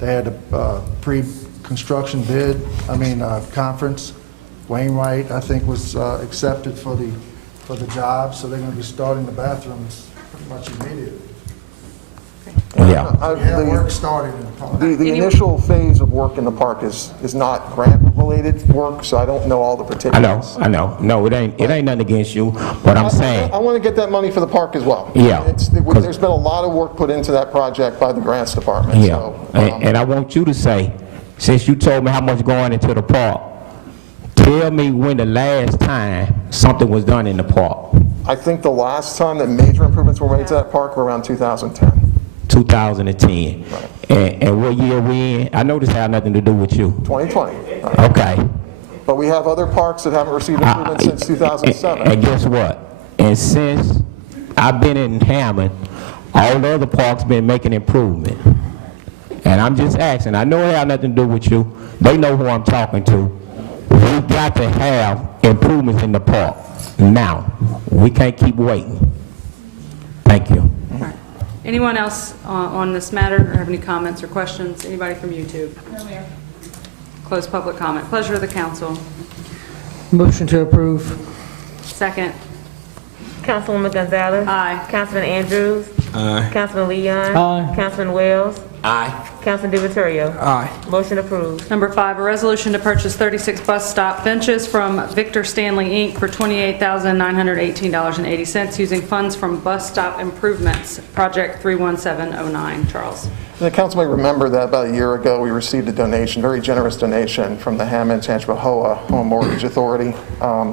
They had a pre-construction bid, conference. Wainwright, I think, was accepted for the job, so they're going to be starting the bathrooms pretty much immediately. Yeah. Work started in the park. The initial phase of work in the park is not grant-related work, so I don't know all the particulars. I know. No, it ain't nothing against you, but I'm saying. I want to get that money for the park as well. Yeah. There's been a lot of work put into that project by the grants department. Yeah, So, and I want you to say, since you told me how much going into the park, tell me when the last time something was done in the park. I think the last time that major improvements were made to that park were around 2010. 2010. Right. And what year we in? I know this had nothing to do with you. 2020. Right. Okay. But we have other parks that haven't received improvements since 2007. And guess what? And since I've been in Hammond, all the other parks been making improvement. And I'm just asking, I know it had nothing to do with you. They know who I'm talking to. We got to have improvements in the park now. We can't keep waiting. Thank you. Anyone else on this matter, or have any comments or questions? Anybody from YouTube? No, Mayor. Close public comment. Pleasure of the council. Motion to approve. Second. Councilwoman Gonzalez. Aye. Councilman Andrews. Aye. Councilman Leon. Aye. Councilman Wells. Aye. Councilman DiVittorio. Aye. Motion approved. Number 5, a resolution to purchase 36 bus stop benches from Victor Stanley, Inc. for $28,918.80 using funds from Bus Stop Improvements, Project 31709. Charles. The council may remember that about a year ago we received a donation, very generous donation, from the Hammond Tangipahoa Home Mortgage Authority.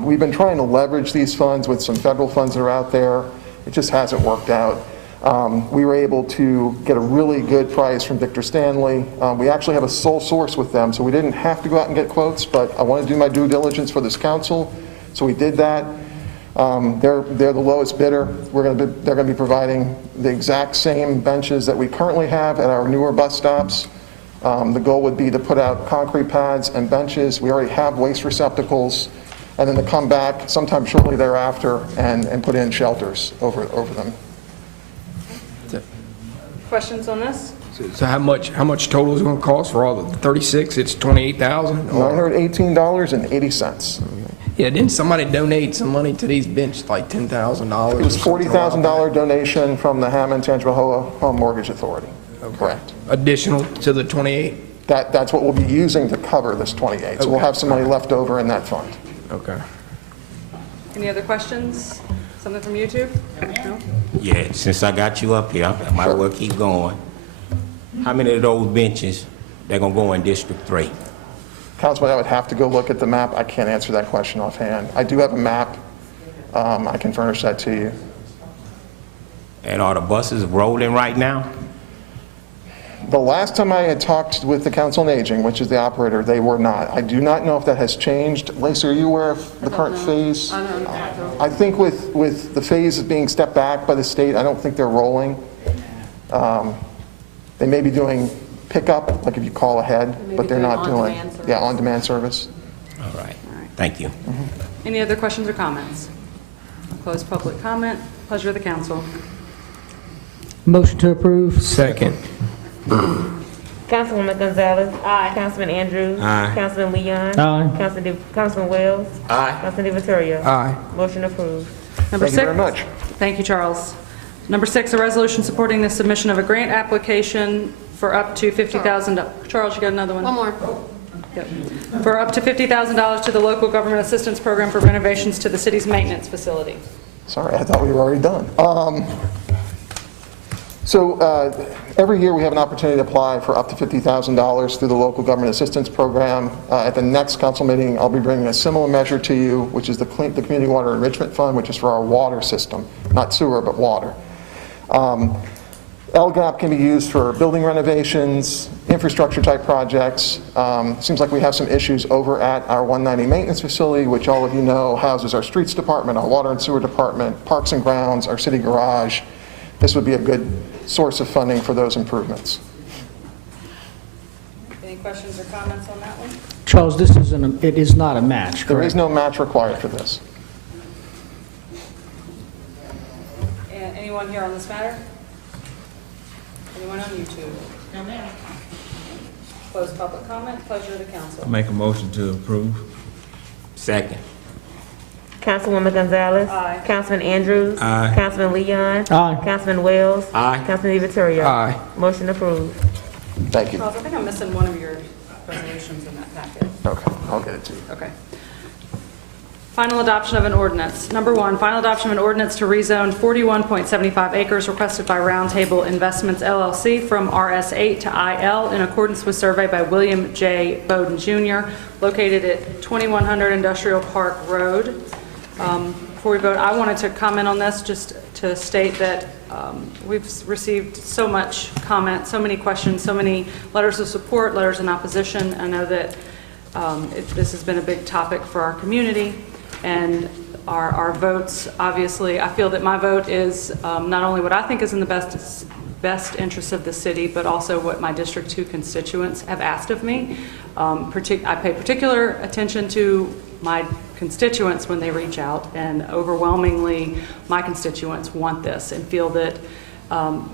We've been trying to leverage these funds with some federal funds that are out there. It just hasn't worked out. We were able to get a really good price from Victor Stanley. We actually have a sole source with them, so we didn't have to go out and get quotes, but I want to do my due diligence for this council, so we did that. They're the lowest bidder. They're going to be providing the exact same benches that we currently have at our newer bus stops. The goal would be to put out concrete pads and benches. We already have waste receptacles, and then to come back sometime shortly thereafter and put in shelters over them. Questions on this? So how much total is it going to cost for all the 36? It's 28,000? $918.80. Yeah, didn't somebody donate some money to these benches, like $10,000? It was $40,000 donation from the Hammond Tangipahoa Home Mortgage Authority. Correct. Additional to the 28? That's what we'll be using to cover this 28. So we'll have some money left over in that fund. Okay. Any other questions? Something from YouTube? No? Yeah, since I got you up here, I might as well keep going. How many of those benches, they're gonna go in District 3? Councilman, I would have to go look at the map. I can't answer that question offhand. I do have a map. I can furnish that to you. And are the buses rolling right now? The last time I had talked with the Council on Aging, which is the operator, they were not. I do not know if that has changed. Lacey, are you aware of the current phase? I think with the phase being stepped back by the state, I don't think they're rolling. They may be doing pickup, like if you call ahead, but they're not doing, on-demand service. All right, thank you. Any other questions or comments? Close public comment. Pleasure of the council. Motion to approve. Second. Councilwoman Gonzalez. Aye. Councilman Andrews. Aye. Councilman Leon. Aye. Councilman Wells. Aye. Councilman DiViterio. Aye. Motion approved. Number Thank you six. very much. Thank you, Charles. Number 6, a resolution supporting the submission of a grant application for up to $50,000. Charles, you got another one? One more. Yep. For up to $50,000 to the local government assistance program for renovations to the city's maintenance facility. Sorry, I thought we were already done. So every year we have an opportunity to apply for up to $50,000 through the local government assistance program. At the next council meeting, I'll be bringing a similar measure to you, which is the Community Water Enrichment Fund, which is for our water system, not sewer, but water. LGAP can be used for building renovations, infrastructure type projects. Seems like we have some issues over at our 190 maintenance facility, which all of you know houses our streets department, our water and sewer department, parks and grounds, our city garage. This would be a good source of funding for those improvements. Any questions or comments on that one? Charles, it is not a match, correct? There is no match required for this. And anyone here on this matter? Anyone on YouTube? No, ma'am. Close public comment. Pleasure of the council. Make a motion to approve. Second. Councilwoman Gonzalez. Aye. Councilman Andrews. Aye. Councilman Leon. Aye. Councilman Wells. Aye. Councilman DiViterio. Aye. Motion approved. Thank you. Charles, I think I'm missing one of your resolutions in that packet. Okay, I'll get it to you. Okay. Final adoption of an ordinance. Number 1, final adoption of an ordinance to rezone 41.75 acres requested by Roundtable Investments LLC from RS8 to IL in accordance with survey by William J. Bowden Jr. located at 2100 Industrial Park Road. Before we vote, I wanted to comment on this just to state that we've received so much comment, so many questions, so many letters of support, letters in opposition. I know that this has been a big topic for our community. And our votes, obviously, I feel that my vote is not only what I think is in the best interest of the city, but also what my District 2 constituents have asked of me. I pay particular attention to my constituents when they reach out, and overwhelmingly, my constituents want this and feel that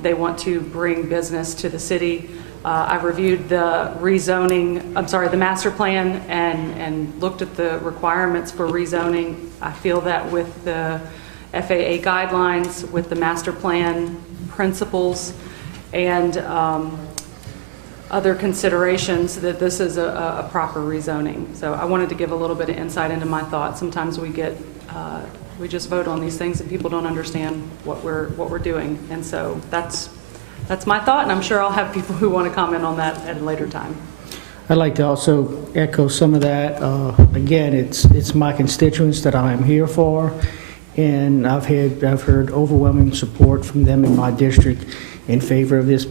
they want to bring business to the city. I've reviewed the the master plan and looked at the requirements for rezoning. I feel that with the FAA guidelines, with the master plan principles, and other considerations, that this is a proper rezoning. So I wanted to give a little bit of insight into my thoughts. Sometimes we just vote on these things and people don't understand what we're doing. And so that's my thought, and I'm sure I'll have people who want to comment on that at a later time. I'd like to also echo some of that. Again, it's my constituents that I am here for, and I've heard overwhelming support from them in my district in favor of this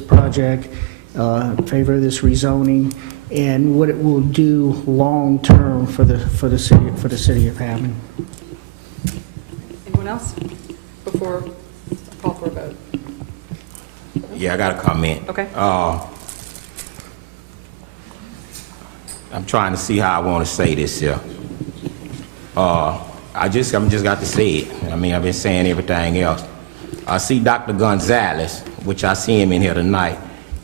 project, in favor of this rezoning, and what it will do long term for the city of Hammond. Anyone else before I call for a vote? Yeah, I got a comment. Okay. I'm trying to see how I want to say this here. I'm just got to say it. I mean, I've been saying everything else. I see Dr. Gonzalez, which I see him in here tonight.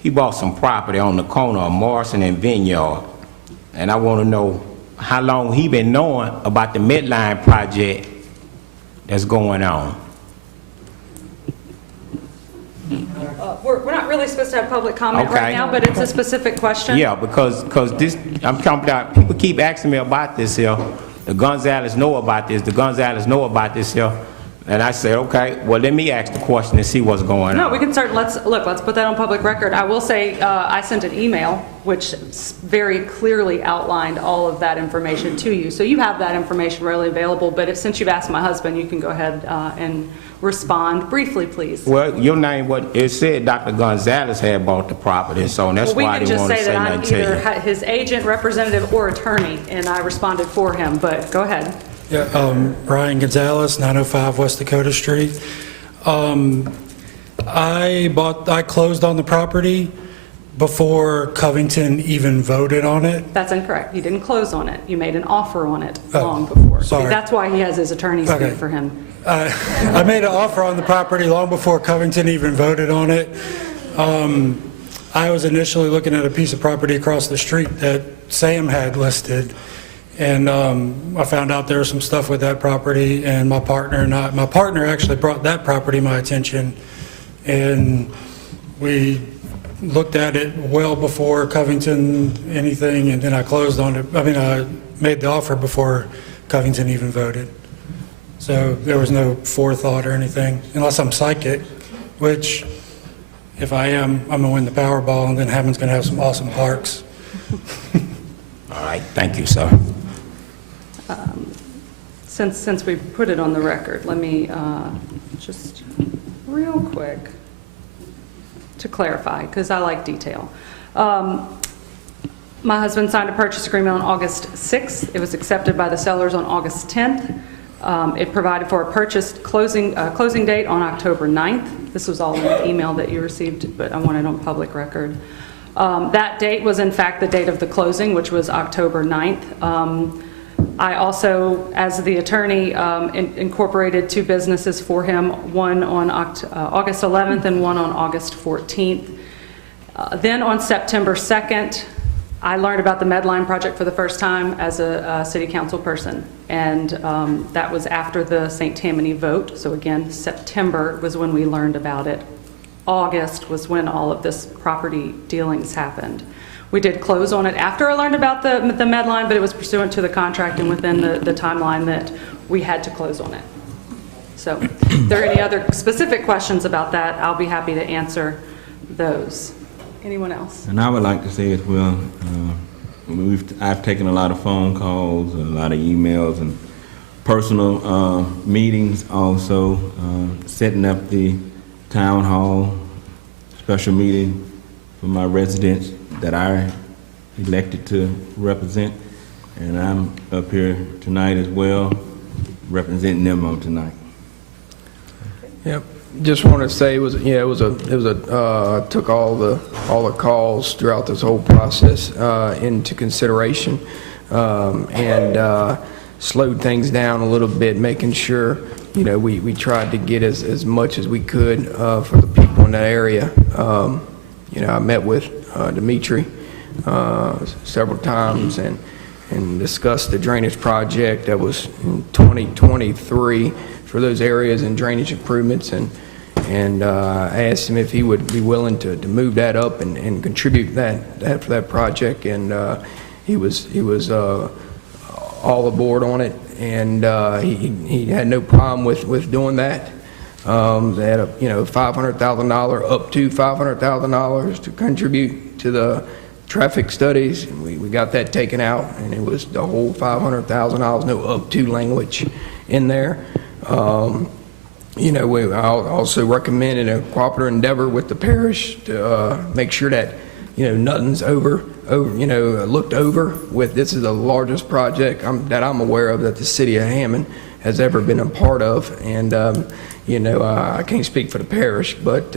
he bought some property on the corner of Morrison and Vineyard. And I want to know how long he been knowing about the Medline project that's going on. We're not really supposed to have public comment right Okay. now, but it's a specific question. Yeah, because this, I'm talking about, people keep asking me about this here. The Gonzalez know about this, the Gonzalez know about this here. And I said, okay, well, let me ask the question and see what's going on. No, we can certainly, let's put that on public record. I will say, I sent an email which very clearly outlined all of that information to you. So you have that information readily available, but since you've asked my husband, you can go ahead and respond briefly, please. Well, your name, it said Dr. Gonzalez had bought the property, so that's why I didn't want to say nothing to you. We can just say that I'm either his agent, representative, or attorney, and I responded for him, but go ahead. Yeah, Brian Gonzalez, 905 West Dakota Street. I closed on the property before Covington even voted on it. That's incorrect. You didn't close on it. You made an offer on it long before. Sorry. That's why he has his attorney speak for him. I made an offer on the property long before Covington even voted on it. I was initially looking at a piece of property across the street that Sam had listed. And I found out there was some stuff with that property, and my partner actually brought that property to my attention, and we looked at it well before Covington anything, and then I closed on it. I made the offer before Covington even voted. So there was no forethought or anything, unless I'm psychic, which if I am, I'm gonna win the Powerball, and then Hammond's gonna have some awesome parks. All right, thank you, sir. Since we put it on the record, let me just real quick to clarify, because I like detail. My husband signed a purchase agreement on August 6th. It was accepted by the sellers on August 10th. It provided for a closing date on October 9th. This was all in the email that you received, but I want it on public record. That date was in fact the date of the closing, which was October 9th. I also, as the attorney, incorporated two businesses for him, one on August 11th and one on August 14th. Then on September 2nd, I learned about the Medline project for the first time as a city council person, and that was after the St. Tammany vote. So again, September was when we learned about it. August was when all of this property dealings happened. We did close on it after I learned about the Medline, but it was pursuant to the contract and within the timeline that we had to close on it. So if there are any other specific questions about that, I'll be happy to answer those. Anyone else? And I would like to say as well, I've taken a lot of phone calls, a lot of emails, and personal meetings also, setting up the town hall special meeting for my residents that I elected to represent. And I'm up here tonight as well, representing them on tonight. Yep. Just want to say took all the calls throughout this whole process into consideration, and slowed things down a little bit, making sure we tried to get as much as we could for the people in that area. I met with Dimitri several times and discussed the drainage project that was in 2023 for those areas and drainage improvements, and I asked him if he would be willing to move that up and contribute that for that project, and he was all aboard on it, and he had no problem with doing that. They had a $500,000 up to $500,000 to contribute to the traffic studies, and we got that taken out, and it was the whole $500,000, no up to language in there. We also recommended a cooperative endeavor with the parish to make sure that nothing's looked over with. This is the largest project that I'm aware of that the city of Hammond has ever been a part of, and I can't speak for the parish, but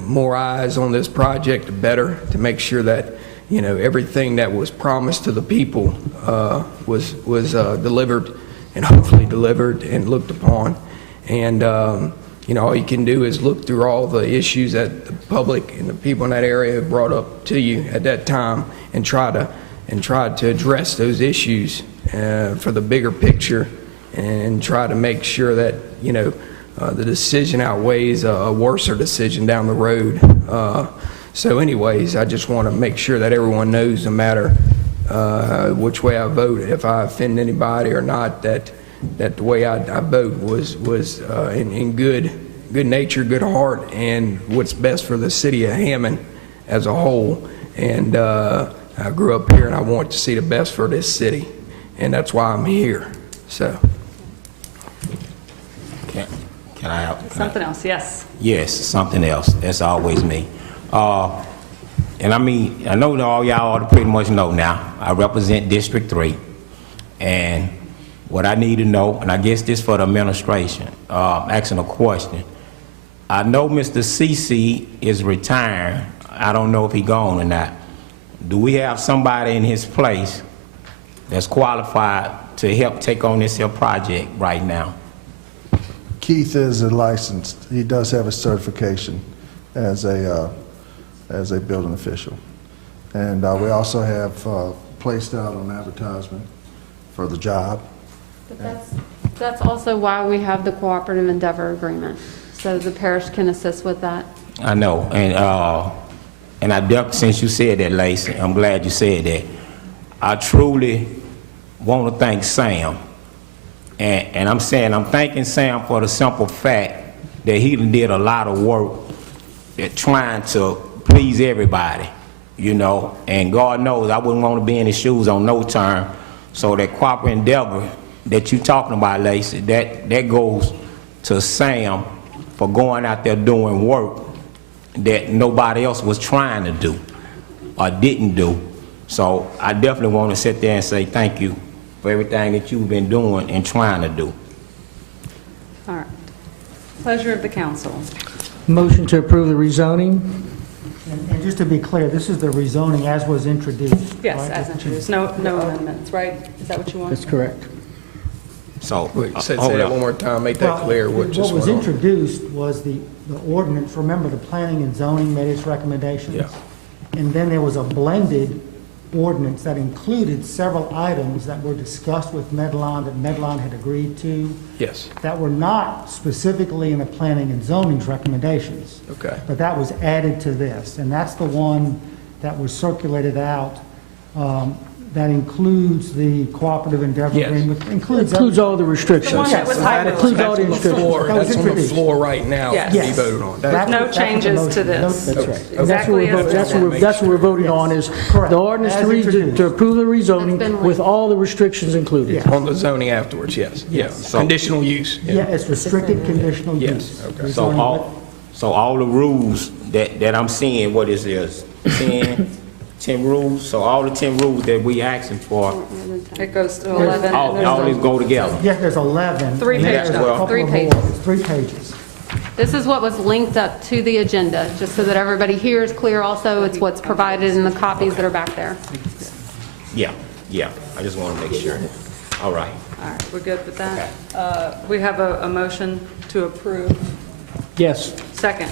more eyes on this project, the better, to make sure that everything that was promised to the people was delivered, and hopefully delivered and looked upon. And all you can do is look through all the issues that the public and the people in that area have brought up to you at that time and try to address those issues for the bigger picture and try to make sure that, the decision outweighs a worser decision down the road. So anyways, I just want to make sure that everyone knows, no matter which way I vote, if I offend anybody or not, that the way I vote was in good nature, good heart, and what's best for the city of Hammond as a whole. And I grew up here, and I want to see the best for this city, and that's why I'm here. So. Can I help? Something else, yes. Yes, something else. That's always me. And I mean, I know all y'all ought to pretty much know now. I represent District 3. And what I need to know, and I guess this for the administration, asking a question. I know Mr. CC is retiring. I don't know if he gone or not. Do we have somebody in his place that's qualified to help take on this here project right now? Keith is licensed. He does have a certification as a building official. And we also have placed out an advertisement for the job. But that's also why we have the cooperative endeavor agreement, so the parish can assist with that. I know, and I definitely, since you said that, Lacey, I'm glad you said that. I truly want to thank Sam. And I'm thanking Sam for the simple fact that he did a lot of work at trying to please everybody, and God knows I wouldn't want to be in his shoes on no term. So that cooperative endeavor that you're talking about, Lacey, that goes to Sam for going out there doing work that nobody else was trying to do or didn't do. So I definitely want to sit there and say thank you for everything that you've been doing and trying to do. All right. Pleasure of the council. Motion to approve the rezoning. And just to be clear, this is the rezoning as was introduced. Yes, right? as introduced. No amendments, right? Is that what you want? That's correct. So, Wait, say that one more time, make that clear. What just was went on. introduced was the ordinance. Remember, the planning and zoning made its recommendations? Yeah. And then there was a blended ordinance that included several items that were discussed with Medline, that Medline had agreed to. Yes. That were not specifically in the planning and zoning's recommendations. Okay. But that was added to this, and that's the one that was circulated out, that includes the cooperative endeavor Yes. agreement. Includes all the restrictions. The one that was highlighted. Includes all the That's on the floor. restrictions. That's on the introduced. floor right now. Yes. To be Yes. voted on. That's No what the changes motion- to this. That's right. And that's what Exactly we're as voting- that's what we're voting on is Correct. the ordinance As introduced. to approve the That's been rezoning with all the restrictions included. Yeah. On the zoning afterwards, yes. Yeah. Conditional use. Yeah, it's restricted conditional Yes, use. okay. So all the rules that I'm seeing, what is this, 10 rules? So all the 10 rules that we asking for, It goes to 11. all these go together. Yeah, there's 11. Three and pages, there's a couple 3 of pages. more. It's 3 pages. This is what was linked up to the agenda, just so that everybody here is clear also. It's what's provided in the copies that are back there. Yeah, I just want to make sure. All right. All right, we're good with that? We have a motion to approve. Yes. Second.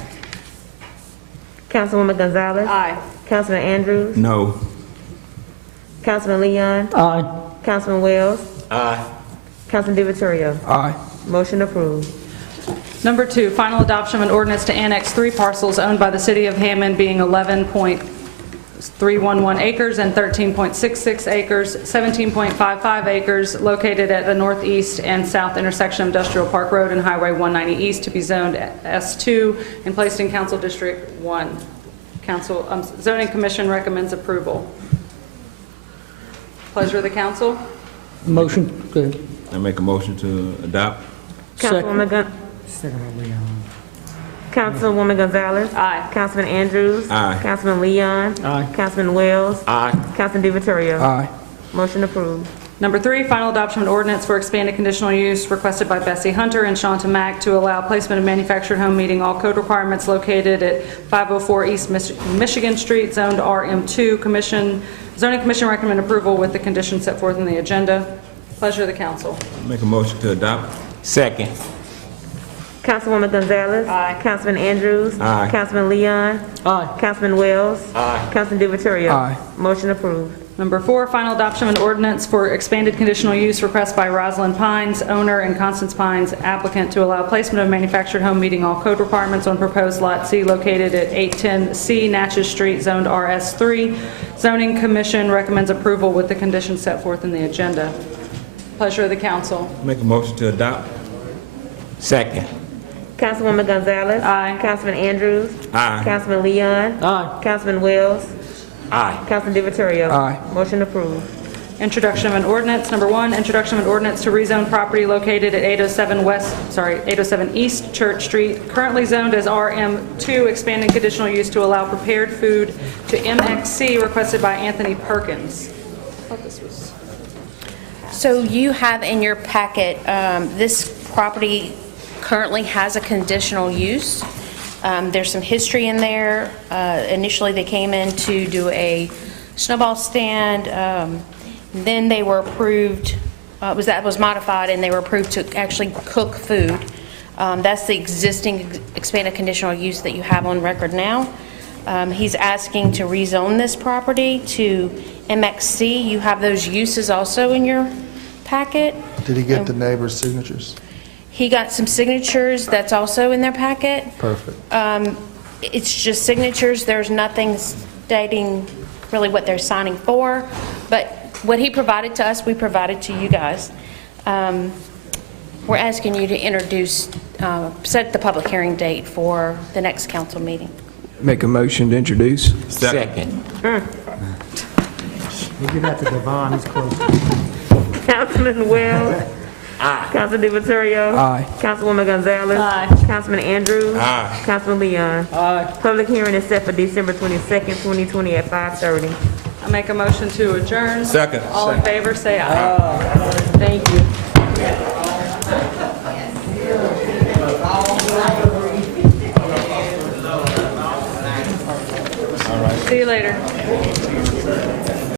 Councilwoman Gonzalez? Aye. Councilman Andrews? No. Councilman Leon? Aye. Councilman Wells? Aye. Councilman DiVittorio? Aye. Motion approved. Number 2, final adoption of an ordinance to annex 3 parcels owned by the city of Hammond, being 11.311 acres and 13.66 acres, 17.55 acres, located at the northeast and south intersection of Industrial Park Road and Highway 190 East, to be zoned S2 and placed in Council District 1. Zoning Commission recommends approval. Pleasure of the council. Motion, go ahead. I make a motion to adopt. Councilwoman Gonzalez? Aye. Councilman Andrews? Aye. Councilman Leon? Aye. Councilman Wells? Aye. Councilman DiVittorio? Aye. Motion approved. Number 3, final adoption of an ordinance for expanded conditional use requested by Bessie Hunter and Shanta Mack to allow placement of manufactured home meeting all code requirements, located at 504 East Michigan Street, zoned RM2. Zoning Commission recommend approval with the conditions set forth in the agenda. Pleasure of the council. Make a motion to adopt. Second. Councilwoman Gonzalez. Aye. Councilman Andrews. Aye. Councilman Leon. Aye. Councilman Wells. Aye. Councilman DiViterio. Aye. Motion approved. Number 4, final adoption of an ordinance for expanded conditional use request by Rosalind Pines, owner, and Constance Pines, applicant, to allow placement of manufactured home meeting all code requirements on proposed Lot C located at 810C Natchez Street, zoned RS3. Zoning Commission recommends approval with the conditions set forth in the agenda. Pleasure of the council. Make a motion to adopt. Second. Councilwoman Gonzalez. Aye. Councilman Andrews. Aye. Councilman Leon. Aye. Councilman Wells. Aye. Councilman DiViterio. Aye. Motion approved. Introduction of an ordinance. Number 1, introduction of an ordinance to rezone property located at 807 East Church Street, currently zoned as RM2, expanding conditional use to allow prepared food to MXC, requested by Anthony Perkins. I thought this was... So you have in your packet, this property currently has a conditional use. There's some history in there. Initially, they came in to do a snowball stand. Then they were approved, that was modified, and they were approved to actually cook food. That's the existing expanded conditional use that you have on record now. He's asking to rezone this property to MXC. You have those uses also in your packet. Did he get the neighbors' signatures? He got some signatures that's also in their packet. Perfect. It's just signatures. There's nothing stating really what they're signing for. But what he provided to us, we provided to you guys. We're asking you to introduce, set the public hearing date for the next council meeting. Make a motion to introduce. Second. We give that to Devon, he's close. Councilman Wells. Aye. Councilman DiViterio. Aye. Councilwoman Gonzalez. Aye. Councilman Andrews. Aye. Councilman Leon. Aye. Public hearing is set for December 22nd, 2020 at 5:30. I make a motion to adjourn. Second. All in favor, say aye. Thank you. See you later.